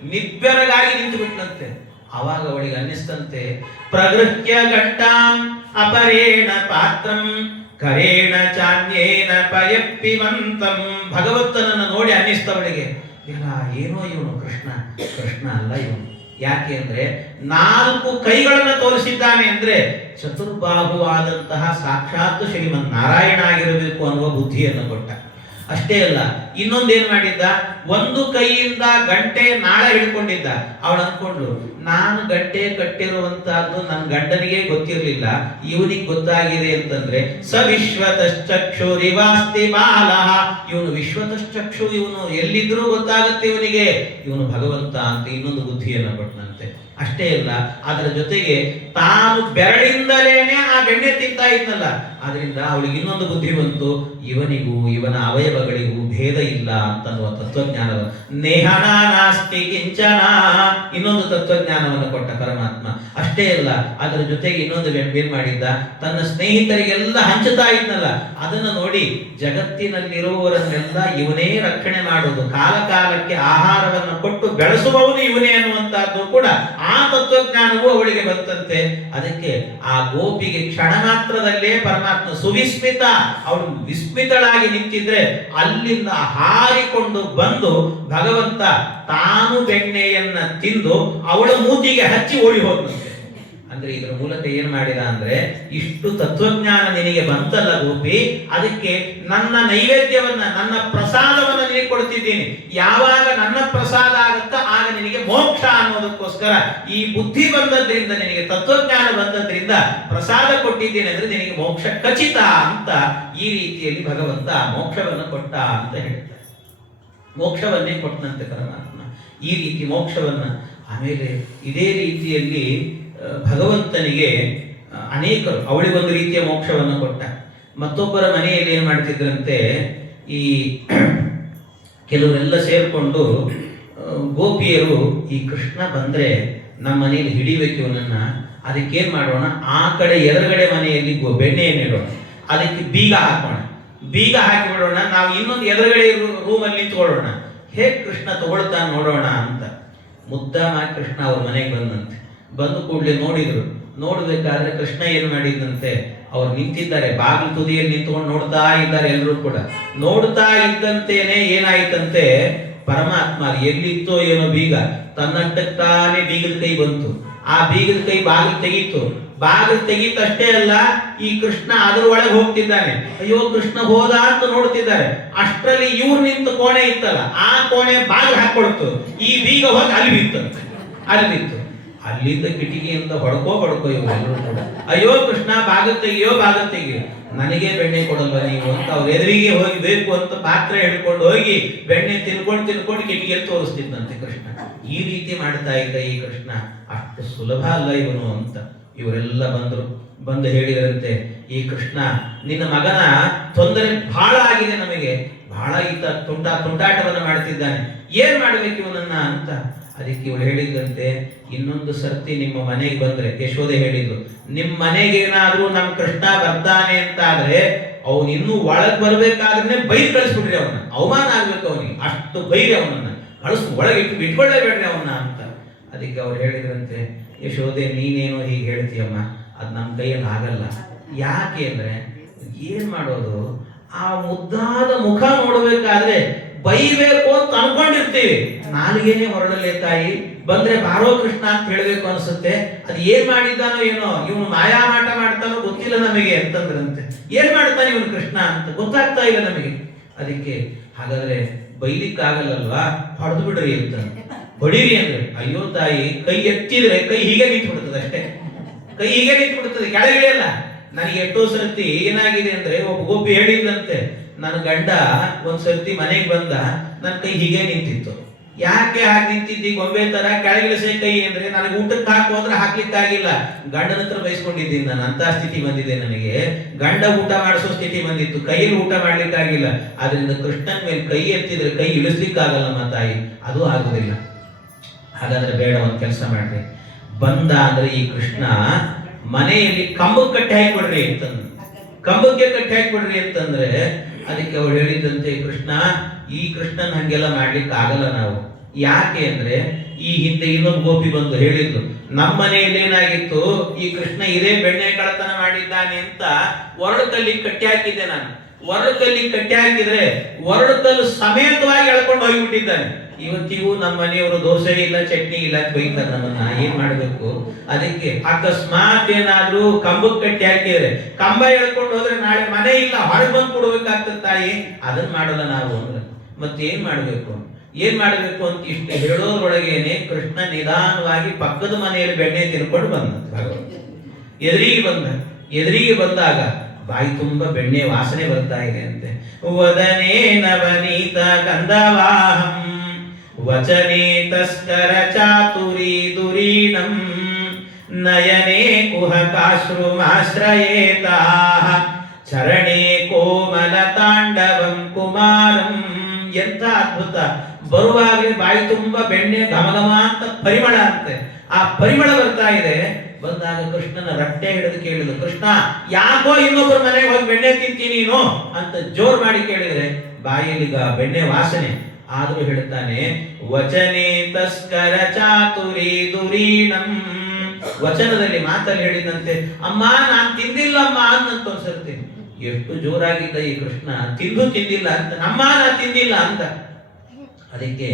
ನಿಬ್ಬೆರಗಾಗಿ ನಿಂತು ಬಿಟ್ಟಂತೆ. ಆವಾಗ ಅವಳಿಗೆ ಅನ್ನಿಸ್ತಂತೆ, ಪ್ರಗೃಹ್ಯ ಘಟ್ಟಾಂ ಅಪರೇಣ ಪಾತ್ರಂ ಕರೇಣ ಚಾನ್ಯೇನ ಪಯಪ್ಪಿವಂತಂ. ಭಗವಂತನನ್ನು ನೋಡಿ ಅನ್ನಿಸ್ತವಳಿಗೆ, ಏನೋ ಇವನು ಕೃಷ್ಣ ಅಲ್ಲ ಇವನು. ಯಾಕೆ ಅಂದ್ರೆ 4 ಕೈಗಳನ್ನು ತೋರಿಸಿದ್ದಾನೆ ಅಂದ್ರೆ ಚತುರ್ಬಾಹು ಆದಂತಹ ಸಾಕ್ಷಾತ್ ಶ್ರೀಮನ್ ನಾರಾಯಣ ಆಗಿರಬೇಕು ಅನ್ನುವ ಬುದ್ಧಿಯನ್ನು ಕೊಟ್ಟ. ಅಷ್ಟೇ ಅಲ್ಲ, ಇನ್ನೊಂದೇನ್ ಮಾಡಿದ್ದ, ಒಂದು ಕೈಯಿಂದ ಗಂಟೆ ನಾಳ ಹಿಡ್ಕೊಂಡಿದ್ದ. ಅವಳು ಅಂದ್ಕೊಂಡ್ಲು, ನಾನು ಗಂಟೆ ಕಟ್ಟಿರುವಂತಹದ್ದು ನನ್ನ ಗಂಡನಿಗೆ ಗೊತ್ತಿರಲಿಲ್ಲ, ಇವನಿಗೆ ಗೊತ್ತಾಗಿದೆ ಅಂತಂದ್ರೆ ಸ ವಿಶ್ವತಶ್ಚಕ್ಷುರಿವಾಸ್ತಿ ಬಾಲಃ. ಇವನು ವಿಶ್ವತಶ್ಚಕ್ಷು, ಇವನು ಎಲ್ಲಿದ್ರೂ ಗೊತ್ತಾಗುತ್ತೆ ಇವನಿಗೆ, ಇವನು ಭಗವಂತ ಅಂತ ಇನ್ನೊಂದು ಬುದ್ಧಿಯನ್ನು ಕೊಟ್ಟನಂತೆ. ಅಷ್ಟೇ ಅಲ್ಲ, ಅದರ ಜೊತೆಗೆ ತಾನು ಬೆರಳಿಂದಲೇನೆ ಆ ಬೆಣ್ಣೆ ತಿಂತಾ ಇದ್ನಲ್ಲ, ಆದ್ರಿಂದ ಅವಳಿಗೆ ಇನ್ನೊಂದು ಬುದ್ಧಿ ಬಂತು, ಇವನಿಗೂ ಇವನ ಅವಯವಗಳಿಗೂ ಭೇದ ಇಲ್ಲ ಅಂತನ್ನುವ ತತ್ವಜ್ಞಾನ ತತ್ವಜ್ಞಾನವನ್ನು. ನೇಹನ ನಾಸ್ತಿ ಕಿಂಚನ, ಇನ್ನೊಂದು ತತ್ವಜ್ಞಾನವನ್ನು ಕೊಟ್ಟ ಪರಮಾತ್ಮ. ಅಷ್ಟೇ ಅಲ್ಲ, ಅದರ ಜೊತೆಗೆ ಇನ್ನೊಂದು ಏನ್ ಮಾಡಿದ್ದ, ತನ್ನ ಸ್ನೇಹಿತರಿಗೆಲ್ಲ ಹಂಚುತ್ತಾ ಇದ್ನಲ್ಲ, ಅದನ್ನು ನೋಡಿ ಜಗತ್ತಿನಲ್ಲಿರುವವರನ್ನೆಲ್ಲ ಇವನೇ ರಕ್ಷಣೆ ಮಾಡುವುದು, ಕಾಲ ಕಾಲಕ್ಕೆ ಆಹಾರವನ್ನು ಕೊಟ್ಟು ಬೆಳೆಸುವವನು ಇವನೇ ಅನ್ನುವಂತಹದ್ದು ಕೂಡ ಆ ತತ್ವಜ್ಞಾನವೂ ಅವಳಿಗೆ ಬಂತಂತೆ. ಅದಕ್ಕೆ ಆ ಗೋಪಿಗೆ ಕ್ಷಣ ಮಾತ್ರದಲ್ಲೇ ಪರಮಾತ್ಮ ಸುವಿಸ್ಮಿತ, ಅವಳು ವಿಸ್ಮಿತಳಾಗಿ ನಿಂತಿದ್ರೆ ಅಲ್ಲಿಂದ ಹಾರಿಕೊಂಡು ಬಂದು ಭಗವಂತ ತಾನು ಬೆಣ್ಣೆಯನ್ನ ತಿಂದು ಅವಳ ಮೂತಿಗೆ ಹಚ್ಚಿ ಓಡಿ ಹೋದಂತೆ. ಅಂದ್ರೆ ಇದರ ಮೂಲಕ ಏನ್ ಮಾಡಿದ ಅಂದ್ರೆ, ಇಷ್ಟು ತತ್ವಜ್ಞಾನ ನಿನಗೆ ಬಂತಲ್ಲ ಗೋಪಿ, ಅದಕ್ಕೆ ನನ್ನ ನೈವೇದ್ಯವನ್ನ, ನನ್ನ ಪ್ರಸಾದವನ್ನ ನಿನಗೆ ಕೊಡ್ತಿದ್ದೀನಿ. ಯಾವಾಗ ನನ್ನ ಪ್ರಸಾದ ಆಗುತ್ತಾ ಆಗ ನಿನಗೆ ಮೋಕ್ಷ ಅನ್ನೋದಕ್ಕೋಸ್ಕರ ಈ ಬುದ್ಧಿ ಬಂದದ್ರಿಂದ, ನಿನಗೆ ತತ್ವಜ್ಞಾನ ಬಂದದ್ರಿಂದ ಪ್ರಸಾದ ಕೊಟ್ಟಿದ್ದೀನಿ ಅಂದ್ರೆ ನಿನಗೆ ಮೋಕ್ಷ ಖಚಿತ ಅಂತ ಈ ರೀತಿಯಲ್ಲಿ ಭಗವಂತ ಮೋಕ್ಷವನ್ನು ಕೊಟ್ಟ ಅಂತ ಹೇಳ್ತಾರೆ. ಮೋಕ್ಷವನ್ನೇ ಕೊಟ್ಟನಂತೆ ಪರಮಾತ್ಮ, ಈ ರೀತಿ ಮೋಕ್ಷವನ್ನ. ಆಮೇಲೆ ಇದೇ ರೀತಿಯಲ್ಲಿ ಭಗವಂತನಿಗೆ ಅನೇಕರು, ಅವಳಿಗೊಂದು ರೀತಿಯ ಮೋಕ್ಷವನ್ನು ಕೊಟ್ಟ. ಮತ್ತೊಬ್ಬರ ಮನೆಯಲ್ಲಿ ಏನ್ ಮಾಡ್ತಿದ್ರಂತೆ, ಈ ಕೆಲವರೆಲ್ಲ ಸೇರ್ಕೊಂಡು ಗೋಪಿಯರು, ಈ ಕೃಷ್ಣ ಬಂದ್ರೆ ನಮ್ಮ ಮನೆಯಲ್ಲಿ ಹಿಡಿಬೇಕು ಇವನನ್ನ, ಅದಕ್ಕೇನ್ ಮಾಡೋಣ, ಆ ಕಡೆ ಎದುರುಗಡೆ ಮನೆಯಲ್ಲಿ ಬೆಣ್ಣೆಯನ್ನು ಇಡೋಣ, ಅದಕ್ಕೆ ಬೀಗ ಹಾಕೋಣ, ಬೀಗ ಹಾಕಿ ಬಿಡೋಣ, ನಾವು ಇನ್ನೊಂದು ಎದುರುಗಡೆ ರೂಮಲ್ಲಿ ನಿಂತ್ಕೊಳ್ಳೋಣ, ಹೇಗೆ ಕೃಷ್ಣ ತಗೊಳ್ತಾನೆ ನೋಡೋಣ ಅಂತ. ಮುದ್ದಾಮಾಗಿ ಕೃಷ್ಣ ಅವ್ರ ಮನೆಗೆ ಬಂದಂತೆ. ಬಂದು ಕೂಡಲೇ ನೋಡಿದ್ರು. ನೋಡ್ಬೇಕಾದ್ರೆ ಕೃಷ್ಣ ಏನ್ ಮಾಡಿದಂತೆ, ಅವ್ರು ನಿಂತಿದ್ದಾರೆ ಬಾಗಿಲು ತುದಿಯಲ್ಲಿ ನಿಂತ್ಕೊಂಡು ನೋಡ್ತಾ ಇದ್ದಾರೆ. ಎಲ್ಲರೂ ಕೂಡ ನೋಡ್ತಾ ಇದ್ದಂತೇನೆ ಏನಾಯ್ತಂತೆ, ಪರಮಾತ್ಮ ಎಲ್ಲಿತ್ತೋ ಏನೋ ಬೀಗ ತನ್ನಷ್ಟಕ್ಕಾನೇ ಬೀಗದ ಕೈ ಬಂತು. ಆ ಬೀಗದ ಕೈ ಬಾಗಿಲು ತೆಗೀತು. ಬಾಗಿಲು ತೆಗೀತಷ್ಟೇ ಅಲ್ಲ, ಈ ಕೃಷ್ಣ ಅದ್ರ ಒಳಗೆ ಹೋಗ್ತಿದ್ದಾನೆ. ಅಯ್ಯೋ ಕೃಷ್ಣ ಹೋದ ಅಂತ ನೋಡ್ತಿದ್ದಾರೆ. ಅಷ್ಟರಲ್ಲಿ ಇವ್ರು ನಿಂತು ಕೋಣೆ ಇತ್ತಲ್ಲ, ಆ ಕೋಣೆ ಬಾಗಿಲು ಹಾಕೊಳ್ತು. ಈ ಬೀಗ ಹೋಗಿ ಅಲ್ಲಿ ಬಿತ್ತಂತೆ, ಅಲ್ಲಿ ಬಿತ್ತು. ಅಲ್ಲಿಂದ ಕಿಟಕಿಯಿಂದ ಹೊಡ್ಕೋ ಇವರೆಲ್ಲರೂ ಕೂಡ, ಅಯ್ಯೋ ಕೃಷ್ಣ ಬಾಗಿಲು ತೆಗಿಯೋ, ಬಾಗಿಲು ತೆಗಿಯೋ, ನನಗೆ ಬೆಣ್ಣೆ ಕೊಡಲ್ವ ನೀವು ಅಂತ ಅವ್ರ ಎದುರಿಗೆ ಹೋಗಿ ಬೇಕು ಅಂತ ಪಾತ್ರ ಹಿಡ್ಕೊಂಡು ಹೋಗಿ ಬೆಣ್ಣೆ ತಿನ್ಕೊಂಡು ಕಿಟಕಿಯಲ್ಲಿ ತೋರಿಸ್ತಿದ್ದಂತೆ ಕೃಷ್ಣ. ಈ ರೀತಿ ಮಾಡ್ತಾ ಇದ್ದ ಈ ಕೃಷ್ಣ. ಅಷ್ಟು ಸುಲಭ ಅಲ್ಲ ಇವನು ಅಂತ ಇವರೆಲ್ಲ ಬಂದು ಹೇಳಿದರಂತೆ, ಈ ಕೃಷ್ಣ ನಿನ್ನ ಮಗನ ತೊಂದರೆ ಬಹಳ ಆಗಿದೆ, ನಮಗೆ ಬಹಳ ಈತ ತುಂಟಾಟವನ್ನು ಮಾಡ್ತಿದ್ದಾನೆ, ಏನ್ ಮಾಡ್ಬೇಕು ಇವನನ್ನ ಅಂತ. ಅದಕ್ಕೆ ಇವಳು ಹೇಳಿದಂತೆ, ಇನ್ನೊಂದು ಸರ್ತಿ ನಿಮ್ಮ ಮನೆಗೆ ಬಂದ್ರೆ, ಯಶೋದೆ ಹೇಳಿದ್ರು, ನಿಮ್ ಮನೆಗೇನಾದ್ರೂ ನಮ್ ಕೃಷ್ಣ ಬರ್ತಾನೆ ಅಂತ ಆದ್ರೆ ಅವನು ಇನ್ನೂ ಒಳಗ್ ಬರ್ಬೇಕಾದ್ರೆ ಬೈದ್ ಕಳಿಸ್ಬಿಡ್ರಿ, ಅವನ್ನ ಅವಮಾನ ಆಗ್ಬೇಕು ಅವನಿಗೆ, ಅಷ್ಟು ಬೈರಿ ಅವನನ್ನ ಒಳಗೆ ಇಟ್ಕೊಳ್ಳೇಬೇಡ್ರಿ ಅವನ್ನ ಅಂತ. ಅದಕ್ಕೆ ಅವ್ರು ಹೇಳಿದ್ರಂತೆ, ಯಶೋದೆ ನೀನೇನೋ ಹೀಗೆ ಹೇಳ್ತೀಯಮ್ಮ, ಅದು ನಮ್ಮ ಕೈಯಲ್ಲಿ ಆಗಲ್ಲ. ಯಾಕೆ ಅಂದ್ರೆ ಏನ್ ಮಾಡೋದು, ಆ ಮುದ್ದಾದ ಮುಖ ನೋಡ್ಬೇಕಾದ್ರೆ ಬೈಬೇಕು ಅಂತ ಅನ್ಕೊಂಡಿರ್ತೀವಿ, ನಾಲಿಗೆನೆ ಹೊರಡಲೇ ತಾಯಿ, ಬಂದ್ರೆ ಬಾರೋ ಕೃಷ್ಣ ಅಂತ ಹೇಳ್ಬೇಕು ಅನ್ಸುತ್ತೆ. ಅದು ಏನ್ ಮಾಡಿದ್ದಾನೋ ಏನೋ, ಇವನು ಮಾಯಾಮಾಟ ಮಾಡ್ತಾನೋ ಗೊತ್ತಿಲ್ಲ ನಮಗೆ ಅಂತಂದ್ರಂತೆ. ಏನ್ ಮಾಡ್ತಾನೆ ಇವನು ಕೃಷ್ಣ ಅಂತ ಗೊತ್ತಾಗ್ತಾ ಇಲ್ಲ ನಮಗೆ. ಅದಕ್ಕೆ ಹಾಗಾದ್ರೆ ಬೈಲಿಕ್ಕಾಗಲ್ಲಲ್ವಾ, ಹೊಡೆದು ಬಿಡ್ರಿ ಅಂತ. ಹೊಡಿರಿ ಅಂದ್ರೆ, ಅಯ್ಯೋ ತಾಯಿ, ಕೈ ಎತ್ತಿದ್ರೆ ಕೈ ಹೀಗೆ ನಿಂತು ಬಿಡ್ತದೆ, ಅಷ್ಟೇ ಕೈ ಹೀಗೆ ನಿಂತು ಬಿಡ್ತದೆ, ಕೆಳಗಿಳಿಯಲ್ಲ. ನನಗೆ ಎಷ್ಟೋ ಸರ್ತಿ ಏನಾಗಿದೆ ಅಂದ್ರೆ, ಒಬ್ಬ ಗೋಪಿ ಹೇಳಿದ್ರಂತೆ, ನನ್ನ ಗಂಡ ಒಂದ್ಸರ್ತಿ ಮನೆಗೆ ಬಂದ, ನನ್ನ ಕೈ ಹೀಗೆ ನಿಂತಿತ್ತು. ಯಾಕೆ ಹಾಗೆ ನಿಂತಿದ್ದಿ ಗೊಂಬೆ ತರ ಕೆಳಗಿಳಿಸೇ ಕೈ ಅಂದ್ರೆ, ನನಗೆ ಊಟಕ್ಕೆ ಹಾಕು ಅಂದ್ರೆ ಹಾಕ್ಲಿಕ್ಕಾಗಿಲ್ಲ, ಗಂಡನ ಹತ್ರ ಬಯಸ್ಕೊಂಡಿದ್ದೀನಿ ನಾನು, ಅಂತ ಸ್ಥಿತಿ ಬಂದಿದೆ ನನಗೆ. ಗಂಡ ಊಟ ಮಾಡಿಸೋ ಸ್ಥಿತಿ ಬಂದಿತ್ತು, ಕೈಯಲ್ಲಿ ಊಟ ಮಾಡ್ಲಿಕ್ಕಾಗಿಲ್ಲ. ಆದ್ರಿಂದ ಕೃಷ್ಣನ್ ಮೇಲೆ ಕೈ ಎತ್ತಿದ್ರೆ ಕೈ ಇಳಿಸ್ಲಿಕ್ಕಾಗಲ್ಲಮ್ಮ ತಾಯಿ, ಅದು ಆಗುದಿಲ್ಲ. ಹಾಗಾದ್ರೆ ಬೇಡ, ಒಂದ್ ಕೆಲಸ ಮಾಡ್ರಿ, ಬಂದ ಅಂದ್ರೆ ಈ ಕೃಷ್ಣ ಮನೆಯಲ್ಲಿ ಕಂಬಕ್ಕೆ ಕಟ್ಟಿ ಹಾಕಿಬಿಡ್ರಿ ಅಂತಂದ್ರೆ, ಕಂಬಕ್ಕೆ ಕಟ್ಟಿ ಹಾಕಿಬಿಡ್ರಿ ಅಂತಂದ್ರೆ, ಅದಕ್ಕೆ ಅವಳು ಹೇಳಿದಂತೆ, ಕೃಷ್ಣ ಈ ಕೃಷ್ಣನ್ ಹಂಗೆಲ್ಲ ಮಾಡ್ಲಿಕ್ಕೆ ಆಗಲ್ಲ ನಾವು. ಯಾಕೆ ಅಂದ್ರೆ, ಈ ಹಿಂದೆ ಇನ್ನೊಂದು ಗೋಪಿ ಬಂದು ಹೇಳಿದ್ರು, ನಮ್ಮ ಮನೆಯಲ್ಲಿ ಏನಾಗಿತ್ತು, ಈ ಕೃಷ್ಣ ಇದೇ ಬೆಣ್ಣೆ ಕಳ್ಳತನ ಮಾಡಿದ್ದಾನೆ ಅಂತ ಒರಳುಕಲ್ಲಿ ಕಟ್ಟಿ ಹಾಕಿದ್ದೆ ನಾನು. ಒರಳುಕಲ್ಲಿ ಕಟ್ಟಿ ಹಾಕಿದ್ರೆ ಒರಳುಕಲ್ಲು ಸಮೇತವಾಗಿ ಎಳ್ಕೊಂಡು ಹೋಗಿಬಿಟ್ಟಿದ್ದಾನೆ. ಇವತ್ತಿಗೂ ನಮ್ಮ ಮನೆಯವರು ದೋಸೆ ಇಲ್ಲ ಚಟ್ನಿ ಇಲ್ಲ ಅಂತ ಬೈತಾರೆ ನಮ್ಮನ್ನ, ಏನ್ ಮಾಡ್ಬೇಕು. ಅದಕ್ಕೆ ಅಕಸ್ಮಾತ್ ಏನಾದ್ರೂ ಕಂಬಕ್ಕೆ ಕಟ್ಟಿ ಹಾಕಿದ್ರೆ, ಕಂಬ ಎಳ್ಕೊಂಡು ಹೋದ್ರೆ ನಾಳೆ ಮನೆ ಇಲ್ಲ, ಹೊರಗೆ ಬಂದು ಕೊಡ್ಬೇಕಾಗ್ತದೆ ತಾಯಿ, ಅದನ್ನ ಮಾಡಲ್ಲ ನಾವು ಅಂದ್ರೆ ಮತ್ತೆ ಏನ್ ಮಾಡ್ಬೇಕು ಅಂತ ಇಷ್ಟು ಹೇಳೋದ್ರೊಳಗೇನೆ ಕೃಷ್ಣ ನಿಧಾನವಾಗಿ ಪಕ್ಕದ ಮನೆಯಲ್ಲಿ ಬೆಣ್ಣೆ ತಿನ್ಕೊಂಡು ಬಂದ. ಎದುರಿಗೆ ಬಂದಾಗ ಬಾಯಿ ತುಂಬಾ ಬೆಣ್ಣೆ ವಾಸನೆ ಬರ್ತಾ ಇದೆ ಅಂತೆ. ವದನೆ ನವನೀತ ಗಂಧವಾಹಂ ವಚನೆ ತಸ್ಕರ ಚಾತುರಿ ದುರೀಣಂ ನಯನೆ ಕುಹಕಾಶ್ರುಮಾಶ್ರಯೇತಾಃ ಚರಣೆ ಕೋಮಲ ತಾಂಡವಂ ಕುಮಾರಂ. ಎಂಥ ಅದ್ಭುತ! ಬರುವಾಗಲೇ ಬಾಯಿ ತುಂಬಾ ಬೆಣ್ಣೆ ಘಮಘಮ ಅಂತ ಪರಿಮಳ ಅಂತೆ. ಆ ಪರಿಮಳ ಬರ್ತಾ ಇದೆ. ಬಂದಾಗ ಕೃಷ್ಣನ ರಟ್ಟೆ ಹಿಡಿದು ಕೇಳಿದ್ರು, ಕೃಷ್ಣ ಯಾಕೋ ಇನ್ನೊಬ್ಬರ ಮನೆಗೆ ಹೋಗಿ ಬೆಣ್ಣೆ ತಿಂತೀನಿ ನೀನು ಅಂತ ಜೋರ್ ಮಾಡಿ ಕೇಳಿದ್ರೆ ಬಾಯಿಲಿಗ ಬೆಣ್ಣೆ ವಾಸನೆ. ಆದ್ರೂ ಹೇಳ್ತಾನೆ, ವಚನೆ ತಸ್ಕರ ಚಾತುರಿ ದುರೀಣಂ, ವಚನದಲ್ಲಿ ಮಾತಲ್ಲಿ ಹೇಳಿದಂತೆ ಅಮ್ಮ ನಾನ್ ತಿಂದಿಲ್ಲಮ್ಮ ಅನ್ನಂತ ಒಂದ್ಸರ್ತಿ. ಎಷ್ಟು ಜೋರಾಗಿದ್ದ ಈ ಕೃಷ್ಣ, ತಿಂದಿಲ್ಲ ಅಂತ, ಅಮ್ಮ ನಾ ತಿಂದಿಲ್ಲ ಅಂತ. ಅದಕ್ಕೆ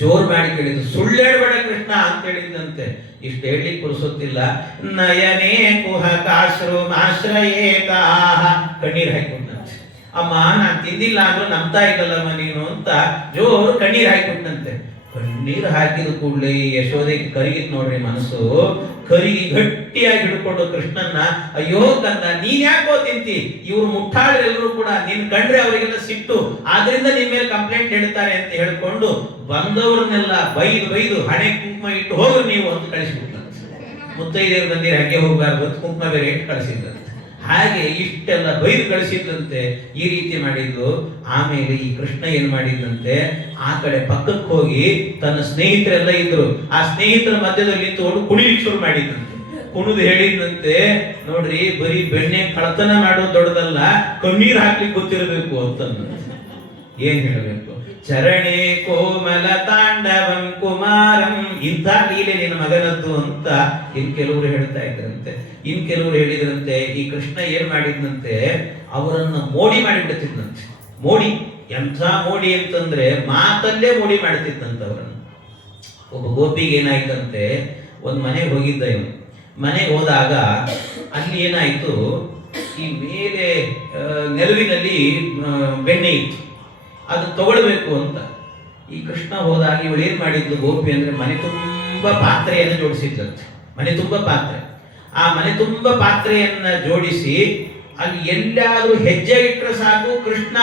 ಜೋರ್ ಮಾಡಿ ಕೇಳಿದ್ರು, ಸುಳ್ಳು ಹೇಳ್ಬೇಡ ಕೃಷ್ಣ ಅಂತ ಹೇಳಿದಂತೆ. ಇಷ್ಟು ಹೇಳಲಿಕ್ಕೆ ಪುರುಸೊತ್ತಿಲ್ಲ. ನಯನೇ ಕುಹಕಾಶ್ರು ಆಶ್ರಯೇತಾಹ, ಕಣ್ಣೀರ್ ಹಾಕಿಕೊಂಡಂತೆ. ಅಮ್ಮ ನಾನ್ ತಿಂದಿಲ್ಲ ಅಂದ್ರೂ ನಂಬ್ತಾ ಇಲ್ಲಲ್ಲಮ್ಮ ನೀನು ಅಂತ ಜೋರು ಕಣ್ಣೀರ್ ಹಾಕಿಕೊಂಡಂತೆ. ಕಣ್ಣೀರು ಹಾಕಿದ ಕೂಡಲೇ ಯಶೋದೆಗೆ ಕರಿಗಿತ್ ನೋಡ್ರಿ ಮನಸ್ಸು. ಕರಿಗಿ ಗಟ್ಟಿಯಾಗಿ ಹಿಡ್ಕೊಂಡು ಕೃಷ್ಣನ್ನ, ಅಯ್ಯೋ ಕಂದ ನೀನ್ ಯಾಕೋ ತಿಂತಿ, ಇವ್ರು ಮುಟ್ಟಾಳರೆಲ್ಲರೂ ಕೂಡ ನಿನ್ ಕಂಡ್ರೆ ಅವರಿಗೆಲ್ಲ ಸಿಟ್ಟು, ಆದ್ರಿಂದ ನಿನ್ ಮೇಲೆ ಕಂಪ್ಲೇಂಟ್ ಹೇಳ್ತಾರೆ ಅಂತ ಹೇಳ್ಕೊಂಡು ಬಂದವ್ರನ್ನೆಲ್ಲ ಬೈದು ಹಣೆ ಕುಂಕುಮ ಇಟ್ಟು ಹೋಗ್ರು ನೀವು ಅಂತ ಕಳಿಸ್ಬಿಟ್ಲ. ಮುತ್ತೈದೇವ್ರ ಬಂದಿರ ಹಾಗೆ ಹೋಗ್ಬಾರ್ದು, ಕುಂಕುಮ ಬೇರೆ ಇಟ್ಟು ಕಳಿಸಿದ್ರಂತೆ. ಹಾಗೆ ಇಷ್ಟೆಲ್ಲ ಬೈದು ಕಳಿಸಿದ್ದಂತೆ. ಈ ರೀತಿ ಮಾಡಿದ್ದು. ಆಮೇಲೆ ಈ ಕೃಷ್ಣ ಏನ್ ಮಾಡಿದಂತೆ, ಆ ಕಡೆ ಪಕ್ಕಕ್ಕೆ ಹೋಗಿ ತನ್ನ ಸ್ನೇಹಿತರೆಲ್ಲ ಇದ್ರು, ಆ ಸ್ನೇಹಿತರ ಮಧ್ಯದಲ್ಲಿ ನಿಂತುಕೊಂಡು ಕುಣಿಲಿಕ್ಕೆ ಶುರು ಮಾಡಿದಂತೆ. ಕುಣಿದು ಹೇಳಿದಂತೆ, ನೋಡ್ರಿ ಬರೀ ಬೆಣ್ಣೆ ಕಳತನ ಮಾಡೋದು ದೊಡ್ಡದಲ್ಲ, ಕಣ್ಣೀರ್ ಹಾಕ್ಲಿಕ್ಕೆ ಗೊತ್ತಿರಬೇಕು ಅಂತ. ಏನ್ ಹೇಳಬೇಕು, ಚರಣೆ ಕೋಮಲ ತಾಂಡವಂ ಕುಮಾರಂ, ಇಂಥ ಲೀಲೆ ನಿನ್ನ ಮಗನದ್ದು ಅಂತ ಇನ್ ಕೆಲವರು ಹೇಳ್ತಾ ಇದ್ರಂತೆ. ಇನ್ ಕೆಲವರು ಹೇಳಿದ್ರಂತೆ, ಈ ಕೃಷ್ಣ ಏನ್ ಮಾಡಿದ್ನಂತೆ, ಅವರನ್ನ ಮೋಡಿ ಮಾಡಿಬಿಡ್ತಿದ್ನಂತೆ. ಮೋಡಿ, ಎಂಥ ಮೋಡಿ ಅಂತಂದ್ರೆ ಮಾತಲ್ಲೇ ಮೋಡಿ ಮಾಡ್ತಿದ್ದಂತೆ ಅವರನ್ನು. ಒಬ್ಬ ಗೋಪಿಗೆ ಏನಾಯ್ತಂತೆ, ಒಂದ್ ಮನೆಗೆ ಹೋಗಿದ್ದ ಇವನು. ಮನೆಗೆ ಹೋದಾಗ ಅಲ್ಲಿ ಏನಾಯ್ತು, ಈ ಮೇಲೆ ನೆಲುವಿನಲ್ಲಿ ಬೆಣ್ಣೆ ಇತ್ತು, ಅದು ತಗೊಳ್ಬೇಕು ಅಂತ. ಈ ಕೃಷ್ಣ ಹೋದಾಗ ಇವಳು ಏನ್ ಮಾಡಿದ್ಲು ಗೋಪಿ ಅಂದ್ರೆ, ಮನೆ ತುಂಬಾ ಪಾತ್ರೆಯನ್ನು ಜೋಡಿಸಿದ್ಲಂತೆ. ಮನೆ ತುಂಬಾ ಪಾತ್ರೆ. ಆ ಮನೆ ತುಂಬಾ ಪಾತ್ರೆಯನ್ನ ಜೋಡಿಸಿ ಅಲ್ಲಿ ಎಲ್ಲಾದ್ರೂ ಹೆಜ್ಜೆ ಇಟ್ಟರೆ ಸಾಕು ಕೃಷ್ಣ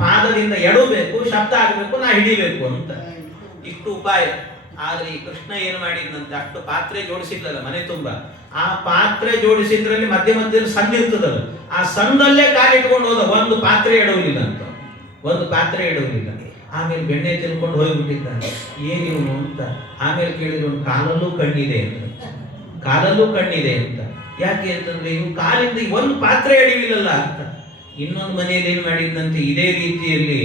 ಪಾದದಿಂದ ಎಡಬೇಕು, ಶಬ್ದ ಆಗಬೇಕು, ನಾ ಹಿಡಿಬೇಕು ಅಂತ. ಇಷ್ಟು ಉಪಾಯ. ಆದ್ರೆ ಈ ಕೃಷ್ಣ ಏನ್ ಮಾಡಿದ್ನಂತೆ, ಅಷ್ಟು ಪಾತ್ರೆ ಜೋಡಿಸಿದ್ಲಲ್ಲ ಮನೆ ತುಂಬಾ, ಆ ಪಾತ್ರೆ ಜೋಡಿಸಿದ್ರಲ್ಲಿ ಮಧ್ಯ ಸಣ್ಣ ಇರ್ತದಲ್ಲ, ಆ ಸಣ್ಣದಲ್ಲೇ ಕಾಲಿಟ್ಕೊಂಡು ಹೋದ, ಒಂದು ಪಾತ್ರೆ ಎಡವಲಿಲ್ಲ ಅಂತ, ಒಂದು ಪಾತ್ರೆ ಇಡುವುದಿಲ್ಲ. ಆಮೇಲೆ ಬೆಣ್ಣೆ ತಿನ್ಕೊಂಡು ಹೋಗ್ಬಿಟ್ಟಿದ್ದಾನೆ. ಏನಿವನು ಅಂತ ಆಮೇಲೆ ಕೇಳಿದ್ರು, ಕಾಲಲ್ಲೂ ಕಣ್ಣಿದೆ ಅಂತ. ಕಾಲಲ್ಲೂ ಕಣ್ಣಿದೆ ಅಂತ. ಯಾಕೆ ಅಂತಂದ್ರೆ ಇವು ಕಾಲಿಂದ ಒಂದು ಪಾತ್ರೆ ಎಡಿವಿಲ್ಲಲ್ಲ ಅಂತ. ಇನ್ನೊಂದು ಮನೆಯಲ್ಲಿ ಏನ್ ಮಾಡಿದಂತೆ, ಇದೇ ರೀತಿಯಲ್ಲಿ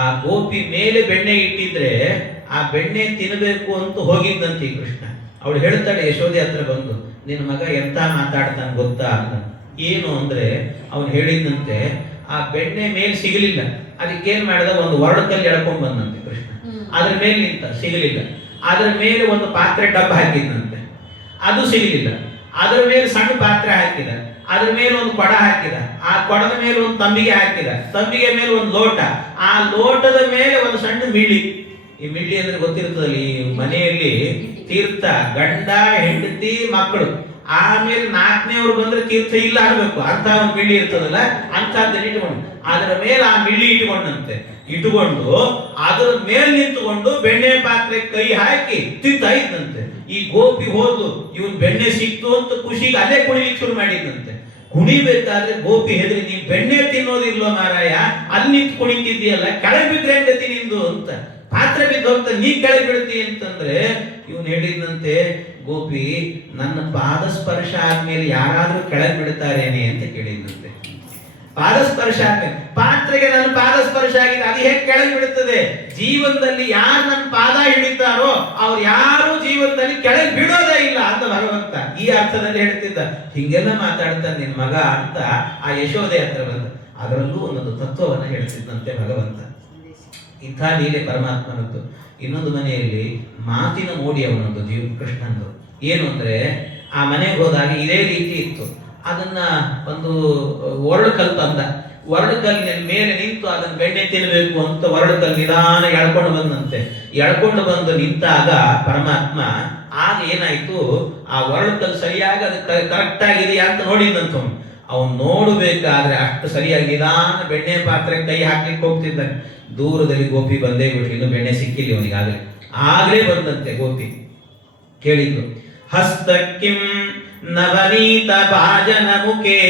ಆ ಗೋಪಿ ಮೇಲೆ ಬೆಣ್ಣೆ ಇಟ್ಟಿದ್ರೆ ಆ ಬೆಣ್ಣೆ ತಿನ್ನಬೇಕು ಅಂತ ಹೋಗಿದ್ದಂತೆ ಈ ಕೃಷ್ಣ. ಅವಳು ಹೇಳ್ತಾಳೆ ಯಶೋದೆ ಹತ್ರ ಬಂದು, ನಿನ್ನ ಮಗ ಎಂತ ಮಾತಾಡ್ತಾನೆ ಗೊತ್ತಾ ಅಂತ. ಏನು ಅಂದ್ರೆ ಅವನು ಹೇಳಿದಂತೆ, ಆ ಬೆಣ್ಣೆ ಮೇಲೆ ಸಿಗಲಿಲ್ಲ, ಅದಕ್ಕೇನ್ ಮಾಡಿದ, ಒಂದು ಒರಡಕಲ್ಲಿ ಎಳ್ಕೊಂಡ್ ಬಂದಂತೆ ಕೃಷ್ಣ. ಅದ್ರ ಮೇಲೆ ನಿಂತ, ಸಿಗಲಿಲ್ಲ. ಅದ್ರ ಮೇಲೆ ಒಂದು ಪಾತ್ರೆ ಡಬ್ಬ ಹಾಕಿದಂತೆ, ಅದು ಸಿಗಲಿಲ್ಲ. ಅದ್ರ ಮೇಲೆ ಸಣ್ಣ ಪಾತ್ರೆ ಹಾಕಿದ, ಅದ್ರ ಮೇಲೆ ಒಂದು ಕೊಡ ಹಾಕಿದ, ಆ ಕೊಡದ ಮೇಲೆ ಒಂದು ತಂಬಿಗೆ ಹಾಕಿದ, ತಂಬಿಗೆ ಮೇಲೆ ಒಂದು ಲೋಟ, ಆ ಲೋಟದ ಮೇಲೆ ಒಂದು ಸಣ್ಣ ಮಿಳ್ಳಿ. ಈ ಮಿಳ್ಳಿ ಅಂದ್ರೆ ಗೊತ್ತಿರ್ತದಲ್ಲಿ, ಈ ಮನೆಯಲ್ಲಿ ತೀರ್ಥ, ಗಂಡ ಹೆಂಡತಿ ಮಕ್ಕಳು, ಆಮೇಲೆ ನಾಲ್ಕನೇವ್ರು ಬಂದ್ರೆ ತೀರ್ಥ ಇಲ್ಲ ಅನ್ಬೇಕು, ಅಂತ ಒಂದು ಮಿಳ್ಳಿ ಇರ್ತದಲ್ಲ, ಅಂತದ್ದನ್ನು ಇಟ್ಕೊಂಡು ಅದರ ಮೇಲೆ ಆ ಮಿಳ್ಳಿ ಇಟ್ಟುಕೊಂಡು ಅದರ ಮೇಲೆ ನಿಂತುಕೊಂಡು ಬೆಣ್ಣೆ ಪಾತ್ರೆ ಕೈ ಹಾಕಿ ತಿಂತಾ ಇದ್ದಂತೆ. ಈ ಗೋಪಿ ಹೋದು ಇವನ್ ಬೆಣ್ಣೆ ಸಿಕ್ತು ಅಂತ ಖುಷಿಗೆ ಅಲ್ಲೇ ಕುಣಿಲಿಕ್ಕೆ ಶುರು ಮಾಡಿದಂತೆ. ಕುಣಿಬೇಕಾದ್ರೆ ಗೋಪಿ ಹೆದರಿ, ನೀನ್ ಬೆಣ್ಣೆ ತಿನ್ನೋದಿಲ್ವೋ ಮಾರಾಯ, ಅಲ್ಲಿ ನಿಂತು ಕುಣಿತಿದ್ದೀಯಲ್ಲ, ಕೆಳಗೆ ಬಿದ್ರೆ ಗತಿ ನಿಂದು ಅಂತ. ಪಾತ್ರೆ ಬಿದ್ದು ಹೋಗ್ತಾ ನೀ ಕೆಳಗೆ ಬೀಳ್ತಿ ಅಂತಂದ್ರೆ ಇವನು ಹೇಳಿದಂತೆ, ಗೋಪಿ ನನ್ನ ಪಾದ ಸ್ಪರ್ಶ ಆದ್ಮೇಲೆ ಯಾರಾದ್ರೂ ಕೆಳಗೆ ಬಿಡ್ತಾರೇನೆ ಅಂತ ಕೇಳಿದಂತೆ. ಪಾದ ಸ್ಪರ್ಶ ಆದ್ಮೇಲೆ, ಪಾತ್ರೆಗೆ ನನ್ನ ಪಾದ ಸ್ಪರ್ಶ ಆಗಿದೆ, ಅದು ಹೇಗೆ ಕೆಳಗೆ ಬಿಡುತ್ತದೆ? ಜೀವನದಲ್ಲಿ ಯಾರು ನನ್ನ ಪಾದ ಹಿಡಿತಾರೋ ಅವ್ರು ಯಾರು ಜೀವನದಲ್ಲಿ ಕೆಳಗೆ ಬಿಡೋದೇ ಇಲ್ಲ ಅಂತ ಭಗವಂತ ಈ ಅರ್ಥದಲ್ಲಿ ಹೇಳ್ತಿದ್ದ. ಹಿಂಗೆಲ್ಲ ಮಾತಾಡ್ತಾನೆ ನಿನ್ ಮಗ ಅಂತ ಆ ಯಶೋದೆ ಹತ್ರ ಬಂದ. ಅದರಲ್ಲೂ ಒಂದೊಂದು ತತ್ವವನ್ನು ಹೇಳ್ತಿದ್ದಂತೆ ಭಗವಂತ. ಇಂಥ ಲೀಲೆ ಪರಮಾತ್ಮನದ್ದು. ಇನ್ನೊಂದು ಮನೆಯಲ್ಲಿ ಮಾತಿನ ಮೋಡಿ ಅವನೊಂದು ಜೀವ ಕೃಷ್ಣಂದು. ಏನು ಅಂದ್ರೆ, ಆ ಮನೆಗೆ ಹೋದಾಗ ಇದೇ ರೀತಿ ಇತ್ತು. ಅದನ್ನ ಒಂದು ಒರಳುಕಲ್ ತಂದ. ಒರಳುಕಲ್ಲಿನ ಮೇಲೆ ನಿಂತು ಅದನ್ನ ಬೆಣ್ಣೆ ತಿನ್ನಬೇಕು ಅಂತ ಒರಳುಕಲ್ ನಿಧಾನ ಎಳ್ಕೊಂಡು ಬಂದಂತೆ. ಎಳ್ಕೊಂಡು ಬಂದು ನಿಂತಾಗ ಪರಮಾತ್ಮ, ಆಗ ಏನಾಯ್ತು, ಆ ಒರಳುಕಲ್ ಸರಿಯಾಗಿ ಅದು ಕರೆಕ್ಟ್ ಆಗಿದೆಯಾ ಅಂತ ನೋಡಿದಂತ ಅವನು ನೋಡಬೇಕಾದ್ರೆ ಅಷ್ಟು ಸರಿಯಾಗಿ ನಿಧಾನ ಬೆಣ್ಣೆ ಪಾತ್ರೆ ಕೈ ಹಾಕ್ಲಿಕ್ಕೆ ಹೋಗ್ತಿದ್ದಾನೆ. ದೂರದಲ್ಲಿ ಗೋಪಿ ಬಂದೇ ಬಿಟ್ಲು, ಇನ್ನು ಬೆಣ್ಣೆ ಸಿಕ್ಕಿಲ್ಲ ಅವನಿಗಾಗಲೇ. ಆಗ್ಲೇ ಬಂದಂತೆ ಗೋಪಿ. ಕೇಳಿದ್ರು, ಹಸ್ತಕ್ಕಿಂ ನವನೀತ ಭಾಜನ ಮುಖೇ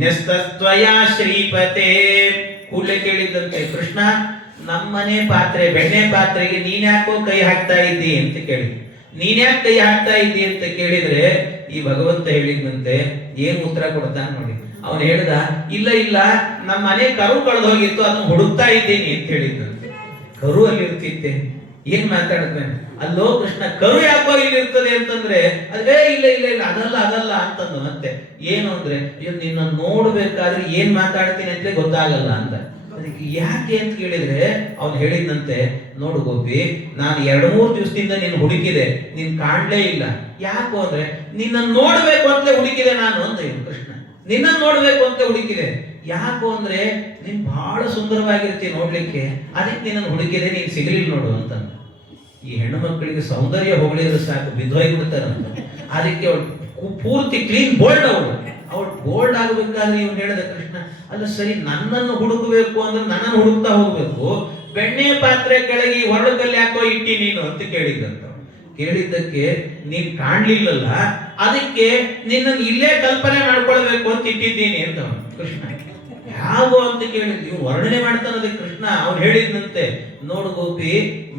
ನ್ಯಸ್ತಸ್ತ್ವಯಾ ಶ್ರೀಪತೆ. ಕೂಡಲೇ ಕೇಳಿದ್ದಂತೆ, ಕೃಷ್ಣ ನಮ್ಮನೆ ಪಾತ್ರೆ ಬೆಣ್ಣೆ ಪಾತ್ರೆಗೆ ನೀನ್ಯಾಕೋ ಕೈ ಹಾಕ್ತಾ ಇದ್ದಿ ಅಂತ ಕೇಳಿ, ನೀನ್ಯಾಕೆ ಕೈ ಹಾಕ್ತಾ ಇದ್ದಿ ಅಂತ ಕೇಳಿದ್ರೆ ಈ ಭಗವಂತ ಹೇಳಿದಂತೆ ಏನು ಉತ್ತರ ಕೊಡ್ತಾನೆ ನೋಡಿ. ಅವನು ಹೇಳ್ದ, ಇಲ್ಲ ಇಲ್ಲ, ನಮ್ಮ ಮನೆ ಕರು ಕಳೆದು ಹೋಗಿತ್ತು, ಅದನ್ನು ಹುಡುಕ್ತಾ ಇದ್ದೀನಿ ಅಂತ ಹೇಳಿದ್ದಂತೆ. ಕರು ಅಲ್ಲಿ ಇರ್ತಿತ್ತೆ, ಏನ್ ಮಾತಾಡಿದ್ಮೇಲೆ ಅಲ್ಲೋ ಕೃಷ್ಣ, ಕರು ಯಾಕೋ ಇಲ್ಲಿ ಇರ್ತದೆ ಅಂತಂದ್ರೆ ಅದೇ ಇಲ್ಲ ಇಲ್ಲ ಇಲ್ಲ ಅದಲ್ಲ ಅದಲ್ಲ ಅಂತಂದು. ಮತ್ತೆ ಏನು ಅಂದ್ರೆ, ಅಯ್ಯೋ ನಿನ್ನ ನೋಡ್ಬೇಕಾದ್ರೆ ಏನ್ ಮಾತಾಡ್ತೀನಿ ಅಂತ ಗೊತ್ತಾಗಲ್ಲ ಅಂತ. ಅದಕ್ಕೆ ಯಾಕೆ ಅಂತ ಕೇಳಿದ್ರೆ ಅವ್ನು ಹೇಳಿದಂತೆ, ನೋಡು ಗೋಪಿ, ನಾನು 2-3 ದಿವಸದಿಂದ ನೀನು ಹುಡುಕಿದೆ, ನೀನ್ ಕಾಣ್ಲೇ ಇಲ್ಲ. ಯಾಕೋ ಅಂದ್ರೆ ನಿನ್ನ ನೋಡ್ಬೇಕು ಅಂತಲೇ ಹುಡುಕಿದೆ ನಾನು ಅಂತ. ಕೃಷ್ಣ ನಿನ್ನ ನೋಡ್ಬೇಕು ಅಂತ ಹುಡುಕಿದೆ. ಯಾಕೋ ಅಂದ್ರೆ ನೀನ್ ಬಹಳ ಸುಂದರವಾಗಿರ್ತೀಯ ನೋಡ್ಲಿಕ್ಕೆ, ಅದಕ್ಕೆ ನಿನ್ನ ಹುಡುಕಿದೆ, ನೀನ್ ಸಿಗಲಿಲ್ಲ ನೋಡು ಅಂತ. ಈ ಹೆಣ್ಣು ಮಕ್ಕಳಿಗೆ ಸೌಂದರ್ಯ ಹೊಗಳಿದ್ರೆ ಸಾಕು ಬಿದ್ದೋಗ್ಬಿಡ್ತಾರಂತ. ಅದಕ್ಕೆ ಅವಳು ಪೂರ್ತಿ ಕ್ಲೀನ್ ಬೋಲ್ಡ್, ಅವಳು ಬೋಲ್ಡ್ ಆಗಬೇಕಾದ್ರೆ ಇವನು ಹೇಳಿದ ಕೃಷ್ಣ, ಅಲ್ಲ ಸರಿ, ನನ್ನನ್ನು ಹುಡುಕಬೇಕು ಅಂದ್ರೆ ನನ್ನನ್ನು ಹುಡುಕ್ತಾ ಹೋಗ್ಬೇಕು, ಬೆಣ್ಣೆ ಪಾತ್ರೆ ಕೆಳಗೆ ಹೊರಡಕಲ್ಲಿ ಯಾಕೋ ಇಟ್ಟಿ ನೀನು ಅಂತ ಕೇಳಿದ್ದಂತ. ಕೇಳಿದ್ದಕ್ಕೆ ನೀನ್ ಕಾಣ್ಲಿಲ್ಲಲ್ಲ, ಅದಕ್ಕೆ ನಿನ್ನನ್ನು ಇಲ್ಲೇ ಕಲ್ಪನೆ ಮಾಡ್ಕೊಳ್ಬೇಕು ಅಂತ ಇಟ್ಟಿದ್ದೀನಿ ಅಂತ ಕೃಷ್ಣ. ಯಾವ ಅಂತ ಕೇಳಿದ್ ಇವ್ರು ವರ್ಣನೆ ಮಾಡ್ತಾನದೆ ಕೃಷ್ಣ. ಅವ್ನು ಹೇಳಿದಂತೆ, ನೋಡು ಗೋಪಿ,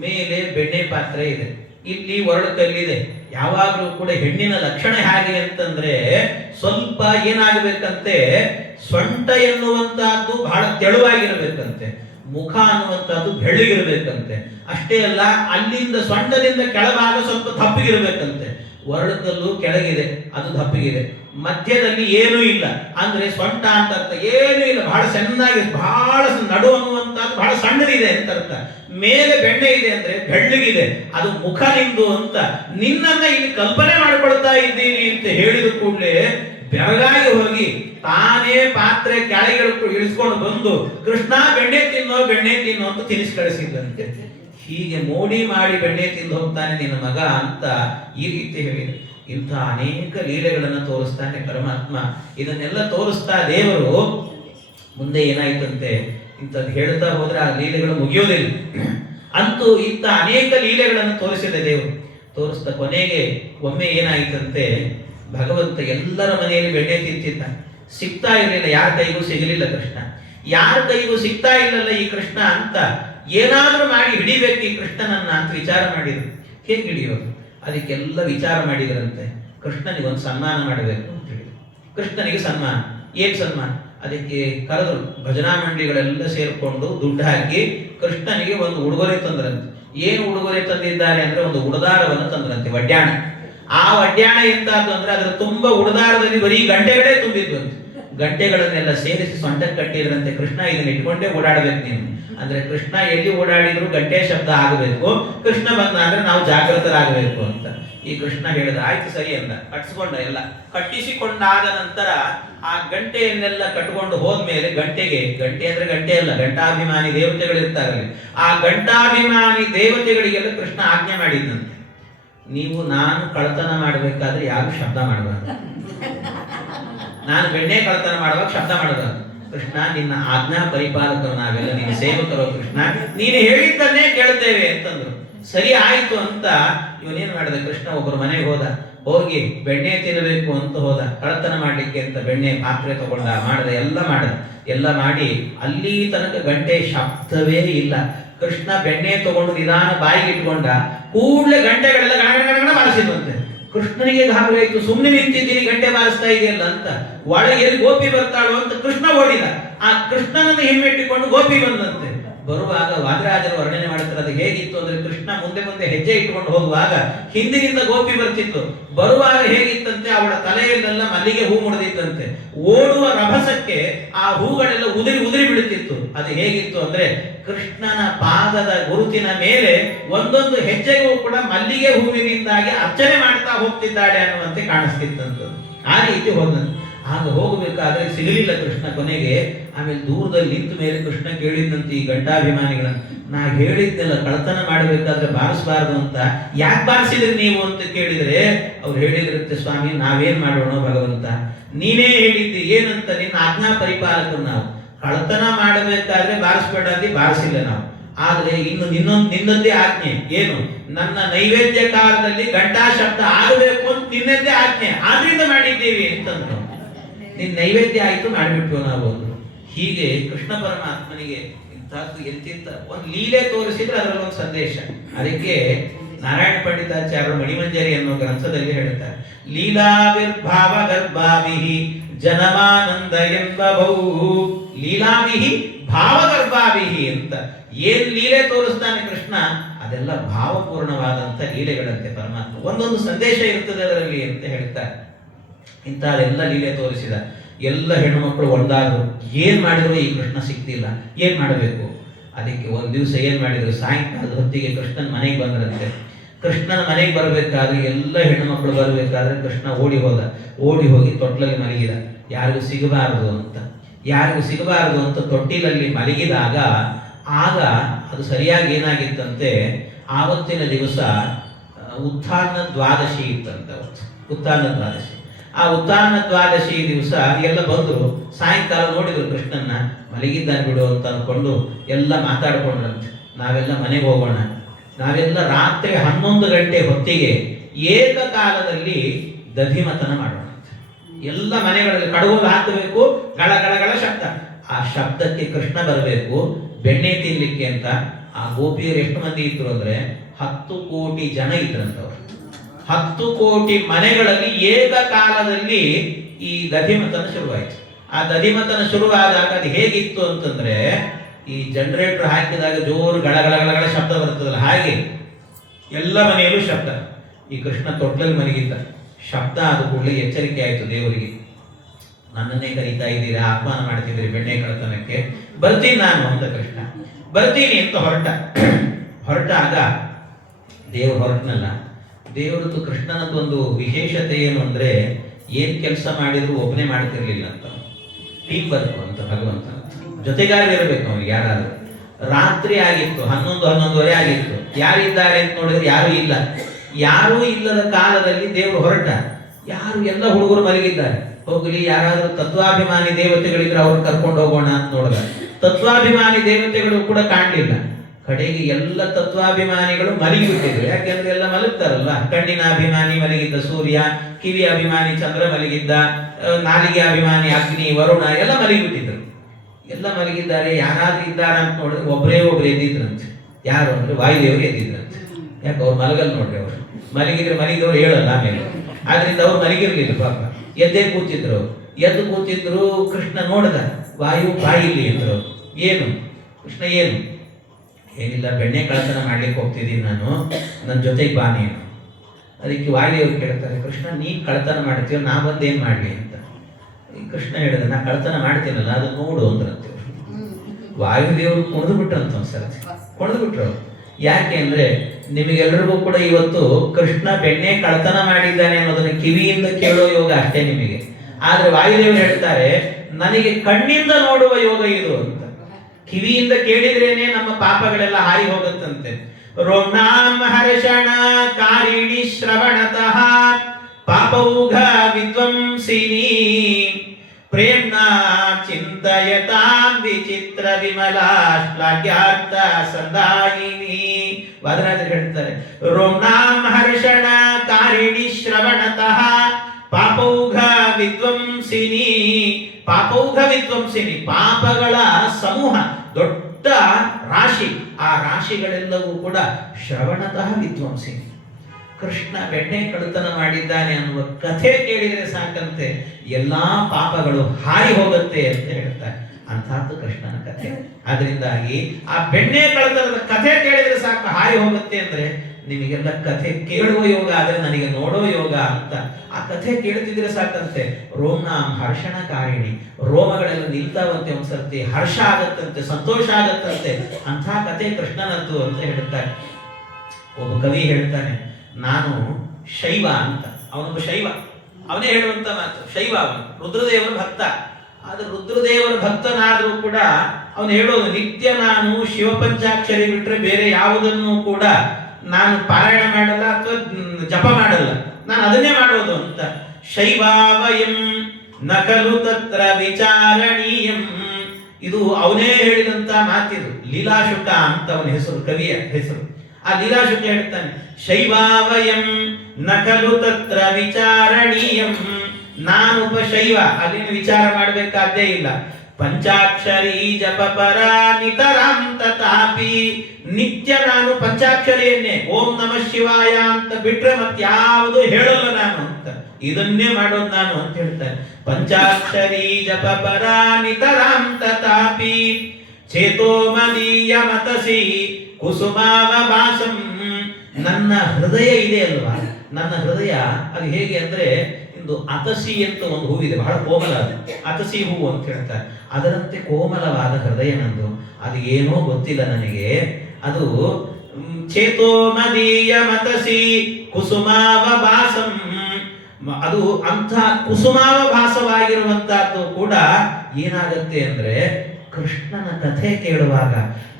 ಮೇಲೆ ಬೆಣ್ಣೆ ಪಾತ್ರೆ ಇದೆ, ಇಲ್ಲಿ ಒರಳು ಕಲ್ಲಿದೆ. ಯಾವಾಗಲೂ ಕೂಡ ಹೆಣ್ಣಿನ ಲಕ್ಷಣ ಹೇಗೆ ಅಂತಂದ್ರೆ ಸ್ವಲ್ಪ ಏನಾಗಬೇಕಂತೆ, ಸೊಂಟ ಎನ್ನುವಂತಹದ್ದು ಬಹಳ ತೆಳುವಾಗಿರಬೇಕಂತೆ, ಮುಖ ಅನ್ನುವಂಥದ್ದು ಬೆಳ್ಳಗಿರ್ಬೇಕಂತೆ. ಅಷ್ಟೇ ಅಲ್ಲ, ಅಲ್ಲಿಂದ ಸೊಂಟದಿಂದ ಕೆಳಭಾಗ ಸ್ವಲ್ಪ ದಪ್ಪಗಿರ್ಬೇಕಂತೆ. ಒರಳಕಲ್ಲು ಕೆಳಗಿದೆ, ಅದು ದಪ್ಪಗಿದೆ. ಮಧ್ಯದಲ್ಲಿ ಏನೂ ಇಲ್ಲ ಅಂದ್ರೆ ಸೊಂಟ ಅಂತ ಅರ್ಥ, ಏನೂ ಇಲ್ಲ, ಬಹಳ ಚೆನ್ನಾಗಿ, ಬಹಳ ನಡು ಅನ್ನುವಂಥದ್ದು ಬಹಳ ಸಣ್ಣದಿದೆ ಅಂತ ಅರ್ಥ. ಮೇಲೆ ಬೆಣ್ಣೆ ಇದೆ ಅಂದ್ರೆ ಬೆಳ್ಳಗಿದೆ, ಅದು ಮುಖ ನಿಂದು ಅಂತ. ನಿನ್ನನ್ನ ಇಲ್ಲಿ ಕಲ್ಪನೆ ಮಾಡ್ಕೊಳ್ತಾ ಇದ್ದೀನಿ ಅಂತ ಹೇಳಿದ ಕೂಡಲೇ ಬೆರಗಾಗಿ ಹೋಗಿ ತಾನೇ ಪಾತ್ರೆ ಕೆಳಗೆ ಇಳಿಸ್ಕೊಂಡು ಬಂದು, ಕೃಷ್ಣ ಬೆಣ್ಣೆ ತಿನ್ನೋ ಬೆಣ್ಣೆ ತಿನ್ನೋ ಅಂತ ತಿನ್ನಿಸಿ ಕಳಿಸಿದ್ದಂತೆ. ಹೀಗೆ ಮೋಡಿ ಮಾಡಿ ಬೆಣ್ಣೆ ತಿಂದು ಹೋಗ್ತಾನೆ ನಿನ್ನ ಮಗ ಅಂತ ಈ ರೀತಿ ಹೇಳಿದೆ. ಇಂಥ ಅನೇಕ ಲೀಲೆಗಳನ್ನು ತೋರಿಸ್ತಾನೆ ಪರಮಾತ್ಮ. ಇದನ್ನೆಲ್ಲ ತೋರಿಸ್ತಾ ದೇವರು ಮುಂದೆ ಏನಾಯ್ತಂತೆ, ಇಂಥದ್ದು ಹೇಳ್ತಾ ಹೋದ್ರೆ ಆ ಲೀಲೆಗಳು ಮುಗಿಯೋದಿಲ್ಲ. ಅಂತೂ ಇಂಥ ಅನೇಕ ಲೀಲೆಗಳನ್ನು ತೋರಿಸಿದ ದೇವರು. ತೋರಿಸ್ತಾ ಕೊನೆಗೆ ಒಮ್ಮೆ ಏನಾಯ್ತಂತೆ, ಭಗವಂತ ಎಲ್ಲರ ಮನೆಯಲ್ಲಿ ಬೆಣ್ಣೆ ತಿಂತಿದ್ದ, ಸಿಗ್ತಾ ಇರಲಿಲ್ಲ, ಯಾರ ಕೈಗೂ ಸಿಗಲಿಲ್ಲ ಕೃಷ್ಣ. ಯಾರ ಕೈಗೂ ಸಿಗ್ತಾ ಇಲ್ಲಲ್ಲ ಈ ಕೃಷ್ಣ ಅಂತ ಏನಾದ್ರೂ ಮಾಡಿ ಹಿಡಿಬೇಕು ಈ ಕೃಷ್ಣನನ್ನ ಅಂತ ವಿಚಾರ ಮಾಡಿದ್ರು. ಹೇಗೆ ಹಿಡಿಯೋದು? ಅದಕ್ಕೆಲ್ಲ ವಿಚಾರ ಮಾಡಿದ್ರಂತೆ. ಕೃಷ್ಣನಿಗೆ ಒಂದು ಸನ್ಮಾನ ಮಾಡಬೇಕು ಅಂತ ಹೇಳಿ. ಕೃಷ್ಣನಿಗೆ ಸನ್ಮಾನ. ಏನ್ ಸನ್ಮಾನ? ಅದಕ್ಕೆ ಕರೆದ್ರು ಭಜನಾ ಮಂಡಳಿಗಳೆಲ್ಲ ಸೇರ್ಕೊಂಡು ದುಡ್ಡು ಹಾಕಿ ಕೃಷ್ಣನಿಗೆ ಒಂದು ಉಡುಗೊರೆ ತಂದ್ರಂತೆ. ಏನು ಉಡುಗೊರೆ ತಂದಿದ್ದಾರೆ ಅಂದ್ರೆ ಒಂದು ಉಡದಾರವನ್ನು ತಂದ್ರಂತೆ, ವಡ್ಯಾಣ. ಆ ವಡ್ಯಾಣ ಎಂತಾದ್ದು ಅಂದ್ರೆ ಅದರ ತುಂಬಾ ಉಡದಾರದಲ್ಲಿ ಬರೀ ಗಂಟೆಗಳೇ ತುಂಬಿದ್ವಂತೆ. ಗಂಟೆಗಳನ್ನೆಲ್ಲ ಸೇರಿಸಿ ಸೊಂಟಕ್ಕೆ ಕಟ್ಟಿದ್ರಂತೆ. ಕೃಷ್ಣ ಇದನ್ನ ಇಟ್ಕೊಂಡೇ ಓಡಾಡ್ಬೇಕು ನೀನು ಅಂದ್ರೆ, ಕೃಷ್ಣ ಎಲ್ಲಿ ಓಡಾಡಿದ್ರು ಗಂಟೆ ಶಬ್ದ ಆಗಬೇಕು, ಕೃಷ್ಣ ಬಂದ ಅಂದ್ರೆ ನಾವು ಜಾಗೃತರಾಗಬೇಕು ಅಂತ. ಈ ಕೃಷ್ಣ ಹೇಳಿದ, ಆಯ್ತು ಸರಿ ಅಂದ. ಕಟ್ಸ್ಕೊಂಡ, ಎಲ್ಲ ಕಟ್ಟಿಸಿಕೊಂಡಾದ ನಂತರ ಆ ಗಂಟೆಯನ್ನೆಲ್ಲ ಕಟ್ಕೊಂಡು ಹೋದ್ಮೇಲೆ ಗಂಟೆಗೆ, ಗಂಟೆ ಅಂದ್ರೆ ಗಂಟೆ ಅಲ್ಲ, ಗಂಟಾಭಿಮಾನಿ ದೇವತೆಗಳಿರ್ತಾರಲ್ಲಿ, ಆ ಗಂಟಾಭಿಮಾನಿ ದೇವತೆಗಳಿಗೆಲ್ಲ ಕೃಷ್ಣ ಆಜ್ಞೆ ಮಾಡಿದ್ದಂತೆ, ನೀವು ನಾನು ಕಳ್ತನ ಮಾಡಬೇಕಾದ್ರೆ ಯಾರು ಶಬ್ದ ಮಾಡಬಾರ್ದು, ನಾನು ಬೆಣ್ಣೆ ಕಳ್ತನ ಮಾಡುವಾಗ ಶಬ್ದ ಮಾಡಬಾರ್ದು. ಕೃಷ್ಣ ನಿನ್ನ ಆಜ್ಞಾ ಪರಿಪಾಲಕರು ನಾವೆಲ್ಲ, ನಿನ್ನ ಸೇವಕರು ಕೃಷ್ಣ, ನೀನು ಹೇಳಿದ್ದನ್ನೇ ಕೇಳ್ತೇವೆ ಅಂತಂದ್ರು. ಸರಿ ಆಯ್ತು ಅಂತ ಇವನೇನ್ ಮಾಡಿದ, ಕೃಷ್ಣ ಒಬ್ಬರು ಮನೆಗೆ ಹೋದ. ಹೋಗಿ ಬೆಣ್ಣೆ ತಿನ್ನಬೇಕು ಅಂತ ಹೋದ, ಕಳ್ತನ ಮಾಡ್ಲಿಕ್ಕೆ ಅಂತ ಬೆಣ್ಣೆ ಪಾತ್ರೆ ತಗೊಂಡ, ಮಾಡದ, ಎಲ್ಲ ಮಾಡಿ ಅಲ್ಲಿ ತನಕ ಗಂಟೆ ಶಬ್ದವೇ ಇಲ್ಲ. ಕೃಷ್ಣ ಬೆಣ್ಣೆ ತಗೊಂಡು ನಿಧಾನ ಬಾಯಿಗೆ ಇಟ್ಕೊಂಡ, ಕೂಡಲೇ ಗಂಟೆಗಳೆಲ್ಲ ಗಣಗಣ ಬಾರಿಸಿದ್ವಂತೆ. ಕೃಷ್ಣನಿಗೆ ಗಾಬರಿ ಆಯ್ತು, ಸುಮ್ಮನೆ ನಿಂತಿದ್ದೀನಿ ಗಂಟೆ ಬಾರಿಸ್ತಾ ಇದೆಯಲ್ಲ ಅಂತ. ಒಳಗೆ ಗೋಪಿ ಬರ್ತಾಳು ಅಂತ ಕೃಷ್ಣ ಓಡಿದ. ಆ ಕೃಷ್ಣನನ್ನು ಹಿಮ್ಮೆಟ್ಟಿಕೊಂಡು ಗೋಪಿ ಬಂದಂತೆ. ಬರುವಾಗ ವಾದರಾಜರು ವರ್ಣನೆ ಮಾಡ್ತಾರೆ, ಅದು ಹೇಗಿತ್ತು ಅಂದ್ರೆ, ಕೃಷ್ಣ ಮುಂದೆ ಮುಂದೆ ಹೆಜ್ಜೆ ಇಟ್ಕೊಂಡು ಹೋಗುವಾಗ ಹಿಂದಿನಿಂದ ಗೋಪಿ ಬರ್ತಿತ್ತು. ಬರುವಾಗ ಹೇಗಿತ್ತಂತೆ, ಅವಳ ತಲೆಯಲ್ಲೆಲ್ಲ ಮಲ್ಲಿಗೆ ಹೂ ಮುಡಿದಿತ್ತಂತೆ. ಓಡುವ ರಭಸಕ್ಕೆ ಆ ಹೂಗಳೆಲ್ಲ ಉದುರಿ ಬಿಡುತ್ತಿತ್ತು. ಅದು ಹೇಗಿತ್ತು ಅಂದ್ರೆ, ಕೃಷ್ಣನ ಪಾದದ ಗುರುತಿನ ಮೇಲೆ ಒಂದೊಂದು ಹೆಜ್ಜೆಗೂ ಕೂಡ ಮಲ್ಲಿಗೆ ಹೂವಿನಿಂದಾಗಿ ಅರ್ಚನೆ ಮಾಡ್ತಾ ಹೋಗ್ತಿದ್ದಾಳೆ ಅನ್ನುವಂತೆ ಕಾಣಿಸ್ತಿತ್ತಂತ. ಆ ರೀತಿ ಹೋದಂತೆ. ಆಗ ಹೋಗಬೇಕಾದ್ರೆ ಸಿಗಲಿಲ್ಲ ಕೃಷ್ಣ ಕೊನೆಗೆ. ಆಮೇಲೆ ದೂರದಲ್ಲಿ ನಿಂತ ಮೇಲೆ ಕೃಷ್ಣ ಕೇಳಿದಂತೆ ಈ ಗಂಟಾಭಿಮಾನಿಗಳನ್ನ, ನಾ ಹೇಳಿದ್ನೆಲ್ಲ ಕಳ್ತನ ಮಾಡಬೇಕಾದ್ರೆ ಬಾರಿಸಬಾರ್ದು ಅಂತ ಯಾಕೆ ಬಾರಿಸಿದ್ರಿ ನೀವು ಅಂತ ಕೇಳಿದ್ರೆ, ಅವ್ರು ಹೇಳಿದ್ರಂತೆ, ಸ್ವಾಮಿ ನಾವೇನ್ ಮಾಡೋಣ ಭಗವಂತ, ನೀನೇ ಹೇಳಿದ್ದಿ ಏನಂತ, ನಿನ್ನ ಆಜ್ಞಾ ಪರಿಪಾಲಕರು ನಾವು, ಕಳ್ತನ ಮಾಡಬೇಕಾದ್ರೆ ಬಾರಿಸ್ಬೇಡ ಅಂತ ಬಾರಿಸಿಲ್ಲ ನಾವು. ಆದ್ರೆ ಇನ್ನು ನಿನ್ನೊಂದೇ ಆಜ್ಞೆ ಏನು, ನನ್ನ ನೈವೇದ್ಯ ಕಾಲದಲ್ಲಿ ಗಂಟಾ ಶಬ್ದ ಆಗಬೇಕು ಅಂತ ನಿನ್ನದೇ ಆಜ್ಞೆ, ಆದ್ರಿಂದ ಮಾಡಿದ್ದೀವಿ ಅಂತಂದ್ರು. ನಿನ್ನ ನೈವೇದ್ಯ ಆಯ್ತು ಮಾಡಿಬಿಟ್ವು ನಾವು. ಹೀಗೆ ಕೃಷ್ಣ ಪರಮಾತ್ಮನಿಗೆ ಇಂಥ ಅಂತಹದ್ದು ಎಂತಿಂತ ಒಂದು ಲೀಲೆ ತೋರಿಸಿದ್ರೆ ಅದರಲ್ಲಿ ಒಂದು ಸಂದೇಶ. ಅದಕ್ಕೆ ನಾರಾಯಣ ಪಂಡಿತಾಚಾರ್ಯರು ಮಣಿಮಂಜರಿ ಅನ್ನೋ ಗ್ರಂಥದಲ್ಲಿ ಹೇಳ್ತಾರೆ, ಲೀಲಾವಿರ್ಭಾವ ಗರ್ಭಾವಿಹಿ ಜನಮಾನಂದ ಎಂಬಬಹು. ಲೀಲಾವಿಹಿ ಭಾವಗರ್ಭಾವಿಹಿ ಅಂತ ಏನ್ ಲೀಲೆ ತೋರಿಸ್ತಾನೆ ಕೃಷ್ಣ, ಅದೆಲ್ಲ ಭಾವಪೂರ್ಣವಾದಂಥ ಲೀಲೆಗಳಂತೆ ಪರಮಾತ್ಮ. ಒಂದೊಂದು ಸಂದೇಶ ಇರ್ತದೆ ಅದರಲ್ಲಿ ಅಂತ ಹೇಳ್ತಾರೆ. ಇಂಥದೆಲ್ಲ ಲೀಲೆ ತೋರಿಸಿದ. ಎಲ್ಲ ಹೆಣ್ಣುಮಕ್ಕಳು ಒಂದಾದ್ರು. ಏನ್ ಮಾಡಿದ್ರು ಈ ಕೃಷ್ಣ ಸಿಕ್ತಿಲ್ಲ, ಏನ್ ಮಾಡಬೇಕು? ಅದಕ್ಕೆ ಒಂದ್ ದಿವಸ ಏನ್ ಮಾಡಿದ್ರು, ಸಾಯಂಕಾಲದ ಹೊತ್ತಿಗೆ ಕೃಷ್ಣನ ಮನೆಗೆ ಬಂದ್ರಂತೆ. ಕೃಷ್ಣನ ಮನೆಗೆ ಬರಬೇಕಾದ್ರೆ ಎಲ್ಲ ಹೆಣ್ಣು ಮಕ್ಕಳು ಬರಬೇಕಾದ್ರೆ ಕೃಷ್ಣ ಓಡಿ ಹೋಗಿ ತೊಟ್ಲಲ್ಲಿ ಮಲಗಿದ. ಯಾರಿಗೂ ಸಿಗಬಾರದು ಅಂತ ತೊಟ್ಟಿಲಲ್ಲಿ ಮಲಗಿದಾಗ ಆಗ ಅದು ಸರಿಯಾಗಿ ಏನಾಗಿತ್ತಂತೆ, ಆವತ್ತಿನ ದಿವಸ ಉತ್ಥಾನ ದ್ವಾದಶಿ ಇತ್ತಂತ. ಉತ್ಥಾನ ದ್ವಾದಶಿ. ಆ ಉತ್ಥಾನ ದ್ವಾದಶಿ ದಿವಸ ಎಲ್ಲ ಬಂದರು. ಸಾಯಂಕಾಲ ನೋಡಿದ್ರು ಕೃಷ್ಣನ್ನ, ಮಲಗಿದ್ದಾನೆ ಬಿಡು ಅಂತ ಅಂದ್ಕೊಂಡು ಎಲ್ಲ ಮಾತಾಡ್ಕೊಂಡ್ರಂತೆ, ನಾವೆಲ್ಲ ಮನೆಗೆ ಹೋಗೋಣ. ನಾವೆಲ್ಲ ರಾತ್ರಿ 11 ಗಂಟೆ ಹೊತ್ತಿಗೆ ಏಕಕಾಲದಲ್ಲಿ ದಧಿಮತನ ಮಾಡೋಣ. ಎಲ್ಲ ಮನೆಗಳಲ್ಲಿ ಕಡಗೋಲು ಹಾಕಬೇಕು, ಗಳ ಶಬ್ದ. ಆ ಶಬ್ದಕ್ಕೆ ಕೃಷ್ಣ ಬರಬೇಕು ಬೆಣ್ಣೆ ತಿನ್ಲಿಕ್ಕೆ ಅಂತ. ಆ ಗೋಪಿಯರು ಎಷ್ಟು ಮಂದಿ ಇದ್ರು ಅಂದ್ರೆ 10 ಕೋಟಿ ಜನ ಇದ್ರಂತವ್ರು. 10 ಕೋಟಿ ಮನೆಗಳಲ್ಲಿ ಏಕಕಾಲದಲ್ಲಿ ಈ ದಧಿಮತನ ಶುರುವಾಯಿತು. ಆ ದಧಿಮತನ ಶುರುವಾದಾಗ ಅದು ಹೇಗಿತ್ತು ಅಂತಂದ್ರೆ, ಈ ಜನರೇಟರ್ ಹಾಕಿದಾಗ ಜೋರು ಗಳ ಶಬ್ದ ಬರ್ತದಲ್ಲ, ಹಾಗೆ ಎಲ್ಲ ಮನೆಯಲ್ಲೂ ಶಬ್ದ. ಈ ಕೃಷ್ಣ ತೊಟ್ಲಲ್ಲಿ ಮಲಗಿದ್ದ. ಶಬ್ದ ಆದ ಕೂಡಲೇ ಎಚ್ಚರಿಕೆ ಆಯಿತು ದೇವರಿಗೆ. ನನ್ನನ್ನೇ ಕರೀತಾ ಇದ್ದೀರಾ, ಆಹ್ವಾನ ಮಾಡ್ತಿದ್ದೀರಿ ಬೆಣ್ಣೆ ಕಳತನಕ್ಕೆ, ಬರ್ತೀನಿ ನಾನು ಅಂತ. ಕೃಷ್ಣ ಬರ್ತೀನಿ ಅಂತ ಹೊರಟಾಗ ದೇವರು ಹೊರಟನಲ್ಲ. ದೇವರದ್ದು ಕೃಷ್ಣನದ್ದು ಒಂದು ವಿಶೇಷತೆ ಏನು ಅಂದ್ರೆ, ಏನ್ ಕೆಲಸ ಮಾಡಿದ್ರು ಒಬ್ಬನೇ ಮಾಡ್ತಿರ್ಲಿಲ್ಲ ಅಂತ. ಟೀಮ್ ವರ್ಕ್ ಅಂತ ಭಗವಂತ, ಜೊತೆಗಾರರಿರಬೇಕು ಅವ್ರಿಗೆ ಯಾರಾದ್ರು. ರಾತ್ರಿ ಆಗಿತ್ತು, 11:30 ಆಗಿತ್ತು. ಯಾರಿದ್ದಾರೆ ಅಂತ ನೋಡಿದ್ರೆ ಯಾರೂ ಇಲ್ಲದ ಕಾಲದಲ್ಲಿ ದೇವರು ಹೊರಟ. ಎಲ್ಲ ಹುಡುಗರು ಮಲಗಿದ್ದಾರೆ. ಹೋಗಲಿ, ಯಾರಾದ್ರೂ ತತ್ವಾಭಿಮಾನಿ ದೇವತೆಗಳಿದ್ರೆ ಅವ್ರನ್ನ ಕರ್ಕೊಂಡು ಹೋಗೋಣ ಅಂತ ನೋಡಿದ. ತತ್ವಾಭಿಮಾನಿ ದೇವತೆಗಳು ಕೂಡ ಕಾಣಲಿಲ್ಲ. ಕಡೆಗೆ ಎಲ್ಲ ತತ್ವಾಭಿಮಾನಿಗಳು ಮಲಗಿಬಿಟ್ಟಿದ್ರು. ಯಾಕೆಂದ್ರೆ ಎಲ್ಲ ಮಲಗ್ತಾರಲ್ವ. ಕಣ್ಣಿನ ಅಭಿಮಾನಿ ಮಲಗಿದ್ದ ಸೂರ್ಯ, ಕಿವಿಯ ಅಭಿಮಾನಿ ಚಂದ್ರ ಮಲಗಿದ್ದ, ನಾಲಿಗೆ ಅಭಿಮಾನಿ ಅಗ್ನಿ ವರುಣ ಎಲ್ಲ ಮಲಗಿಬಿಟ್ಟಿದ್ರು. ಎಲ್ಲ ಮಲಗಿದ್ದಾರೆ. ಯಾರಾದ್ರೂ ಇದ್ದಾರ ಅಂತ ನೋಡಿದ್ರೆ ಒಬ್ಬರೇ ಎದ್ದಿದ್ರಂತೆ. ಯಾರು ಅಂದ್ರೆ ವಾಯುದೇವರು ಎದ್ದಿದ್ರಂತೆ. ಯಾಕೆ ಅವ್ರು ಮಲಗಲ್ ನೋಡ್ರಿ. ಅವರು ಮಲಗಿದವ್ರು ಹೇಳಲ್ಲ ಆಮೇಲೆ. ಆದ್ರಿಂದ ಅವ್ರು ಮಲಗಿರ್ಲಿಲ್ಲ ಪಾಪ. ಎದ್ದು ಕೂತಿದ್ರು. ಕೃಷ್ಣ ನೋಡಿದ, ವಾಯು ಬಾಯಿಲಿ ಅಂದ್ರು. ಏನು ಕೃಷ್ಣ? ಏನಿಲ್ಲ, ಬೆಣ್ಣೆ ಕಳತನ ಮಾಡ್ಲಿಕ್ಕೆ ಹೋಗ್ತಿದ್ದೀನಿ ನಾನು, ನನ್ನ ಜೊತೆಗೆ ಬಾ ನೀನು. ಅದಕ್ಕೆ ವಾಯುದೇವರು ಕೇಳ್ತಾರೆ, ಕೃಷ್ಣ ನೀನ್ ಕಳತನ ಮಾಡ್ತೀವ, ನಾ ಬಂದೇನ್ ಮಾಡ್ಲಿ ಅಂತ. ಕೃಷ್ಣ ಹೇಳಿದ, ನಾ ಕಳತನ ಮಾಡ್ತೀನಲ್ಲ, ಅದು ನೋಡು ಅಂದ್ರಂತೆ. ವಾಯುದೇವರು ಕುಣಿದು ಬಿಟ್ರಂತ ಒಂದ್ಸಲ. ಯಾಕೆ ಅಂದ್ರೆ ನಿಮಗೆಲ್ಲರಿಗೂ ಕೂಡ ಇವತ್ತು ಕೃಷ್ಣ ಬೆಣ್ಣೆ ಕಳತನ ಮಾಡಿದ್ದಾನೆ ಅನ್ನೋದನ್ನ ಕಿವಿಯಿಂದ ಕೇಳೋ ಯೋಗ ಅಷ್ಟೇ ನಿಮಗೆ. ಆದ್ರೆ ವಾಯುದೇವರು ಹೇಳ್ತಾರೆ, ನನಗೆ ಕಣ್ಣಿಂದ ನೋಡುವ ಯೋಗ ಇದು ಅಂತ. ಕಿವಿಯಿಂದ ಕೇಳಿದ್ರೇನೆ ನಮ್ಮ ಪಾಪಗಳೆಲ್ಲ ಹಾರಿ ಹೋಗುತ್ತಂತೆ. ರೋಣಾಂ ಹರ್ಷಣ ಕಾರಿಣಿ ಶ್ರವಣತಃ ಪಾಪೌಘ ವಿದ್ವಂಸಿನಿ ಪ್ರೇಮ್ನಾ ಚಿಂತಯತಾಂ ವಿಚಿತ್ರ ವಿಮಲಾ ಶ್ಲಾಘ್ಯಾರ್ಥ ಸಂದಾಯಿನಿ. ವಾದರಾಜರು ಹೇಳ್ತಾರೆ, ರೋಣಾಂ ಹರ್ಷಣ ಕಾರಿಣಿ ಶ್ರವಣತಃ ಪಾಪೌಘ ವಿದ್ವಂಸಿನಿ. ಪಾಪಗಳ ಸಮೂಹ, ದೊಡ್ಡ ರಾಶಿ. ಆ ರಾಶಿಗಳೆಲ್ಲವೂ ಕೂಡ ಶ್ರವಣತಃ ವಿದ್ವಂಸಿನಿ. ಕೃಷ್ಣ ಬೆಣ್ಣೆ ಕಳ್ಳತನ ಮಾಡಿದ್ದಾನೆ ಅನ್ನುವ ಕಥೆ ಕೇಳಿದರೆ ಸಾಕಂತೆ ಎಲ್ಲಾ ಪಾಪಗಳು ಹಾರಿ ಹೋಗುತ್ತೆ ಅಂತ ಹೇಳ್ತಾರೆ. ಅಂತಹದ್ದು ಕೃಷ್ಣನ ಕಥೆ. ಅದರಿಂದಾಗಿ ಆ ಬೆಣ್ಣೆ ಕಳ್ಳತನದ ಕಥೆ ಕೇಳಿದರೆ ಸಾಕು ಹಾರಿ ಹೋಗುತ್ತೆ ಅಂದ್ರೆ, ನಿಮಗೆಲ್ಲ ಕಥೆ ಕೇಳುವ ಯೋಗ ಆದ್ರೆ ನನಗೆ ನೋಡೋ ಯೋಗ ಅಂತ. ಆ ಕಥೆ ಕೇಳ್ತಿದ್ರೆ ಸಾಕಂತೆ ರೋಮ್ನಾಂ ಹರ್ಷಣಕಾರಿಣಿ, ರೋಮಗಳೆಲ್ಲ ನಿಲ್ತಾವಂತೆ, ಒಂದ್ಸರ್ತಿ ಹರ್ಷ ಆಗತ್ತಂತೆ, ಸಂತೋಷ ಆಗತ್ತಂತೆ. ಅಂಥ ಕಥೆ ಕೃಷ್ಣನದ್ದು ಅಂತ ಹೇಳ್ತಾರೆ. ಒಬ್ಬ ಕವಿ ಹೇಳ್ತಾನೆ, ನಾನು ಶೈವ ಅಂತ. ಅವನೊಬ್ಬ ಶೈವ, ಅವನೇ ಹೇಳುವಂತ ಮಾತು. ಶೈವ ಅವನು, ರುದ್ರದೇವರ ಭಕ್ತ. ಆದ್ರೆ ರುದ್ರದೇವರ ಭಕ್ತನಾದ್ರೂ ಕೂಡ ಅವನು ಹೇಳೋದು, ನಿತ್ಯ ನಾನು ಶಿವಪಂಚಾಕ್ಷರಿ ಬಿಟ್ರೆ ಬೇರೆ ಯಾವುದನ್ನು ಕೂಡ ನಾನು ಪಾರಾಯಣ ಮಾಡಲ್ಲ ಅಥವಾ ಜಪ ಮಾಡಲ್ಲ, ನಾನು ಅದನ್ನೇ ಮಾಡೋದು ಅಂತ. ಶೈವಾವಯಂ ನಕಲು ತತ್ರ ವಿಚಾರಣೀಯಂ. ಇದು ಅವನೇ ಹೇಳಿದಂತ ಮಾತಿದು. ಲೀಲಾಶುಕ ಅಂತ ಅವನ ಹೆಸರು, ಕವಿಯ ಹೆಸರು. ಆ ಲೀಲಾಶುಕ ಹೇಳ್ತಾನೆ, ಶೈವಾವಯಂ ನಕಲು ತತ್ರ ವಿಚಾರಣೀಯಂ. ನಾನೊಬ್ಬ ಶೈವ, ಅಲ್ಲಿನ ವಿಚಾರ ಮಾಡಬೇಕಾದ್ದೇ ಇಲ್ಲ. ಪಂಚಾಕ್ಷರಿ ಜಪ ಪರ ನಿತರಾಂ ತಥಾಪಿ, ನಿತ್ಯ ನಾನು ಪಂಚಾಕ್ಷರಿಯನ್ನೇ ಓಂ ನಮಃ ಶಿವಾಯ ಅಂತ ಬಿಟ್ರೆ ಮತ್ಯಾವುದು ಹೇಳಲ್ಲ ನಾನು ಅಂತ, ಇದನ್ನೇ ಮಾಡೋದು ನಾನು ಅಂತ ಹೇಳ್ತಾರೆ. ಪಂಚಾಕ್ಷರಿ ಜಪ ಪರ ನಿತರಾಂ ತಥಾಪಿ ಚೇತೋ ಮದೀಯ ಮತಸಿ ಕುಸುಮಾವ ಭಾಸಂ. ನನ್ನ ಹೃದಯ ಇದೆ ಅಲ್ವಾ, ನನ್ನ ಹೃದಯ ಅದು ಹೇಗೆ ಅಂದ್ರೆ ಇಂದು ಅತಸಿ ಅಂತ ಒಂದು ಹೂವಿದೆ, ಬಹಳ ಕೋಮಲ, ಅದು ಅತಸಿ ಹೂವು ಅಂತ ಹೇಳ್ತಾರೆ. ಅದರಂತೆ ಕೋಮಲವಾದ ಹೃದಯ ನಂದು. ಅದು ಏನೋ ಗೊತ್ತಿಲ್ಲ ನನಗೆ, ಅದು ಚೇತೋ ಮದೀಯ ಮತಸಿ ಕುಸುಮಾವ ಭಾಸಂ, ಅದು ಅಂಥ ಕುಸುಮಾವ ಭಾಸವಾಗಿರುವಂತಹದ್ದು ಕೂಡ ಏನಾಗುತ್ತೆ ಅಂದ್ರೆ ಕೃಷ್ಣನ ಕಥೆ ಕೇಳುವಾಗ,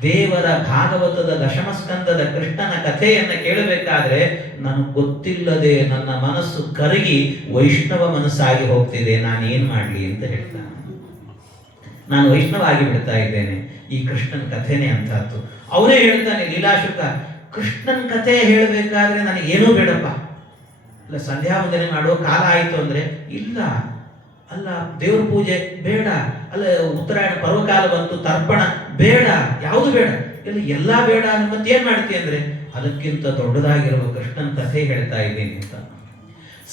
ದೇವರ ಭಾಗವತದ ದಶಮ ಸ್ಕಂದದ ಕೃಷ್ಣನ ಕಥೆಯನ್ನ ಕೇಳಬೇಕಾದ್ರೆ ನನಗೆ ಗೊತ್ತಿಲ್ಲದೆ ನನ್ನ ಮನಸ್ಸು ಕರಗಿ ವೈಷ್ಣವ ಮನಸ್ಸಾಗಿ ಹೋಗ್ತಿದೆ. ನಾನೇನ್ ಮಾಡ್ಲಿ ಅಂತ ಹೇಳ್ತಾನೆ. ನಾನು ವೈಷ್ಣವ ಆಗಿ ಬಿಡ್ತಾ ಇದ್ದೇನೆ. ಈ ಕೃಷ್ಣನ ಕಥೆನೇ ಅಂತದ್ದು. ಅವನೇ ಹೇಳ್ತಾನೆ ಲೀಲಾಶುಕ, ಕೃಷ್ಣನ ಕಥೆ ಹೇಳಬೇಕಾದ್ರೆ ನನಗೇನೂ ಬೇಡಪ್ಪ, ಅಲ್ಲ ಸಂಧ್ಯಾ ವಂದನೆ ಮಾಡೋ ಕಾಲ ಆಯಿತು ಅಂದ್ರೆ ಇಲ್ಲ, ಅಲ್ಲ ದೇವ್ರ ಪೂಜೆ ಬೇಡ, ಅಲ್ಲ ಉತ್ತರಾಯಣ ಪರ್ವಕಾಲ ಬಂತು ತರ್ಪಣ ಬೇಡ, ಯಾವುದು ಬೇಡ, ಎಲ್ಲ ಬೇಡ. ಮತ್ತೇನ್ ಮಾಡ್ತೀಯ ಅಂದ್ರೆ ಅದಕ್ಕಿಂತ ದೊಡ್ಡದಾಗಿರುವ ಕೃಷ್ಣನ ಕಥೆ ಹೇಳ್ತಾ ಇದ್ದೀನಿ ಅಂತ.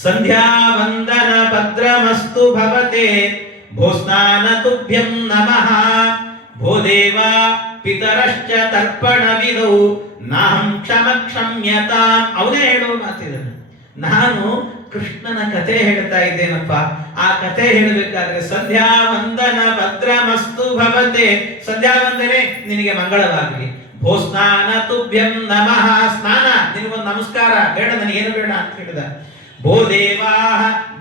ಸಂಧ್ಯಾ ವಂದನ ಭದ್ರಮಸ್ತು ಭವತೆ ಭೋಸ್ನಾನ ತುಭ್ಯಂ ನಮಃ ಭೋ ದೇವ ಪಿತರಶ್ಚ ತರ್ಪಣ ವಿಧೌ ನಾಹಂ ಕ್ಷಮ ಕ್ಷಮ್ಯತಾಂ. ಅವನೇ ಹೇಳುವ ಮಾತಿದನು. ನಾನು ಕೃಷ್ಣನ ಕಥೆ ಹೇಳ್ತಾ ಇದ್ದೇನಪ್ಪ. ಆ ಕಥೆ ಹೇಳಬೇಕಾದ್ರೆ ಸಂಧ್ಯಾ ವಂದನ ಭದ್ರಮಸ್ತು ಭವತೆ, ಸಂಧ್ಯಾ ವಂದನೆ ನಿನಗೆ ಮಂಗಳವಾಗಲಿ. ಭೋ ಸ್ನಾನ ತುಭ್ಯಂ ನಮಃ, ಸ್ನಾನ ನಿನಗೊಂದು ನಮಸ್ಕಾರ ಬೇಡ, ನನಗೇನು ಬೇಡ ಅಂತ ಹೇಳಿದ. ಭೋ ದೇವಾ,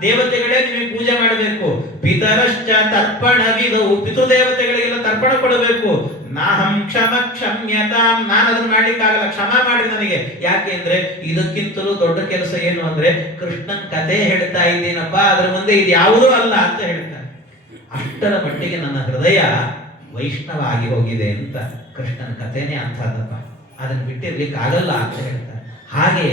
ದೇವತೆಗಳೇ ನಿಮಗೆ ಪೂಜೆ ಮಾಡಬೇಕು. ಪಿತರಶ್ಚ ತರ್ಪಣ ವಿಧೌ, ಪಿತೃದೇವತೆಗಳಿಗೆಲ್ಲ ತರ್ಪಣ ಕೊಡಬೇಕು. ನಾಹಂ ಕ್ಷಮ ಕ್ಷಮ್ಯತಾಂ, ನಾನು ಅದನ್ನ ಮಾಡ್ಲಿಕ್ಕಾಗಲ್ಲ, ಕ್ಷಮ ಮಾಡಿ ನನಗೆ. ಯಾಕೆಂದ್ರೆ ಇದಕ್ಕಿಂತಲೂ ದೊಡ್ಡ ಕೆಲಸ ಏನು ಅಂದ್ರೆ ಕೃಷ್ಣನ್ ಕಥೆ ಹೇಳ್ತಾ ಇದ್ದೀನಪ್ಪ, ಅದರ ಮುಂದೆ ಇದು ಯಾವುದೂ ಅಲ್ಲ ಅಂತ ಹೇಳ್ತಾನೆ. ಅಷ್ಟರ ಮಟ್ಟಿಗೆ ನನ್ನ ಹೃದಯ ವೈಷ್ಣವ ಆಗಿ ಹೋಗಿದೆ ಅಂತ. ಕೃಷ್ಣನ ಕಥೆನೇ ಅಂಥದ್ದಪ್ಪ, ಅದನ್ನು ಬಿಟ್ಟಿರ್ಲಿಕ್ಕೆ ಆಗಲ್ಲ ಅಂತ ಹೇಳ್ತಾರೆ. ಹಾಗೆ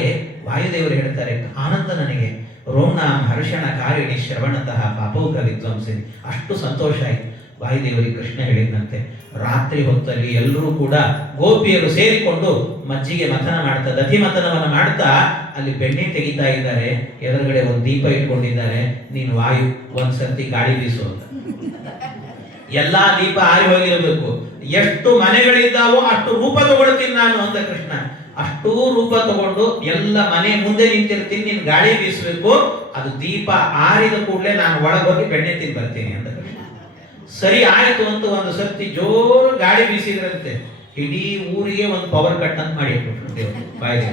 ವಾಯುದೇವರು ಹೇಳ್ತಾರೆ, ಆನಂದ ನನಗೆ ರೋಮ್ನಾಂ ಹರ್ಷಣ ಕಾರಿಣಿ ಶ್ರವಣತಃ ಪಾಪೌಕ ವಿದ್ವಂಸಿನಿ. ಅಷ್ಟು ಸಂತೋಷ ಆಯ್ತು ವಾಯುದೇವರಿಗೆ ಕೃಷ್ಣ ಹೇಳಿದಂತೆ. ರಾತ್ರಿ ಹೊತ್ತಲ್ಲಿ ಎಲ್ಲರೂ ಕೂಡ ಗೋಪಿಯರು ಸೇರಿಕೊಂಡು ಮಜ್ಜಿಗೆ ಮಥನ ಮಾಡ್ತಾ, ದಧಿ ಮಥನವನ್ನು ಮಾಡ್ತಾ ಅಲ್ಲಿ ಬೆಣ್ಣೆ ತೆಗಿತಾ ಇದ್ದಾರೆ. ಎದುರುಗಡೆ ಒಂದು ದೀಪ ಇಟ್ಕೊಂಡಿದ್ದಾರೆ. ನೀನು ವಾಯು ಒಂದ್ಸರ್ತಿ ಗಾಳಿ ಬೀಸು ಅಂತ. ಎಲ್ಲಾ ದೀಪ ಆರಿ ಹೋಗಿರಬೇಕು. ಎಷ್ಟು ಮನೆಗಳಿದ್ದಾವೋ ಅಷ್ಟು ರೂಪ ತಗೊಳ್ತೀನಿ ನಾನು ಅಂತ ಕೃಷ್ಣ. ಅಷ್ಟೂ ರೂಪ ತಗೊಂಡು ಎಲ್ಲ ಮನೆ ಮುಂದೆ ನಿಂತಿರ್ತೀನಿ, ನೀನು ಗಾಳಿ ಬೀಸಬೇಕು, ಅದು ದೀಪ ಆರಿದ ಕೂಡಲೇ ನಾನು ಒಳಗೋಗಿ ಬೆಣ್ಣೆ ತಿಂದು ಬರ್ತೀನಿ ಅಂತ ಕೃಷ್ಣ. ಸರಿ ಆಯ್ತು ಅಂತ ಒಂದು ಸರ್ತಿ ಜೋರು ಗಾಳಿ ಬೀಸಿದ್ರಂತೆ. ಇಡೀ ಊರಿಗೆ ಒಂದು ಪವರ್ ಕಟ್ ಅಂತ ಮಾಡಿಟ್ಬಿಟ್ರು ಬಾಯಿಗೆ.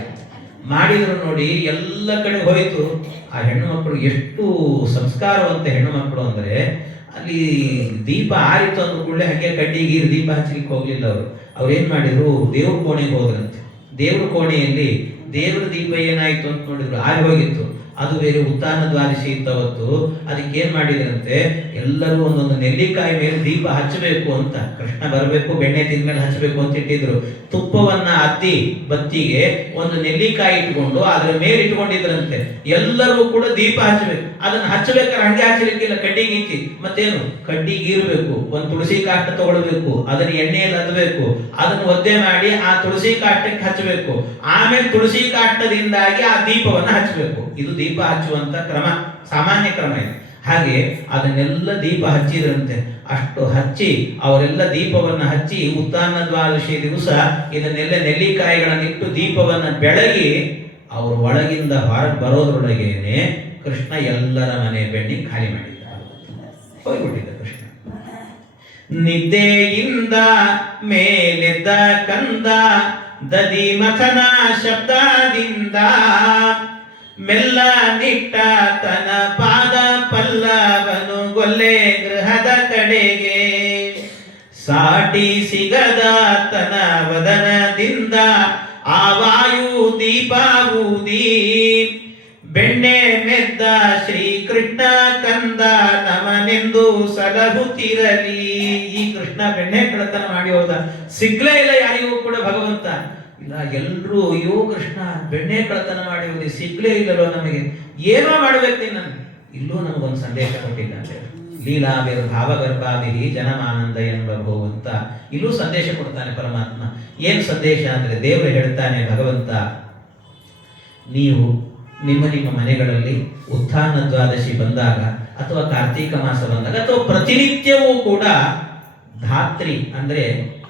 ಮಾಡಿದ್ರು ನೋಡಿ, ಎಲ್ಲ ಕಡೆ ಹೋಯ್ತು. ಆ ಹೆಣ್ಣು ಮಕ್ಕಳು ಎಷ್ಟು ಸಂಸ್ಕಾರವಂತ ಹೆಣ್ಣು ಮಕ್ಕಳು ಅಂದ್ರೆ, ಅಲ್ಲಿ ದೀಪ ಆರಿತು ಅಂದ ಕೂಡಲೇ ಹಾಗೆ ಕಡ್ಡಿ ಗೀರು ದೀಪ ಹಚ್ಚಲಿಕ್ಕೆ ಹೋಗ್ಲಿಲ್ಲ ಅವರು. ಅವ್ರೇನ್ ಮಾಡಿದ್ರು, ದೇವ್ರ ಕೋಣೆಗೆ ಹೋದ್ರಂತೆ. ದೇವ್ರ ಕೋಣೆಯಲ್ಲಿ ದೇವ್ರ ದೀಪ ಏನಾಯ್ತು ಅಂತ ನೋಡಿದ್ರು, ಆರಿ ಹೋಗಿತ್ತು. ಅದು ಬೇರೆ ಉತ್ಥಾನ ದ್ವಾದಶಿ ಇತ್ತವತ್ತು. ಅದಕ್ಕೆ ಏನ್ ಮಾಡಿದ್ರಂತೆ, ಎಲ್ಲರೂ ಒಂದೊಂದು ನೆಲ್ಲಿಕಾಯಿ ಮೇಲೆ ದೀಪ ಹಚ್ಚಬೇಕು ಅಂತ, ಕೃಷ್ಣ ಬರಬೇಕು ಬೆಣ್ಣೆ ತಿಂದ್ಮೇಲೆ ಹಚ್ಚಬೇಕು ಅಂತ ಇಟ್ಟಿದ್ರು. ತುಪ್ಪವನ್ನ ಅದ್ದಿ ಬತ್ತಿಗೆ ಒಂದು ನೆಲ್ಲಿಕಾಯಿ ಇಟ್ಕೊಂಡು ಅದರ ಮೇಲೆ ಇಟ್ಕೊಂಡಿದ್ರಂತೆ. ಎಲ್ಲರೂ ಕೂಡ ದೀಪ ಹಚ್ಚಬೇಕು. ಅದನ್ನ ಹಚ್ಚಬೇಕಾದ್ರೆ ಹಂಗೆ ಹಚ್ಚಲಿಕ್ಕಿಲ್ಲ, ಕಡ್ಡಿ ಗೀಚಿ. ಮತ್ತೇನು, ಕಡ್ಡಿ ಗೀರ್ಬೇಕು, ಒಂದು ತುಳಸಿ ಕಾಷ್ಟ ತಗೊಳ್ಬೇಕು, ಅದನ್ನ ಎಣ್ಣೆಯಲ್ಲಿ ಅದ್ಬೇಕು, ಅದನ್ನ ಒದ್ದೆ ಮಾಡಿ ಆ ತುಳಸಿ ಕಾಷ್ಟಕ್ಕೆ ಹಚ್ಚಬೇಕು. ಆಮೇಲೆ ತುಳಸಿ ಕಾಷ್ಟದಿಂದಾಗಿ ಆ ದೀಪವನ್ನ ಹಚ್ಚಬೇಕು. ಇದು ದೀಪ ಹಚ್ಚುವಂತ ಕ್ರಮ, ಸಾಮಾನ್ಯ ಕ್ರಮ ಇದೆ. ಹಾಗೆ ಅದನ್ನೆಲ್ಲ ದೀಪ ಹಚ್ಚಿದ್ರಂತೆ. ಅಷ್ಟು ಹಚ್ಚಿ ಅವರೆಲ್ಲ ದೀಪವನ್ನ ಹಚ್ಚಿ ಉತ್ಥಾನ ದ್ವಾದಶಿ ದಿವಸ ಇದನ್ನೆಲ್ಲ ನೆಲ್ಲಿಕಾಯಿಗಳನ್ನಿಟ್ಟು ದೀಪವನ್ನ ಬೆಳಗಿ ಅವರು ಒಳಗಿಂದ ಹೊರಗೆ ಬರೋದ್ರೊಳಗೇನೆ ಕೃಷ್ಣ ಎಲ್ಲರ ಮನೆ ಬೆಣ್ಣಿ ಖಾಲಿ ಮಾಡಿದ್ದ, ಹೋಗ್ಬಿಟ್ಟಿದ್ದ ಕೃಷ್ಣ. ನಿದ್ದೆಯಿಂದ ಮೇಲೆದ್ದ ಕಂದ ದದಿ ಮಥನ ಶಬ್ದದಿಂದ ಮೆಲ್ಲ ನಿಟ್ಟ ತನ ಪಾದ ಪಲ್ಲವನು ಗೊಲ್ಲೆ ಗೃಹದ ಕಡೆಗೆ ಸಾಟಿ ಸಿಗದ ತನ ವದನದಿಂದ ಆ ವಾಯು ದೀಪ ಊದಿ ಬೆಣ್ಣೆ ಮೆದ್ದ ಶ್ರೀಕೃಷ್ಣ ಕಂದ ನಮನೆಂದು ಸಲಹುತ್ತಿರಲಿ. ಈ ಕೃಷ್ಣ ಬೆಣ್ಣೆ ಕಳತನ ಮಾಡಿ ಹೋದ, ಸಿಗ್ಲೇ ಇಲ್ಲ ಯಾರಿಗೂ ಕೂಡ ಭಗವಂತ. ಇಲ್ಲ, ಎಲ್ರೂ ಅಯ್ಯೋ ಕೃಷ್ಣ ಬೆಣ್ಣೆ ಕಳತನ ಮಾಡಿ ಹೋದಿ, ಸಿಗ್ಲೇ ಇಲ್ಲರೋ ನಮಗೆ, ಏನೋ ಮಾಡ್ಬೇಕು ನೀನು. ಇಲ್ಲೂ ನಮಗೊಂದು ಸಂದೇಶ ಕೊಟ್ಟಿದ್ದ. ಲೀಲಾವಿರ್ ಭಾವಗರ್ಭಾವಿಹಿ ಜನಮಾನಂದ ಎಂಬಭೋ ಅಂತ ಇಲ್ಲೂ ಸಂದೇಶ ಕೊಡ್ತಾನೆ ಪರಮಾತ್ಮ. ಏನ್ ಸಂದೇಶ ಅಂದ್ರೆ ದೇವರು ಹೇಳ್ತಾನೆ, ಭಗವಂತ ನೀವು ನಿಮ್ಮ ನಿಮ್ಮ ಮನೆಗಳಲ್ಲಿ ಉತ್ಥಾನ ದ್ವಾದಶಿ ಬಂದಾಗ ಅಥವಾ ಕಾರ್ತೀಕ ಮಾಸ ಬಂದಾಗ ಅಥವಾ ಪ್ರತಿನಿತ್ಯವೂ ಕೂಡ ಧಾತ್ರಿ ಅಂದ್ರೆ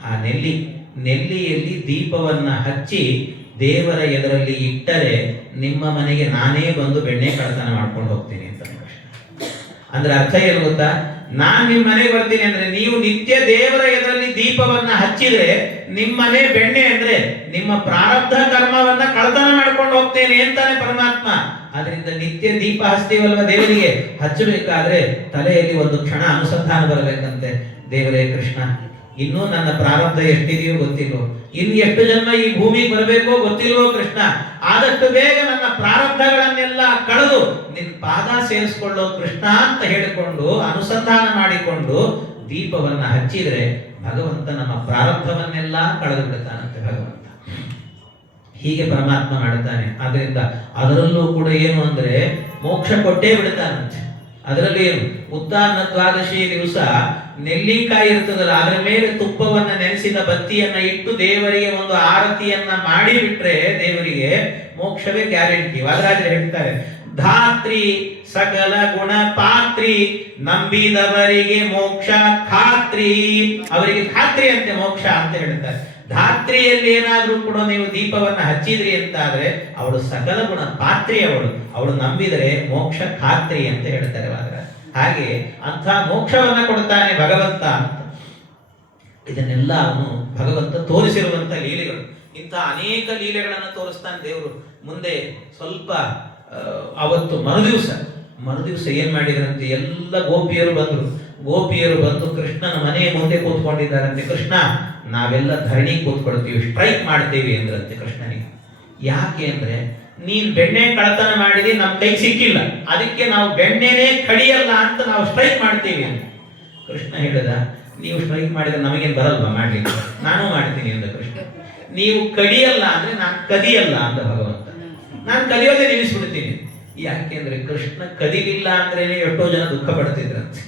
ಆ ನೆಲ್ಲಿಯಲ್ಲಿ ದೀಪವನ್ನ ಹಚ್ಚಿ ದೇವರ ಎದುರಲ್ಲಿ ಇಟ್ಟರೆ ನಿಮ್ಮ ಮನೆಗೆ ನಾನೇ ಬಂದು ಬೆಣ್ಣೆ ಕಳ್ಳತನ ಮಾಡ್ಕೊಂಡು ಹೋಗ್ತೀನಿ ಅಂತ. ಅಂದ್ರೆ ಅರ್ಥ ಏನು ಗೊತ್ತಾ? ನಾನ್ ನಿಮ್ ಮನೆಗೆ ಬರ್ತೀನಿ ಅಂದ್ರೆ ನೀವು ನಿತ್ಯ ದೇವರ ಎದುರಲ್ಲಿ ದೀಪವನ್ನ ಹಚ್ಚಿದ್ರೆ ನಿಮ್ಮನೆ ಬೆಣ್ಣೆ ಅಂದ್ರೆ ನಿಮ್ಮ ಪ್ರಾರಬ್ಧ ಕರ್ಮವನ್ನ ಕಳ್ಳತನ ಮಾಡ್ಕೊಂಡು ಹೋಗ್ತೇನೆ ಅಂತಾನೆ ಪರಮಾತ್ಮ. ಅದರಿಂದ ನಿತ್ಯ ದೀಪ ಹಚ್ತೀವಲ್ವ ದೇವರಿಗೆ, ಹಚ್ಚಬೇಕಾದ್ರೆ ತಲೆಯಲ್ಲಿ ಒಂದು ಕ್ಷಣ ಅನುಸಂಧಾನ ಬರಬೇಕಂತೆ. ದೇವರೇ ಕೃಷ್ಣ, ಇನ್ನೂ ನನ್ನ ಪ್ರಾರಬ್ಧ ಎಷ್ಟಿದೆಯೋ ಗೊತ್ತಿಲ್ವೋ, ಇನ್ನು ಎಷ್ಟು ಜನ್ಮ ಈ ಭೂಮಿಗೆ ಬರಬೇಕೋ ಗೊತ್ತಿಲ್ವೋ ಕೃಷ್ಣ, ಆದಷ್ಟು ಬೇಗ ನನ್ನ ಪ್ರಾರಬ್ಧಗಳನ್ನೆಲ್ಲ ಕಳೆದು ನಿನ್ನ ಪಾದ ಸೇರಿಸಿಕೊಳ್ಳೋ ಕೃಷ್ಣ ಅಂತ ಹೇಳಿಕೊಂಡು ಅನುಸಂಧಾನ ಮಾಡಿಕೊಂಡು ದೀಪವನ್ನ ಹಚ್ಚಿದ್ರೆ ಭಗವಂತ ನಮ್ಮ ಪ್ರಾರಬ್ಧವನ್ನೆಲ್ಲ ಕಳೆದು ಬಿಡ್ತಾನಂತೆ ಭಗವಂತ. ಹೀಗೆ ಪರಮಾತ್ಮ ಮಾಡ್ತಾನೆ. ಆದ್ರಿಂದ ಅದರಲ್ಲೂ ಕೂಡ ಏನು ಅಂದ್ರೆ ಮೋಕ್ಷ ಕೊಟ್ಟೇ ಬಿಡ್ತಾನಂತೆ. ಅದರಲ್ಲಿ ಏನು, ಉತ್ಥಾನ ದ್ವಾದಶಿ ದಿವಸ ನೆಲ್ಲಿಕಾಯಿ ಇರ್ತದಲ್ಲ, ಅದರ ಮೇಲೆ ತುಪ್ಪವನ್ನ ನೆನೆಸಿದ ಬತ್ತಿಯನ್ನ ಇಟ್ಟು ದೇವರಿಗೆ ಒಂದು ಆರತಿಯನ್ನ ಮಾಡಿಬಿಟ್ರೆ ದೇವರಿಗೆ ಮೋಕ್ಷವೇ ಗ್ಯಾರಂಟಿ. ವಾದರಾಜರು ಹೇಳ್ತಾರೆ, ಧಾತ್ರಿ ಸಕಲ ಗುಣ ಪಾತ್ರಿ ನಂಬಿದವರಿಗೆ ಮೋಕ್ಷ ಖಾತ್ರಿ. ಅವರಿಗೆ ಖಾತ್ರಿ ಅಂತೆ ಮೋಕ್ಷ ಅಂತ ಹೇಳ್ತಾರೆ. ಧಾತ್ರಿಯಲ್ಲಿ ಏನಾದ್ರೂ ಕೂಡ ನೀವು ದೀಪವನ್ನ ಹಚ್ಚಿದ್ರಿ ಅಂತಾದ್ರೆ ಅವಳು ಸಕಲ ಗುಣ ಪಾತ್ರಿ, ಅವಳು ನಂಬಿದರೆ ಮೋಕ್ಷ ಖಾತ್ರಿ ಅಂತ ಹೇಳ್ತಾರೆ ವಾದರಾಜರು. ಹಾಗೆ ಅಂಥ ಮೋಕ್ಷವನ್ನ ಕೊಡ್ತಾನೆ ಭಗವಂತ ಅಂತ. ಇದನ್ನೆಲ್ಲ ಅವನು ಭಗವಂತ ತೋರಿಸಿರುವಂತ ಲೀಲೆಗಳು. ಇಂಥ ಅನೇಕ ಲೀಲೆಗಳನ್ನು ತೋರಿಸ್ತಾನೆ ದೇವರು. ಮುಂದೆ ಸ್ವಲ್ಪ ಅವತ್ತು ಮರುದಿವಸ ಏನ್ ಮಾಡಿದ್ರಂತೆ, ಎಲ್ಲ ಗೋಪಿಯರು ಬಂದು ಕೃಷ್ಣನ ಮನೆಯ ಮುಂದೆ ಕೂತ್ಕೊಂಡಿದ್ದಾರಂತೆ. ಕೃಷ್ಣ, ನಾವೆಲ್ಲ ಧರಣಿ ಕೂತ್ಕೊಳ್ತೀವಿ, ಸ್ಟ್ರೈಕ್ ಮಾಡ್ತೀವಿ ಅಂದ್ರಂತೆ ಕೃಷ್ಣನಿಗೆ. ಯಾಕೆ ಅಂದ್ರೆ ನೀನ್ ಬೆಣ್ಣೆ ಕಳ್ಳತನ ಮಾಡಿದಿ, ನಮ್ ಕೈ ಸಿಕ್ಕಿಲ್ಲ, ಅದಕ್ಕೆ ನಾವು ಬೆಣ್ಣೆನೇ ಕಡಿಯಲ್ಲ ಅಂತ ನಾವು ಸ್ಟ್ರೈಕ್ ಮಾಡ್ತೀವಿ ಅಂತ. ಕೃಷ್ಣ ಹೇಳಿದ, ನೀವು ಸ್ಟ್ರೈಕ್ ಮಾಡಿದ್ರೆ ನಮಗೇನು ಬರಲ್ವಾ ಮಾಡ್ಲಿಕ್ಕೆ, ನಾನು ಮಾಡ್ತೀನಿ ಅಂದ ಕೃಷ್ಣ. ನೀವು ಕಡಿಯಲ್ಲ ಅಂದ್ರೆ ನಾನು ಕದಿಯಲ್ಲ ಅಂದ ಭಗವಂತ. ನಾನು ಕದಿಯೋದೇ ನಿಲ್ಲಿಸ್ಬಿಡ್ತೀನಿ. ಯಾಕೆಂದ್ರೆ ಕೃಷ್ಣ ಕದಿಲಿಲ್ಲ ಅಂದ್ರೇನೆ ಎಷ್ಟೋ ಜನ ದುಃಖ ಪಡ್ತಿದ್ರಂತೆ.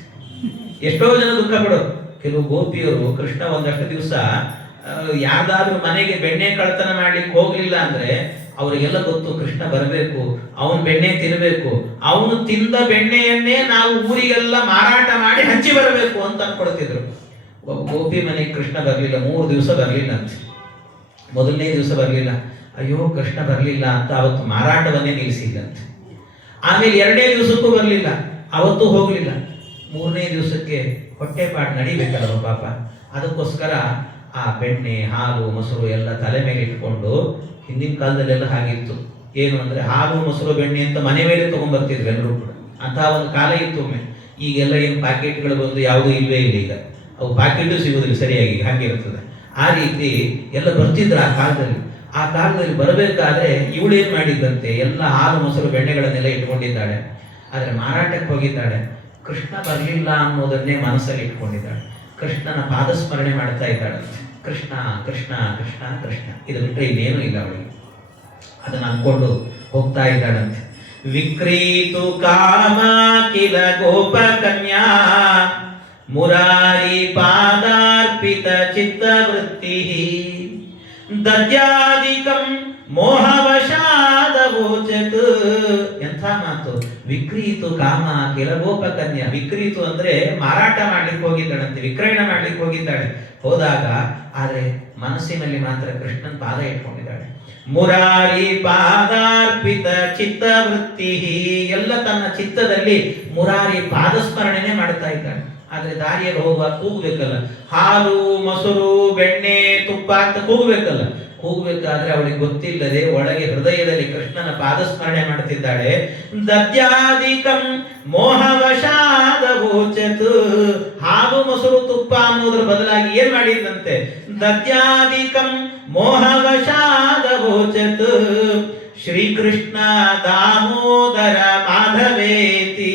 ಎಷ್ಟೋ ಜನ ದುಃಖ ಪಡೋರು. ಕೆಲವು ಗೋಪಿಯರು ಕೃಷ್ಣ ಒಂದಷ್ಟು ದಿವಸ ಯಾರ್ದಾದ್ರೂ ಮನೆಗೆ ಬೆಣ್ಣೆ ಕಳ್ಳತನ ಮಾಡ್ಲಿಕ್ಕೆ ಹೋಗ್ಲಿಲ್ಲ ಅಂದ್ರೆ ಅವರಿಗೆಲ್ಲ ಗೊತ್ತು ಕೃಷ್ಣ ಬರಬೇಕು, ಅವನ್ ಬೆಣ್ಣೆ ತಿನ್ನಬೇಕು, ಅವನು ತಿಂದ ಬೆಣ್ಣೆಯನ್ನೇ ನಾವು ಊರಿಗೆಲ್ಲ ಮಾರಾಟ ಮಾಡಿ ಹಂಚಿ ಬರಬೇಕು ಅಂತ ಅನ್ಕೊಳ್ತಿದ್ರು. ಒಬ್ಬ ಗೋಪಿ ಮನೆಗೆ ಕೃಷ್ಣ ಬರ್ಲಿಲ್ಲ, 3 ದಿವಸ ಬರ್ಲಿಲ್ಲ ಅಂತ. ಮೊದಲನೇ ದಿವಸ ಬರ್ಲಿಲ್ಲ, ಅಯ್ಯೋ ಕೃಷ್ಣ ಬರ್ಲಿಲ್ಲ ಅಂತ ಅವತ್ತು ಮಾರಾಟವನ್ನೇ ನಿಲ್ಲಿಸಿಲ್ಲಂತೆ. ಆಮೇಲೆ 2ನೇ ದಿವಸಕ್ಕೂ ಬರ್ಲಿಲ್ಲ, ಅವತ್ತು ಹೋಗ್ಲಿಲ್ಲ. 3ನೇ ದಿವಸಕ್ಕೆ ಹೊಟ್ಟೆಪಾಡು ನಡಿಬೇಕಲ್ವ ಪಾಪ, ಅದಕ್ಕೋಸ್ಕರ ಆ ಬೆಣ್ಣೆ ಹಾಲು ಮೊಸರು ಎಲ್ಲ ತಲೆ ಮೇಲೆ ಇಟ್ಕೊಂಡು, ಹಿಂದಿನ ಕಾಲದಲ್ಲೆಲ್ಲ ಹಾಗಿತ್ತು, ಏನು ಅಂದ್ರೆ ಹಾಲು ಮೊಸರು ಬೆಣ್ಣೆ ಅಂತ ಮನೆ ಮೇಲೆ ತಗೊಂಡ್ಬರ್ತಿದ್ರು ಎಲ್ಲರೂ ಕೂಡ. ಅಂತ ಒಂದು ಕಾಲ ಇತ್ತು ಒಮ್ಮೆ. ಈಗೆಲ್ಲ ಏನು ಪ್ಯಾಕೆಟ್ಗಳು ಬಂದು ಯಾವುದೂ ಇಲ್ವೇ ಇಲ್ಲ ಈಗ, ಅವು ಪ್ಯಾಕೆಟು ಸಿಗೋದಿಲ್ಲ ಸರಿಯಾಗಿ, ಹಾಗೆ ಇರ್ತದೆ. ಆ ರೀತಿ ಎಲ್ಲ ಬರ್ತಿದ್ರು ಆ ಕಾಲದಲ್ಲಿ. ಆ ಕಾಲದಲ್ಲಿ ಬರಬೇಕಾದ್ರೆ ಇವಳು ಏನ್ ಮಾಡಿದ್ದಂತೆ, ಎಲ್ಲ ಹಾಲು ಮೊಸರು ಬೆಣ್ಣೆಗಳನ್ನೆಲ್ಲ ಇಟ್ಕೊಂಡಿದ್ದಾಳೆ. ಆದ್ರೆ ಮಾರಾಟಕ್ಕೆ ಹೋಗಿದ್ದಾಳೆ, ಕೃಷ್ಣ ಬರಲಿಲ್ಲ ಅನ್ನೋದನ್ನೇ ಮನಸ್ಸಲ್ಲಿ ಇಟ್ಕೊಂಡಿದ್ದಾಳೆ. ಕೃಷ್ಣನ ಪಾದಸ್ಮರಣೆ ಮಾಡ್ತಾ ಇದ್ದಾಳೆ. ಕೃಷ್ಣ ಕೃಷ್ಣ ಕೃಷ್ಣ ಕೃಷ್ಣ, ಇದು ಬಿಟ್ಟರೆ ಇನ್ನೇನು ಇಲ್ಲ ಅವಳಿಗೆ. ಅದನ್ನ ಅನ್ಕೊಂಡು ಹೋಗ್ತಾ ಇದ್ದಾಳಂತೆ. ವಿಕ್ರೀತು ಕಾಮ ಕಿಲ ಗೋಪ ಕನ್ಯಾ ಮುರಾರಿ ಪಾದಾರ್ಪಿತ ಚಿತ್ತವೃತ್ತಿ ದದ್ಯಾದಿಕಂ ಮೋಹವಶಾದವೋಚತ್. ಎಂಥ ಮಾತು! ವಿಕ್ರೀತು ಕಾಮ ಕಿಲ ಗೋಪ ಕನ್ಯಾ. ವಿಕ್ರೀತು ಅಂದ್ರೆ ಮಾರಾಟ ಮಾಡ್ಲಿಕ್ಕೆ ಹೋಗಿದ್ದಾಳಂತೆ, ವಿಕ್ರಯಣ ಮಾಡ್ಲಿಕ್ಕೆ ಹೋಗಿದ್ದಾಳೆ. ಹೋದಾಗ ಆದ್ರೆ ಮನಸ್ಸಿನಲ್ಲಿ ಮಾತ್ರ ಕೃಷ್ಣನ್ ಪಾದ ಇಟ್ಕೊಂಡಿದ್ದಾಳೆ. ಮುರಾರಿ ಪಾದಾರ್ಪಿತ ಚಿತ್ತವೃತ್ತಿ, ಎಲ್ಲ ತನ್ನ ಚಿತ್ತದಲ್ಲಿ ಮುರಾರಿ ಪಾದಸ್ಮರಣೆನೆ ಮಾಡ್ತಾ ಇದ್ದಾಳೆ. ಆದ್ರೆ ದಾರಿಯಲ್ಲಿ ಹೋಗುವಾಗ ಕೂಗ್ಬೇಕಲ್ಲ, ಹಾಲು ಮೊಸರು ಬೆಣ್ಣೆ ತುಪ್ಪ ಅಂತ ಕೂಗ್ಬೇಕಲ್ಲ. ಕೂಗ್ಬೇಕಾದ್ರೆ ಅವಳಿಗೆ ಗೊತ್ತಿಲ್ಲದೆ ಒಳಗೆ ಹೃದಯದಲ್ಲಿ ಕೃಷ್ಣನ ಪಾದಸ್ಮರಣೆ ಮಾಡ್ತಿದ್ದಾಳೆ. ದದ್ಯಾದಿಕಂ ಮೋಹವಶಾದವೋಚತ್. ಹಾಲು ಮೊಸರು ತುಪ್ಪ ಅನ್ನೋದ್ರ ಬದಲಾಗಿ ಏನ್ ಮಾಡಿದಂತೆ, ದದ್ಯಾದಿಕಂ ಮೋಹವಶಾದವೋಚತ್. ಶ್ರೀಕೃಷ್ಣ ದಾಮೋದರ ಮಾಧವೇತಿ.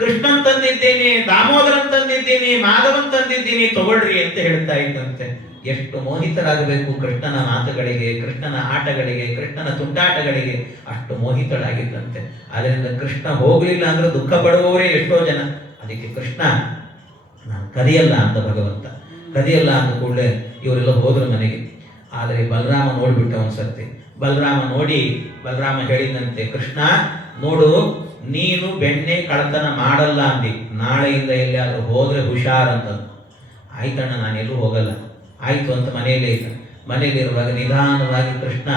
ಕೃಷ್ಣನ್ ತಂದಿದ್ದೀನಿ, ದಾಮೋದರನ್ ತಂದಿದ್ದೀನಿ, ಮಾಧವನ್ ತಂದಿದ್ದೀನಿ, ತಗೊಳ್ರಿ ಅಂತ ಹೇಳ್ತಾ ಇದ್ದಂತೆ. ಎಷ್ಟು ಮೋಹಿತರಾಗಬೇಕು ಕೃಷ್ಣನ ಮಾತುಗಳಿಗೆ, ಕೃಷ್ಣನ ಆಟಗಳಿಗೆ, ಕೃಷ್ಣನ ತುಂಟಾಟಗಳಿಗೆ, ಅಷ್ಟು ಮೋಹಿತಳಾಗಿದ್ದಂತೆ. ಅದರಿಂದ ಕೃಷ್ಣ ಹೋಗ್ಲಿಲ್ಲ ಅಂದ್ರೆ ದುಃಖ ಪಡುವವರೇ ಎಷ್ಟೋ ಜನ. ಅದಕ್ಕೆ ಕೃಷ್ಣ ನಾನು ಕದಿಯಲ್ಲ ಅಂದ ಭಗವಂತ. ಕದಿಯಲ್ಲ ಅಂದ ಕೂಡಲೇ ಇವರೆಲ್ಲ ಹೋದ್ರು ಮನೆಗೆ. ಆದರೆ ಬಲರಾಮ ನೋಡಿಬಿಟ್ಟ ಒಂದ್ಸರ್ತಿ. ಬಲರಾಮ ಹೇಳಿದಂತೆ, ಕೃಷ್ಣ ನೋಡು, ನೀನು ಬೆಣ್ಣೆ ಕಳ್ಳತನ ಮಾಡಲ್ಲ ಅಂದಿ, ನಾಳೆಯಿಂದ ಎಲ್ಲಿಯಾದರೂ ಹೋದ್ರೆ ಹುಷಾರ್ ಅಂತಂದು. ಆಯ್ತಣ್ಣ, ನಾನೆಲ್ಲೂ ಹೋಗಲ್ಲ. ಆಯ್ತು ಅಂತ ಮನೆಯಲ್ಲಿರುವಾಗ ನಿಧಾನವಾಗಿ ಕೃಷ್ಣ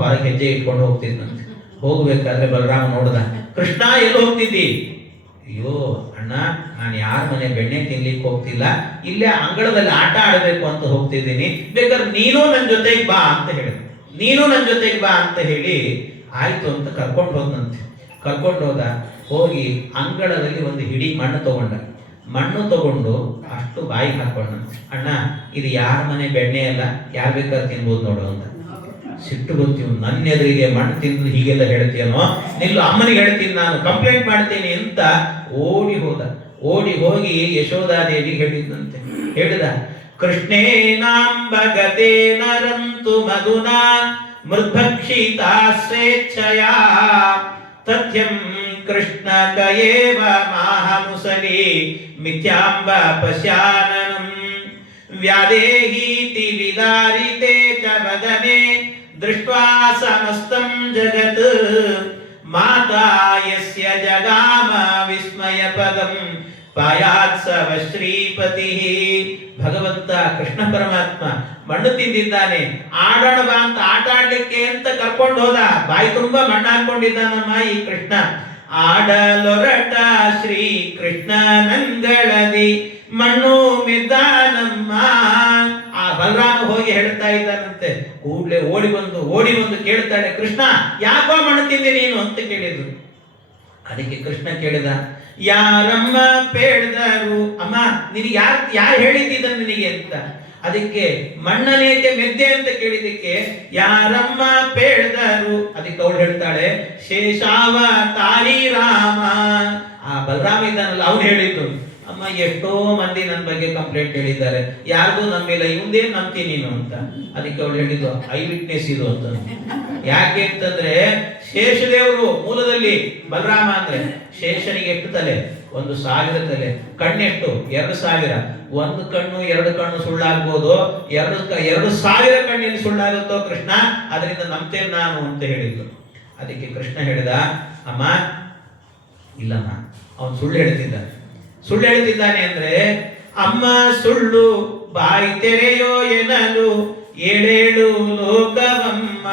ಹೊರಗೆ ಹೆಜ್ಜೆ ಇಟ್ಕೊಂಡು ಹೋಗ್ತಿದ್ದಂತೆ. ಹೋಗ್ಬೇಕಾದ್ರೆ ಬಲರಾಮ ನೋಡ್ದ, ಕೃಷ್ಣ ಎಲ್ಲಿ ಹೋಗ್ತಿದ್ದಿ? ಅಯ್ಯೋ ಅಣ್ಣ, ನಾನು ಯಾರ ಮನೆ ಬೆಣ್ಣೆ ತಿನ್ಲಿಕ್ಕೆ ಹೋಗ್ತಿಲ್ಲ, ಇಲ್ಲೇ ಅಂಗಳದಲ್ಲಿ ಆಟ ಆಡಬೇಕು ಅಂತ ಹೋಗ್ತಿದ್ದೀನಿ, ಬೇಕಾದ್ರೆ ನೀನು ನನ್ನ ಜೊತೆಗೆ ಬಾ ಅಂತ ಹೇಳಿ ಆಯ್ತು ಅಂತ ಕರ್ಕೊಂಡು ಹೋದ. ಹೋಗಿ ಅಂಗಳದಲ್ಲಿ ಒಂದು ಹಿಡಿ ಮಣ್ಣು ತಗೊಂಡು ಅಷ್ಟು ಬಾಯಿಗೆ ಹಾಕೊಂಡಂತೆ. ಅಣ್ಣ, ಇದು ಯಾರ ಮನೆ ಬೆಣ್ಣೆ ಅಲ್ಲ, ಯಾರು ಬೇಕಾದ್ರೆ ತಿನ್ಬೋದು ನೋಡು ಅಂತ. ಸಿಟ್ಟು ಗೊತ್ತೀವಿ, ನನ್ನ ಎದುರಿಗೆ ಮಣ್ಣು ತಿಂದು ಹೀಗೆಲ್ಲ ಹೇಳ್ತೀಯನೋ, ನಿಲ್ಲು, ಅಮ್ಮನಿಗೆ ಹೇಳ್ತೀನಿ, ನಾನು ಕಂಪ್ಲೇಂಟ್ ಮಾಡ್ತೀನಿ ಅಂತ ಓಡಿ ಹೋಗಿ ಯಶೋಧಾದೇವಿಗೆ ಹೇಳಿದ, ಕೃಷ್ಣೇನಾಂಬಗತೆ ನರಂತು ಮಧುನಾ ಮೃದ್ಭಕ್ಷಿತಾ ಸ್ವೇಚ್ಛಯಾ ತಥ್ಯಂ ಕೃಷ್ಣ ಕಯೇವ ಮಾಹಮುಸಲಿ ಮಿಥ್ಯಾಂಬ ಪಶ್ಯಾನನಂ ವ್ಯಾದೇಹೀತಿ ವಿದಾರಿತೆ ಚ ವದನೆ ದೃಷ್ಟ್ವಾ ಸಮಸ್ತಂ ಜಗತ್ ಮಾತಾ ಯಸ್ಯ ಜಗಾಮ ವಿಸ್ಮಯ ಪದಂ ಪಾಯಾತ್ಸವ ಶ್ರೀಪತಿ. ಭಗವಂತ ಕೃಷ್ಣ ಪರಮಾತ್ಮ ಮಣ್ಣು ತಿಂದಿದ್ದಾನೆ, ಆಡೋಣ ಬಾ ಅಂತ ಆಟ ಆಡ್ಲಿಕ್ಕೆ ಅಂತ ಕರ್ಕೊಂಡು ಹೋದ. ಬಾಯಿ ತುಂಬಾ ಮಣ್ಣು ಹಾಕೊಂಡಿದ್ದಾನಮ್ಮ ಈ ಕೃಷ್ಣ. ಆಡಲೊರಟ ಶ್ರೀ ಕೃಷ್ಣ ನಂಗಳದಿ ಮಣ್ಣು ಮಿದ್ದಾನಮ್ಮ. ಆ ಬಲರಾಮ ಹೋಗಿ ಹೇಳ್ತಾ ಇದ್ದಾನಂತೆ. ಕೂಡ್ಲೆ ಓಡಿ ಬಂದು ಕೇಳ್ತಾಳೆ, ಕೃಷ್ಣ ಯಾಕೋ ಮಣ್ಣು ತಿಂದೆ ನೀನು ಅಂತ ಕೇಳಿದ್ರು. ಅದಕ್ಕೆ ಕೃಷ್ಣ ಕೇಳಿದ, ಯಾರಮ್ಮ ಪೇಳ್ದರು, ಅಮ್ಮ ನಿನಗೆ ಯಾರು ಹೇಳಿದ್ದಿದ್ದ ನಿನಗೆ ಅಂತ. ಅದಕ್ಕೆ ಮಣ್ಣನೇಕೆ ಮೆದ್ದೆ ಅಂತ ಕೇಳಿದಕ್ಕೆ ಯಾರಮ್ಮ ಪೇಳ್ದರು. ಅದಕ್ಕೆ ಅವಳು ಹೇಳ್ತಾಳೆ, ಶೇಷಾವತಾರಿ ರಾಮ. ಆ ಬಲರಾಮ ಇದ್ದಾನಲ್ಲ, ಅವ್ನು ಹೇಳಿದ್ದು. ಅಮ್ಮ, ಎಷ್ಟೋ ಮಂದಿ ನನ್ನ ಬಗ್ಗೆ ಕಂಪ್ಲೇಂಟ್ ಹೇಳಿದ್ದಾರೆ, ಯಾರಿಗೂ ನಂಬಿಲ್ಲ, ಇವಂದೇನು ನಂಬ್ತೀನಿ ನೀನು ಅಂತ. ಅದಕ್ಕೆ ಅವಳು ಹೇಳಿದ್ದು, ಐ ವಿಟ್ನೆಸ್ ಇದು ಅಂತ. ಯಾಕೆ ಅಂತಂದ್ರೆ ಶೇಷದೇವರು ಮೂಲದಲ್ಲಿ ಬಲರಾಮ ಅಂದ್ರೆ ಶೇಷನಿಗೆ ಎಷ್ಟು ತಲೆ? 1,000 ತಲೆ. ಕಣ್ಣೆಷ್ಟು? 2,000. ಒಂದು ಕಣ್ಣು 2 ಕಣ್ಣು ಸುಳ್ಳಾಗ್ಬೋದು, 2,000 ಕಣ್ಣಿನ ಸುಳ್ಳಾಗುತ್ತೋ ಕೃಷ್ಣ, ಅದರಿಂದ ನಂಬ್ತೇನೆ ನಾನು ಅಂತ ಹೇಳಿದ್ದು. ಅದಕ್ಕೆ ಕೃಷ್ಣ ಹೇಳಿದ, ಅಮ್ಮ ಇಲ್ಲಮ್ಮ, ಅವನು ಸುಳ್ಳು ಹೇಳ್ತಿದ್ದಾನೆ ಅಂದ್ರೆ, ಅಮ್ಮ ಸುಳ್ಳು ಬಾಯಿ ತೆರೆಯೋ ಎನಲು 7 ಲೋಕವಮ್ಮ.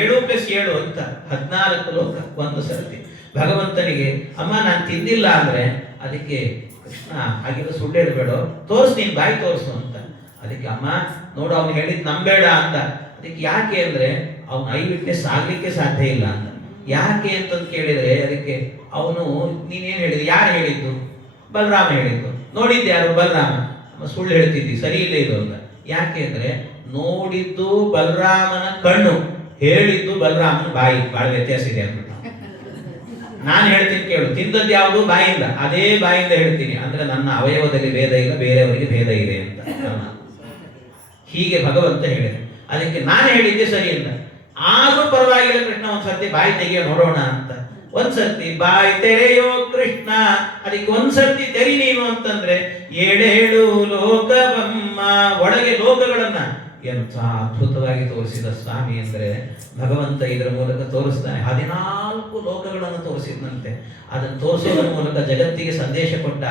7 + 7 ಅಂತ 14 ಲೋಕ ಒಂದು ಸರ್ತಿ ಭಗವಂತನಿಗೆ. ಅಮ್ಮ ನಾನು ತಿಂದಿಲ್ಲ ಅಂದ್ರೆ, ಅದಕ್ಕೆ ಕೃಷ್ಣ ಹಾಗಿರೋ ಸುಳ್ಳು ಹೇಳ್ಬೇಡ, ನೀನ್ ಬಾಯಿ ತೋರಿಸು ಅಂತ. ಅದಕ್ಕೆ ಅಮ್ಮ ನೋಡು, ಅವನು ಹೇಳಿದ್ ನಂಬೇಡ ಅಂತ. ಅದಕ್ಕೆ ಯಾಕೆ ಅಂದ್ರೆ ಅವನು ಐ ವಿಟ್ನೆಸ್ ಆಗ್ಲಿಕ್ಕೆ ಸಾಧ್ಯ ಇಲ್ಲ ಅಂತ. ಯಾಕೆ ಅಂತಂದು ಕೇಳಿದ್ರೆ, ಅದಕ್ಕೆ ಅವನು ನೀನೇನ್ ಹೇಳಿದ, ಯಾರು ಹೇಳಿದ್ದು? ಬಲರಾಮ ಹೇಳಿದ್ದು. ನೋಡಿದ್ದು ಯಾರು? ಬಲರಾಮ. ಸುಳ್ಳು ಹೇಳ್ತಿದ್ದಿ, ಸರಿ ಇಲ್ಲ ಇದು ಅಂತ. ಯಾಕೆ ಅಂದ್ರೆ ನೋಡಿದ್ದು ಬಲರಾಮನ ಕಣ್ಣು, ಹೇಳಿದ್ದು ಬಲರಾಮನ ಬಾಯಿ. ಬಹಳ ವ್ಯತ್ಯಾಸ ಇದೆ ಅಂತ ನಾನು ಹೇಳ್ತೀನಿ ಕೇಳು. ತಿಂದದ್ದು ಯಾವುದು? ಬಾಯಿಂದ. ಅದೇ ಬಾಯಿಂದ ಹೇಳ್ತೀನಿ ಅಂದ್ರೆ ನನ್ನ ಅವಯವದಲ್ಲಿ ಭೇದ ಇಲ್ಲ, ಬೇರೆಯವರಿಗೆ ಭೇದ ಇದೆ ಅಂತ. ಹೀಗೆ ಭಗವಂತ ಹೇಳಿದ. ಅದಕ್ಕೆ ನಾನು ಹೇಳಿದ್ದೆ ಸರಿ ಅಂತ. ಆದ್ರೂ ಪರವಾಗಿಲ್ಲ ಕೃಷ್ಣ, ಒಂದ್ಸರ್ತಿ ಬಾಯಿ ತೆಗೆಯೋ ನೋಡೋಣ ಅಂತ. ಒಂದ್ಸರ್ತಿ ಬಾಯಿ ತೆರೆಯೋ ಕೃಷ್ಣ. ಅದಕ್ಕೆ ಒಂದ್ಸರ್ತಿ ತೆರಿ ನೀನು ಅಂತಂದ್ರೆ 7 ಲೋಕವಮ್ಮ. ಒಳಗೆ ಲೋಕಗಳನ್ನ ಎಂಥ ಅದ್ಭುತವಾಗಿ ತೋರಿಸಿದ ಸ್ವಾಮಿ ಅಂದ್ರೆ ಭಗವಂತ ಇದರ ಮೂಲಕ ತೋರಿಸ್ತಾನೆ. 14 ಲೋಕಗಳನ್ನು ತೋರಿಸಿದಂತೆ. ಅದನ್ನು ತೋರಿಸೋದ್ರ ಮೂಲಕ ಜಗತ್ತಿಗೆ ಸಂದೇಶ ಕೊಟ್ಟ.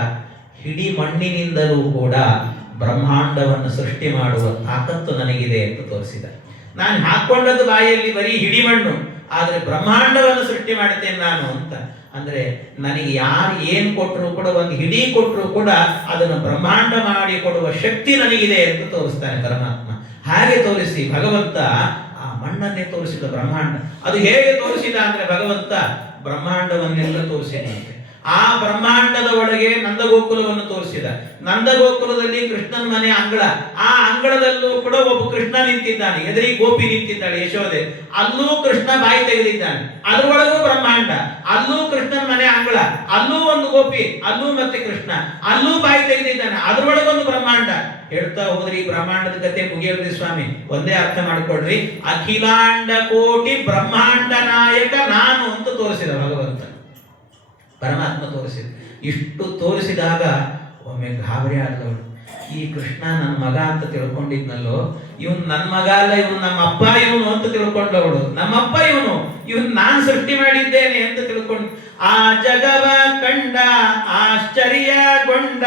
ಇಡೀ ಮಣ್ಣಿನಿಂದಲೂ ಕೂಡ ಬ್ರಹ್ಮಾಂಡವನ್ನು ಸೃಷ್ಟಿ ಮಾಡುವ ತಾಕತ್ತು ನನಗಿದೆ ಅಂತ ತೋರಿಸಿದ. ನಾನು ಹಾಕೊಂಡದ್ದು ಬಾಯಲ್ಲಿ ಬರೀ ಹಿಡಿ ಮಣ್ಣು, ಆದ್ರೆ ಬ್ರಹ್ಮಾಂಡವನ್ನು ಸೃಷ್ಟಿ ಮಾಡುತ್ತೇನೆ ನಾನು ಅಂತ. ಅಂದ್ರೆ ನನಗೆ ಯಾರು ಏನ್ ಕೊಟ್ಟರು ಕೂಡ, ಒಂದು ಹಿಡಿ ಕೊಟ್ಟರು ಕೂಡ ಅದನ್ನು ಬ್ರಹ್ಮಾಂಡ ಮಾಡಿ ಕೊಡುವ ಶಕ್ತಿ ನನಗಿದೆ ಅಂತ ತೋರಿಸ್ತಾನೆ ಪರಮಾತ್ಮ. ಹಾಗೆ ತೋರಿಸಿ ಭಗವಂತ ಆ ಮಣ್ಣನ್ನೇ ತೋರಿಸಿದ ಬ್ರಹ್ಮಾಂಡ. ಅದು ಹೇಗೆ ತೋರಿಸಿದ ಅಂದ್ರೆ ಭಗವಂತ ಬ್ರಹ್ಮಾಂಡವನ್ನೆಲ್ಲ ತೋರಿಸಿದಂತೆ. ಆ ಬ್ರಹ್ಮಾಂಡದ ಒಳಗೆ ನಂದಗೋಕುಲವನ್ನು ತೋರಿಸಿದ. ನಂದಗೋಕುಲದಲ್ಲಿ ಕೃಷ್ಣನ ಮನೆ ಅಂಗಳ. ಆ ಅಂಗಳದಲ್ಲೂ ಕೂಡ ಒಬ್ಬ ಕೃಷ್ಣ ನಿಂತಿದ್ದಾನೆ, ಎದುರಿ ಗೋಪಿ ನಿಂತಿದ್ದಾಳೆ ಯಶೋದೆ. ಅಲ್ಲೂ ಕೃಷ್ಣ ಬಾಯಿ ತೆಗೆದಿದ್ದಾನೆ, ಅದರೊಳಗೂ ಬ್ರಹ್ಮಾಂಡ. ಅಲ್ಲೂ ಕೃಷ್ಣನ ಮನೆ ಅಂಗಳ, ಅಲ್ಲೂ ಒಂದು ಗೋಪಿ, ಅಲ್ಲೂ ಮತ್ತೆ ಕೃಷ್ಣ, ಅಲ್ಲೂ ಬಾಯಿ ತೆಗೆದಿದ್ದಾನೆ, ಅದರೊಳಗೊಂದು ಬ್ರಹ್ಮಾಂಡ. ಹೇಳ್ತಾ ಹೋದ್ರಿ ಬ್ರಹ್ಮಾಂಡದ ಕತೆ ಮುಗಿಯೋದ್ರಿ ಸ್ವಾಮಿ. ಒಂದೇ ಅರ್ಥ ಮಾಡಿಕೊಡ್ರಿ, ಅಖಿಲಾಂಡ ಕೋಟಿ ಬ್ರಹ್ಮಾಂಡ ನಾಯಕ ನಾನು ಅಂತ ತೋರಿಸಿದ ಭಗವಂತ. ಪರಮಾತ್ಮ ತೋರಿಸಿದ. ಇಷ್ಟು ತೋರಿಸಿದಾಗ ಒಮ್ಮೆ ಗಾಬರಿ ಆದವಳು. ಈ ಕೃಷ್ಣ ನನ್ನ ಮಗ ಅಂತ ತಿಳ್ಕೊಂಡಿದ್ನಲ್ಲೋ, ಇವನ್ ನನ್ನ ಮಗ ಅಲ್ಲ, ಇವನು ನಮ್ಮ ಅಪ್ಪ ಇವನು ಅಂತ ತಿಳ್ಕೊಂಡವಳು. ನಮ್ಮಪ್ಪ ಇವನ್ ನಾನ್ ಸೃಷ್ಟಿ ಮಾಡಿದ್ದೇನೆ ಅಂತ ತಿಳ್ಕೊಂಡು ಆ ಜಗವ ಕಂಡ ಆಶ್ಚರ್ಯಗೊಂಡ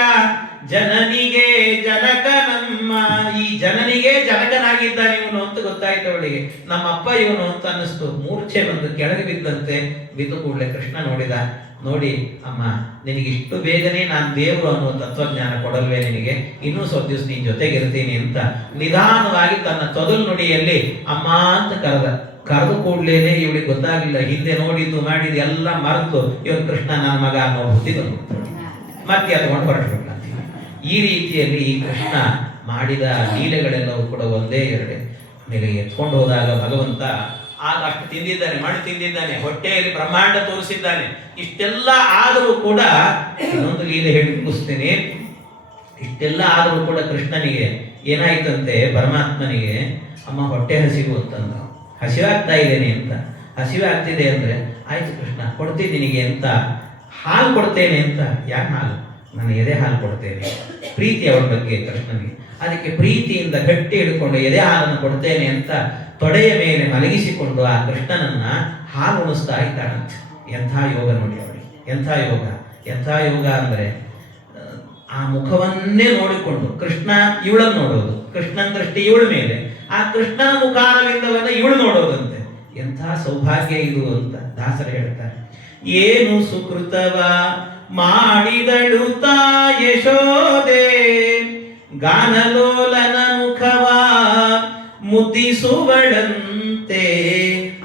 ಜನನಿಗೆ ಜನಕನಮ್ಮ. ಈ ಜನನಿಗೆ ಜನಕನಾಗಿದ್ದಾನೆ ಇವನು ಅಂತ ಗೊತ್ತಾಯ್ತು ಅವಳಿಗೆ. ನಮ್ಮಪ್ಪ ಇವನು ಅಂತ ಅನ್ನಿಸ್ತು. ಮೂರ್ಛೆ ಬಂದು ಕೆಳಗೆ ಬಿದ್ದಂತೆ. ಬಿದ್ದು ಕೂಡಲೇ ಕೃಷ್ಣ ನೋಡಿದ. ನೋಡಿ ಅಮ್ಮ, ನಿನಗೆ ಇಷ್ಟು ಬೇಗನೆ ನಾನು ದೇವರು ಅನ್ನುವ ತತ್ವಜ್ಞಾನ ಕೊಡಲ್ವೇ ನಿನಗೆ? ಇನ್ನೂ ಸ್ವಲ್ಪ ದಿವಸ ನೀನ್ ಜೊತೆಗಿರ್ತೀನಿ ಅಂತ ನಿಧಾನವಾಗಿ ತನ್ನ ತೊದಲು ನುಡಿಯಲ್ಲಿ ಅಮ್ಮ ಅಂತ ಕರೆದು ಕೂಡ್ಲೇನೆ ಇವಳಿಗೆ ಗೊತ್ತಾಗಿಲ್ಲ. ಹಿಂದೆ ನೋಡಿದ್ದು ಮಾಡಿದ್ದು ಎಲ್ಲ ಮರೆತು ಇವನು ಕೃಷ್ಣ ನನ್ನ ಮಗ ಅನ್ನೋ ಬುದ್ಧಿ ಬಂದು ಮತ್ತೆ ಅದಕೊಂಡು ಹೊರಟುಬಿಟ್ಟ. ಈ ರೀತಿಯಲ್ಲಿ ಈ ಕೃಷ್ಣ ಮಾಡಿದ ಲೀಲೆಗಳೆಲ್ಲವೂ ಕೂಡ ಒಂದೇ ಎರಡೇ. ಮೇಲೆ ಎತ್ಕೊಂಡು ಹೋದಾಗ ಭಗವಂತ ಆಗ ಅಷ್ಟು ತಿಂದಿದ್ದಾನೆ, ಮಾಡಿ ತಿಂದಿದ್ದಾನೆ, ಹೊಟ್ಟೆಯಲ್ಲಿ ಬ್ರಹ್ಮಾಂಡ ತೋರಿಸಿದ್ದಾನೆ. ಇಷ್ಟೆಲ್ಲ ಆದರೂ ಕೂಡ ಇನ್ನೊಂದು ಲೀಲೆ ಹೇಳಿ ಮುಗಿಸ್ತೇನೆ. ಇಷ್ಟೆಲ್ಲ ಆದರೂ ಕೂಡ ಕೃಷ್ಣನಿಗೆ ಏನಾಯ್ತಂತೆ, ಪರಮಾತ್ಮನಿಗೆ ಅಮ್ಮ ಹೊಟ್ಟೆ ಹಸಿವು ಅಂತಂದ. ಹಸಿವಾಗ್ತಾ ಇದ್ದೇನೆ ಅಂತ. ಹಸಿವೆ ಆಗ್ತಿದೆ ಅಂದ್ರೆ ಆಯ್ತು ಕೃಷ್ಣ ಕೊಡ್ತೀನಿ ನಿನಗೆ ಅಂತ ಹಾಲು ಕೊಡ್ತೇನೆ ಅಂತ. ಯಾಕೆ ಹಾಲು? ನಾನು ಎದೆ ಹಾಲು ಕೊಡ್ತೇನೆ. ಪ್ರೀತಿ ಅವಳ ಬಗ್ಗೆ ಕೃಷ್ಣನಿಗೆ. ಅದಕ್ಕೆ ಪ್ರೀತಿಯಿಂದ ಗಟ್ಟಿ ಹಿಡ್ಕೊಂಡು ಎದೆ ಹಾಲನ್ನು ಕೊಡ್ತೇನೆ ಅಂತ ತೊಡೆಯ ಮೇಲೆ ಮಲಗಿಸಿಕೊಂಡು ಆ ಕೃಷ್ಣನನ್ನ ಹಾಲು ಉಣಿಸ್ತಾ ಇದ್ದಾಳಂತೆ. ಎಂಥ ಯೋಗ ನೋಡಿ ಅವಳಿಗೆ, ಎಂಥ ಯೋಗ! ಎಂಥ ಯೋಗ ಅಂದ್ರೆ ಆ ಮುಖವನ್ನೇ ನೋಡಿಕೊಂಡು ಕೃಷ್ಣ ಇವಳನ್ನು ನೋಡೋದು, ಕೃಷ್ಣನ ದೃಷ್ಟಿ ಇವಳ ಮೇಲೆ, ಆ ಕೃಷ್ಣನ ಮುಖಾರವಿಂದವನ್ನ ಇವಳು ನೋಡೋದಂತೆ. ಎಂಥ ಸೌಭಾಗ್ಯ ಇದು ಅಂತ ದಾಸರು ಹೇಳ್ತಾರೆ. ಏನು ಸುಕೃತವ ಮಾಡಿದಳು ತಾ ಯಶೋದೆ, ಗಾನಲೋಲನ ಮುಖವ ಮುದ್ದಿಸುವಳಂತೆ.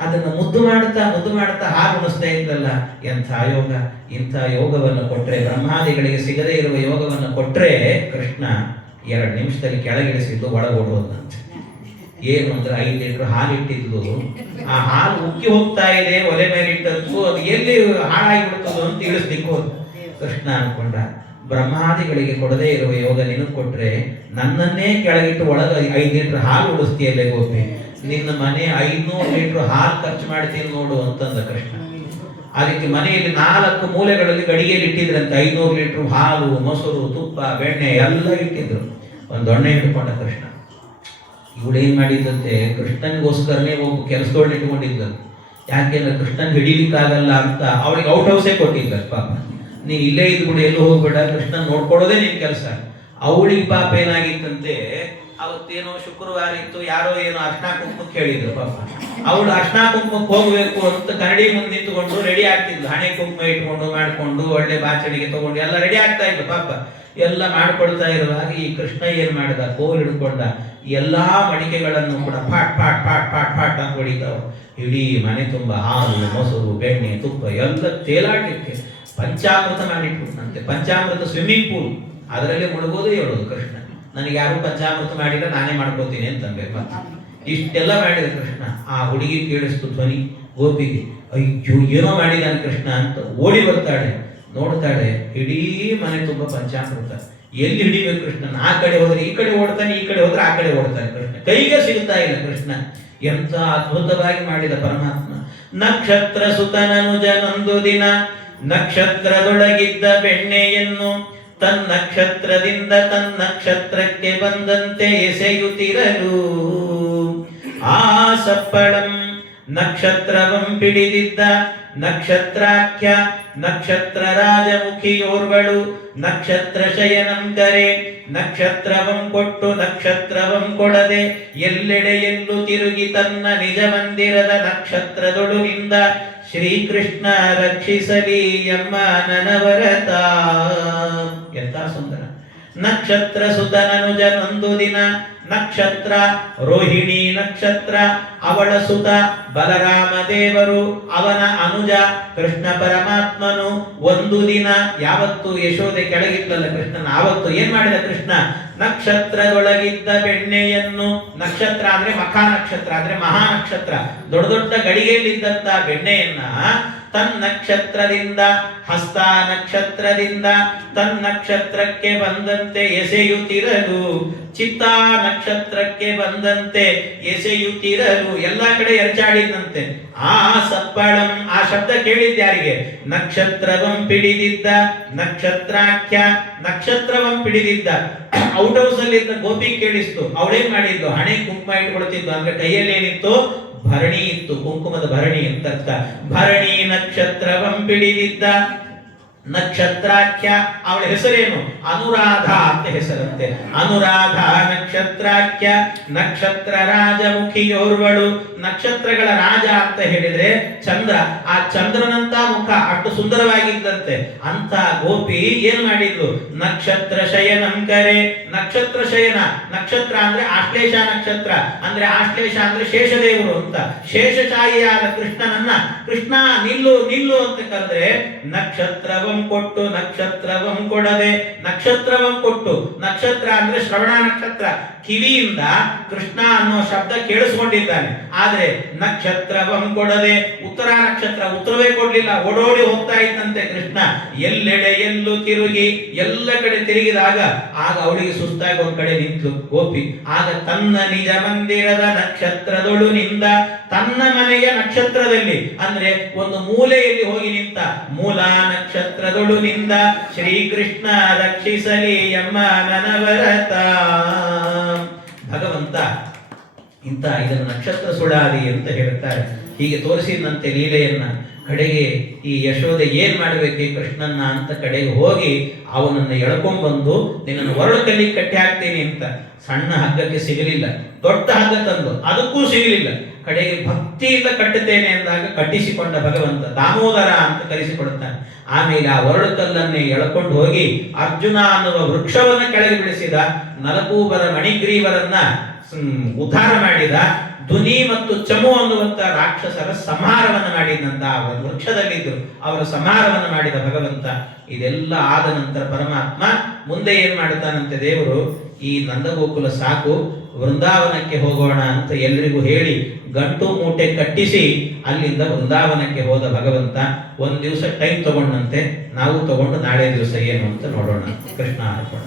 ಅದನ್ನು ಮುದ್ದು ಮಾಡುತ್ತಾ ಹಾಲು ಉಣಿಸ್ತಾ ಇದ್ದಲ್ಲ. ಎಂಥ ಯೋಗ! ಇಂಥ ಯೋಗವನ್ನು ಕೊಟ್ರೆ, ಬ್ರಹ್ಮಾದಿಗಳಿಗೆ ಸಿಗದೇ ಇರುವ ಯೋಗವನ್ನು ಕೊಟ್ರೆ ಕೃಷ್ಣ 2 ನಿಮಿಷದಲ್ಲಿ ಕೆಳಗಿಳಿಸಿದ್ದು ಒಳಗೋಡುವುದಂತೆ. ಏನು ಅಂದ್ರೆ 5 ಲೀಟರ್ ಹಾಲು ಇಟ್ಟಿದ್ಲು. ಆ ಹಾಲು ಉಕ್ಕಿ ಹೋಗ್ತಾ ಇದೆ, ಒಲೆ ಮೇಲೆ ಇಟ್ಟದ್ದು, ಅದು ಎಲ್ಲಿ ಹಾಳಾಗಿಬಿಡ್ತದೋ ಅಂತ ಇಳಿಸ್ಲಿಕ್ಕೆ ಹೋದ. ಕೃಷ್ಣ ಅನ್ಕೊಂಡ, ಬ್ರಹ್ಮಾದಿಗಳಿಗೆ ಕೊಡದೇ ಇರುವ ಯೋಗ ನಿನಗೆ ಕೊಟ್ರೆ ನನ್ನನ್ನೇ ಕೆಳಗಿಟ್ಟು ಒಳಗೆ 5 ಲೀಟರ್ ಹಾಲು ಉಳಿಸ್ತೀಯಲ್ಲೇ ಗೋಪಿ, ನಿನ್ನ ಮನೆ 500 ಲೀಟರ್ ಹಾಲು ಖರ್ಚು ಮಾಡ್ತೀನಿ ನೋಡು ಅಂತಂದ ಕೃಷ್ಣ. ಅದಕ್ಕೆ ಮನೆಯಲ್ಲಿ 4 ಮೂಲೆಗಳಲ್ಲಿ ಗಡಿಗೆಯಲ್ಲಿ ಇಟ್ಟಿದ್ರಂತೆ 500 ಲೀಟರ್ ಹಾಲು, ಮೊಸರು, ತುಪ್ಪ, ಬೆಣ್ಣೆ ಎಲ್ಲ ಇಟ್ಟಿದ್ರು. ಒಂದು ದೊಣ್ಣೆ ಇಟ್ಕೊಂಡ ಕೃಷ್ಣ. ಇವಳೇನ್ ಮಾಡಿದಂತೆ, ಕೃಷ್ಣನಿಗೋಸ್ಕರನೇ ಒಬ್ಬ ಕೆಲಸದೊಳಗೆ ಇಟ್ಕೊಂಡಿದ್ದಂತೆ. ಯಾಕೆಂದ್ರೆ ಕೃಷ್ಣನ್ ಹಿಡಿಲಿಕ್ಕಾಗಲ್ಲ ಅಂತ ಅವಳಿಗೆ ಔಟ್ ಹೌಸೇ ಕೊಟ್ಟಿದ್ದ. ಪಾಪ ನೀನ್ ಇಲ್ಲೇ ಇದ್ಬಿಡು, ಎಲ್ಲೂ ಹೋಗ್ಬೇಡ, ಕೃಷ್ಣನ್ ನೋಡ್ಕೊಡೋದೇ ನಿನ್ ಕೆಲಸ. ಅವಳಿಗೆ ಪಾಪ ಏನಾಗಿತ್ತಂತೆ, ಅವತ್ತೇನೋ ಶುಕ್ರವಾರ ಇತ್ತು, ಯಾರೋ ಏನೋ ಅರ್ಶನಾ ಕುಂಕುಮಕ್ಕೆ ಹೇಳಿದ್ರು. ಪಾಪ ಅವಳು ಅರ್ಶನಾ ಕುಂಕುಮಕ್ಕೆ ಹೋಗ್ಬೇಕು ಅಂತ ಕನ್ನಡಿ ಮುಂದೆ ನಿಂತ್ಕೊಂಡು ರೆಡಿ ಆಗ್ತಿದ್ಲು. ಹಣೆ ಕುಂಕುಮ ಇಟ್ಕೊಂಡು ಮಾಡ್ಕೊಂಡು ಒಳ್ಳೆ ಬಾಚಣಿಗೆ ತಗೊಂಡು ಎಲ್ಲ ರೆಡಿ ಆಗ್ತಾ ಇದ್ಲು. ಪಾಪ ಎಲ್ಲ ಮಾಡ್ಕೊಳ್ತಾ ಇರುವಾಗ ಈ ಕೃಷ್ಣ ಏನ್ ಮಾಡಿದ, ಕೋಲ್ ಹಿಡ್ಕೊಂಡ ಎಲ್ಲಾ ಮಡಿಕೆಗಳನ್ನು ಕೂಡ pot pot pot pot pot ಅಂತ ಹೊಡಿತಾವ. ಇಡೀ ಮನೆ ತುಂಬಾ ಹಾಲು, ಮೊಸರು, ಬೆಣ್ಣೆ, ತುಪ್ಪ ಎಲ್ಲ ತೇಲಾಟಕ್ಕೆ ಪಂಚಾಮೃತ ಮಾಡಿಟ್ಬಿಟ್ಟಂತೆ. ಪಂಚಾಮೃತ ಸ್ವಿಮ್ಮಿಂಗ್ ಪೂಲ್, ಅದರಲ್ಲಿ ಮುಳುಗೋದು ಹೇಳೋದು ಕೃಷ್ಣ. ನನಗೆ ಯಾರು ಪಂಚಾಮೃತ ಮಾಡಿಲ್ಲ, ನಾನೇ ಮಾಡ್ಕೋತೀನಿ ಅಂತಂಬೇಕು. ಇಷ್ಟೆಲ್ಲ ಮಾಡಿದ ಕೃಷ್ಣ. ಆ ಹುಡುಗಿ ಕೇಳಿಸ್ತು ಧ್ವನಿ ಗೋಪಿಗೆ. ಅಯ್ಯೋ ಏನೋ ಮಾಡಿದಾನೆ ಕೃಷ್ಣ ಅಂತ ಓಡಿ ಬರ್ತಾಳೆ. ನೋಡ್ತಾಳೆ ಇಡೀ ಮನೆ ತುಂಬ ಪಂಚಾಮೃತ. ಎಲ್ಲಿ ಹಿಡಿಬೇಕು ಕೃಷ್ಣನ್? ಆ ಕಡೆ ಹೋದ್ರೆ ಈ ಕಡೆ ಓಡ್ತಾನೆ, ಈ ಕಡೆ ಹೋದ್ರೆ ಆ ಕಡೆ ಓಡ್ತಾನೆ. ಕೃಷ್ಣ ಕೈಗೆ ಸಿಗ್ತಾ ಇಲ್ಲ ಕೃಷ್ಣ. ಎಂತ ಅದ್ಭುತವಾಗಿ ಮಾಡಿದ ಪರಮಾತ್ಮ. ನಕ್ಷತ್ರ ಸುತನನುಜನೊಂದು ದಿನ ನಕ್ಷತ್ರದೊಳಗಿದ್ದ ಬೆಣ್ಣೆಯನ್ನು ತನ್ನಕ್ಷತ್ರದಿಂದ ತನ್ನಕ್ಷತ್ರಕ್ಕೆ ಬಂದಂತೆ ಎಸೆಯುತ್ತಿರಲು ಆ ಸಪ್ಪಳಂ ನಕ್ಷತ್ರವಂ ಪಿಡಿದಿದ್ದ ನಕ್ಷತ್ರಾಖ್ಯ ನಕ್ಷತ್ರ ರಾಜಮುಖಿಯೋರ್ವಳು ನಕ್ಷತ್ರ ಶಯನಂ ಕರೆ ನಕ್ಷತ್ರವಂ ಕೊಟ್ಟು ನಕ್ಷತ್ರವಂ ಕೊಡದೆ ಎಲ್ಲೆಡೆಯಲ್ಲೂ ತಿರುಗಿ ತನ್ನ ನಿಜ ಮಂದಿರದ ನಕ್ಷತ್ರದೊಡುವಿಂದ ಶ್ರೀಕೃಷ್ಣ ರಕ್ಷಿಸಲಿ ಎಮ್ಮ ನನವರತ. ಎಂತ ಸುಂದರ! ನಕ್ಷತ್ರ ಸುತನನುಜನೊಂದು ದಿನ ನಕ್ಷತ್ರ ರೋಹಿಣಿ ನಕ್ಷತ್ರ, ಅವಳ ಸುತ ಬಲರಾಮ ದೇವರು, ಅವನ ಅನುಜ ಕೃಷ್ಣ ಪರಮಾತ್ಮನು ಒಂದು ದಿನ, ಯಾವತ್ತು ಯಶೋದೆ ಕೆಳಗಿದ್ದಲ್ಲ ಕೃಷ್ಣನ, ಆವತ್ತು ಏನ್ ಮಾಡಿದ ಕೃಷ್ಣ? ನಕ್ಷತ್ರದೊಳಗಿದ್ದ ಬೆಣ್ಣೆಯನ್ನು, ನಕ್ಷತ್ರ ಅಂದ್ರೆ ಮಖಾ ನಕ್ಷತ್ರ ಅಂದ್ರೆ ಮಹಾ ನಕ್ಷತ್ರ, ದೊಡ್ಡ ದೊಡ್ಡ ಗಡಿಗೆಯಲ್ಲಿದ್ದಂತ ಬೆಣ್ಣೆಯನ್ನ ತನ್ನಕ್ಷತ್ರದಿಂದ ಹಸ್ತ ನಕ್ಷತ್ರದಿಂದ ತನ್ನಕ್ಷತ್ರಕ್ಕೆ ಬಂದಂತೆ ಎಸೆಯುತ್ತಿರಲು, ಚಿತ್ತಾ ನಕ್ಷತ್ರಕ್ಕೆ ಬಂದಂತೆ ಎಸೆಯುತ್ತಿರಲು, ಎಲ್ಲ ಕಡೆ ಎರಚಾಡಿದಂತೆ. ಆ ಸಪ್ಪಳಂ, ಆ ಶಬ್ದ ಕೇಳಿದ್ಯಾರಿಗೆ? ನಕ್ಷತ್ರವಂ ಪಿಡಿದಿದ್ದ ನಕ್ಷತ್ರಾಖ್ಯ, ನಕ್ಷತ್ರವಂ ಪಿಡಿದಿದ್ದ. ಔಟ್ ಹೌಸ್ ಅಲ್ಲಿ ಇದ್ದ ಗೋಪಿ ಕೇಳಿಸ್ತು. ಅವಳೇನ್ ಮಾಡಿದ್ಲು? ಹಣೆ ಕುಂಕುಮ ಇಟ್ಕೊಳ್ತಿದ್ಲು. ಅಂದ್ರೆ ಕೈಯಲ್ಲಿ ಏನಿತ್ತು? ಭರಣಿ ಇತ್ತು, ಕುಂಕುಮದ ಭರಣಿ ಅಂತ ಅರ್ಥ. ಭರಣಿ ನಕ್ಷತ್ರವಂ ಪಿಡಿದಿದ್ದ ನಕ್ಷತ್ರಾಖ್ಯ. ಅವಳ ಹೆಸರೇನು? ಅನುರಾಧ ಅಂತ ಹೆಸರಂತೆ. ಅನುರಾಧ ನಕ್ಷತ್ರಾಖ್ಯ ನಕ್ಷತ್ರ ರಾಜಮುಖಿಯೋರ್ವಳು. ನಕ್ಷತ್ರಗಳ ರಾಜ ಅಂತ ಹೇಳಿದ್ರೆ ಚಂದ್ರ. ಆ ಚಂದ್ರನಂತ ಮುಖ ಅಷ್ಟು ಸುಂದರವಾಗಿದ್ದಂತೆ. ಅಂತ ಗೋಪಿ ಏನ್ ಮಾಡಿದ್ಲು? ನಕ್ಷತ್ರ ಶಯನಂ ಕರೆ. ನಕ್ಷತ್ರ ಶಯನ, ನಕ್ಷತ್ರ ಅಂದ್ರೆ ಆಶ್ಲೇಷ ನಕ್ಷತ್ರ, ಅಂದ್ರೆ ಆಶ್ಲೇಷ ಅಂದ್ರೆ ಶೇಷದೇವರು ಅಂತ. ಶೇಷಶಾಹಿಯಾದ ಕೃಷ್ಣನನ್ನ ಕೃಷ್ಣ ನಿಲ್ಲು ನಿಲ್ಲು ಅಂತ ಕರೆದ್ರೆ ನಕ್ಷತ್ರವ ಕೊಟ್ಟು ನಕ್ಷತ್ರವಂ ಕೊಡದೆ, ನಕ್ಷತ್ರವಂ ಕೊಟ್ಟು, ನಕ್ಷತ್ರ ಅಂದ್ರೆ ಶ್ರವಣ ನಕ್ಷತ್ರ, ಕಿವಿಯಿಂದ ಕೃಷ್ಣ ಅನ್ನೋ ಶಬ್ದ ಕೇಳಿಸ್ಕೊಂಡಿದ್ದಾನೆ. ಆದ್ರೆ ನಕ್ಷತ್ರವಂ ಕೊಡದೆ, ಉತ್ತರ ನಕ್ಷತ್ರ ಉತ್ತರವೇ ಕೊಡ್ಲಿಲ್ಲ, ಓಡೋಡಿ ಹೋಗ್ತಾ ಇದ್ದಂತೆ ಕೃಷ್ಣ. ಎಲ್ಲೆಡೆ ಎಲ್ಲೂ ತಿರುಗಿ, ಎಲ್ಲ ಕಡೆ ತಿರುಗಿದಾಗ ಆಗ ಅವಳಿಗೆ ಸುಸ್ತಾಗಿ ಒಂದ್ ಕಡೆ ನಿಂತಳು ಗೋಪಿ. ಆಗ ತನ್ನ ನಿಜ ಮಂದಿರದ ನಕ್ಷತ್ರದೊಳು ನಿಂದ, ತನ್ನ ಮನೆಯ ನಕ್ಷತ್ರದಲ್ಲಿ ಅಂದ್ರೆ ಒಂದು ಮೂಲೆಯಲ್ಲಿ ಹೋಗಿ ನಿಂತ. ಮೂಲ ನಕ್ಷತ್ರದೊಳು ನಿಂದ ಶ್ರೀಕೃಷ್ಣ ರಕ್ಷಿಸಲಿ ಎಮ್ಮ ನನವರತ. ಭಗವಂತ ಇಂಥ ಇದನ್ನು ನಕ್ಷತ್ರ ಸುಡಾದಿ ಅಂತ ಹೇಳ್ತಾರೆ. ಹೀಗೆ ತೋರಿಸಿದಂತೆ ಲೀಲೆಯನ್ನ ಕಡೆಗೆ ಈ ಯಶೋದೆ ಏನ್ ಮಾಡ್ಬೇಕು ಕೃಷ್ಣನ್ನ ಅಂತ ಕಡೆಗೆ ಹೋಗಿ ಅವನನ್ನ ಎಳ್ಕೊಂಡ್ಬಂದು ನಿನ್ನನ್ನು ಒರಳು ಕಲ್ಲಿ ಕಟ್ಟಿ ಹಾಕ್ತೀನಿ ಅಂತ. ಸಣ್ಣ ಹಗ್ಗಕ್ಕೆ ಸಿಗಲಿಲ್ಲ, ದೊಡ್ಡ ಹಗ್ಗ ತಂದು ಅದಕ್ಕೂ ಸಿಗಲಿಲ್ಲ. ಕಡೆಗೆ ಭಕ್ತಿಯಿಂದ ಕಟ್ಟುತ್ತೇನೆ ಎಂದಾಗ ಕಟ್ಟಿಸಿಕೊಂಡ ಭಗವಂತ ದಾಮೋದರ ಅಂತ ಕರೆಸಿಕೊಡುತ್ತಾನೆ. ಆಮೇಲೆ ಆ ಒರಳು ಕಲ್ಲನ್ನೇ ಎಳ್ಕೊಂಡು ಹೋಗಿ ಅರ್ಜುನ ಅನ್ನುವ ವೃಕ್ಷವನ್ನ ಕೆಳಗೆ ಬಿಡಿಸಿದ. ನಲಕೂಬರ ಮಣಿಗ್ರೀವರನ್ನ ಉದ್ಧಾರ ಮಾಡಿದ. ಧ್ವನಿ ಮತ್ತು ಚಮು ಅನ್ನುವಂತ ರಾಕ್ಷಸರ ಸಂಹಾರವನ್ನು ಮಾಡಿದಂತ ಅವರ ವೃಕ್ಷದಲ್ಲಿದ್ದರು, ಅವರ ಸಂಹಾರವನ್ನು ಮಾಡಿದ ಭಗವಂತ. ಇದೆಲ್ಲ ಆದ ನಂತರ ಪರಮಾತ್ಮ ಮುಂದೆ ಏನ್ ಮಾಡುತ್ತಾನಂತೆ ದೇವರು? ಈ ನಂದಗೋಕುಲ ಸಾಕು, ವೃಂದಾವನಕ್ಕೆ ಹೋಗೋಣ ಅಂತ ಎಲ್ರಿಗೂ ಹೇಳಿ ಗಂಟು ಮೂಟೆ ಕಟ್ಟಿಸಿ ಅಲ್ಲಿಂದ ವೃಂದಾವನಕ್ಕೆ ಹೋದ ಭಗವಂತ. ಒಂದ್ ದಿವಸ ಟೈಮ್ ತಗೊಂಡಂತೆ, ನಾವು ತಗೊಂಡು ನಾಳೆ ದಿವಸ ಏನು ಅಂತ ನೋಡೋಣ. ಕೃಷ್ಣ ಅರ್ಪಣ.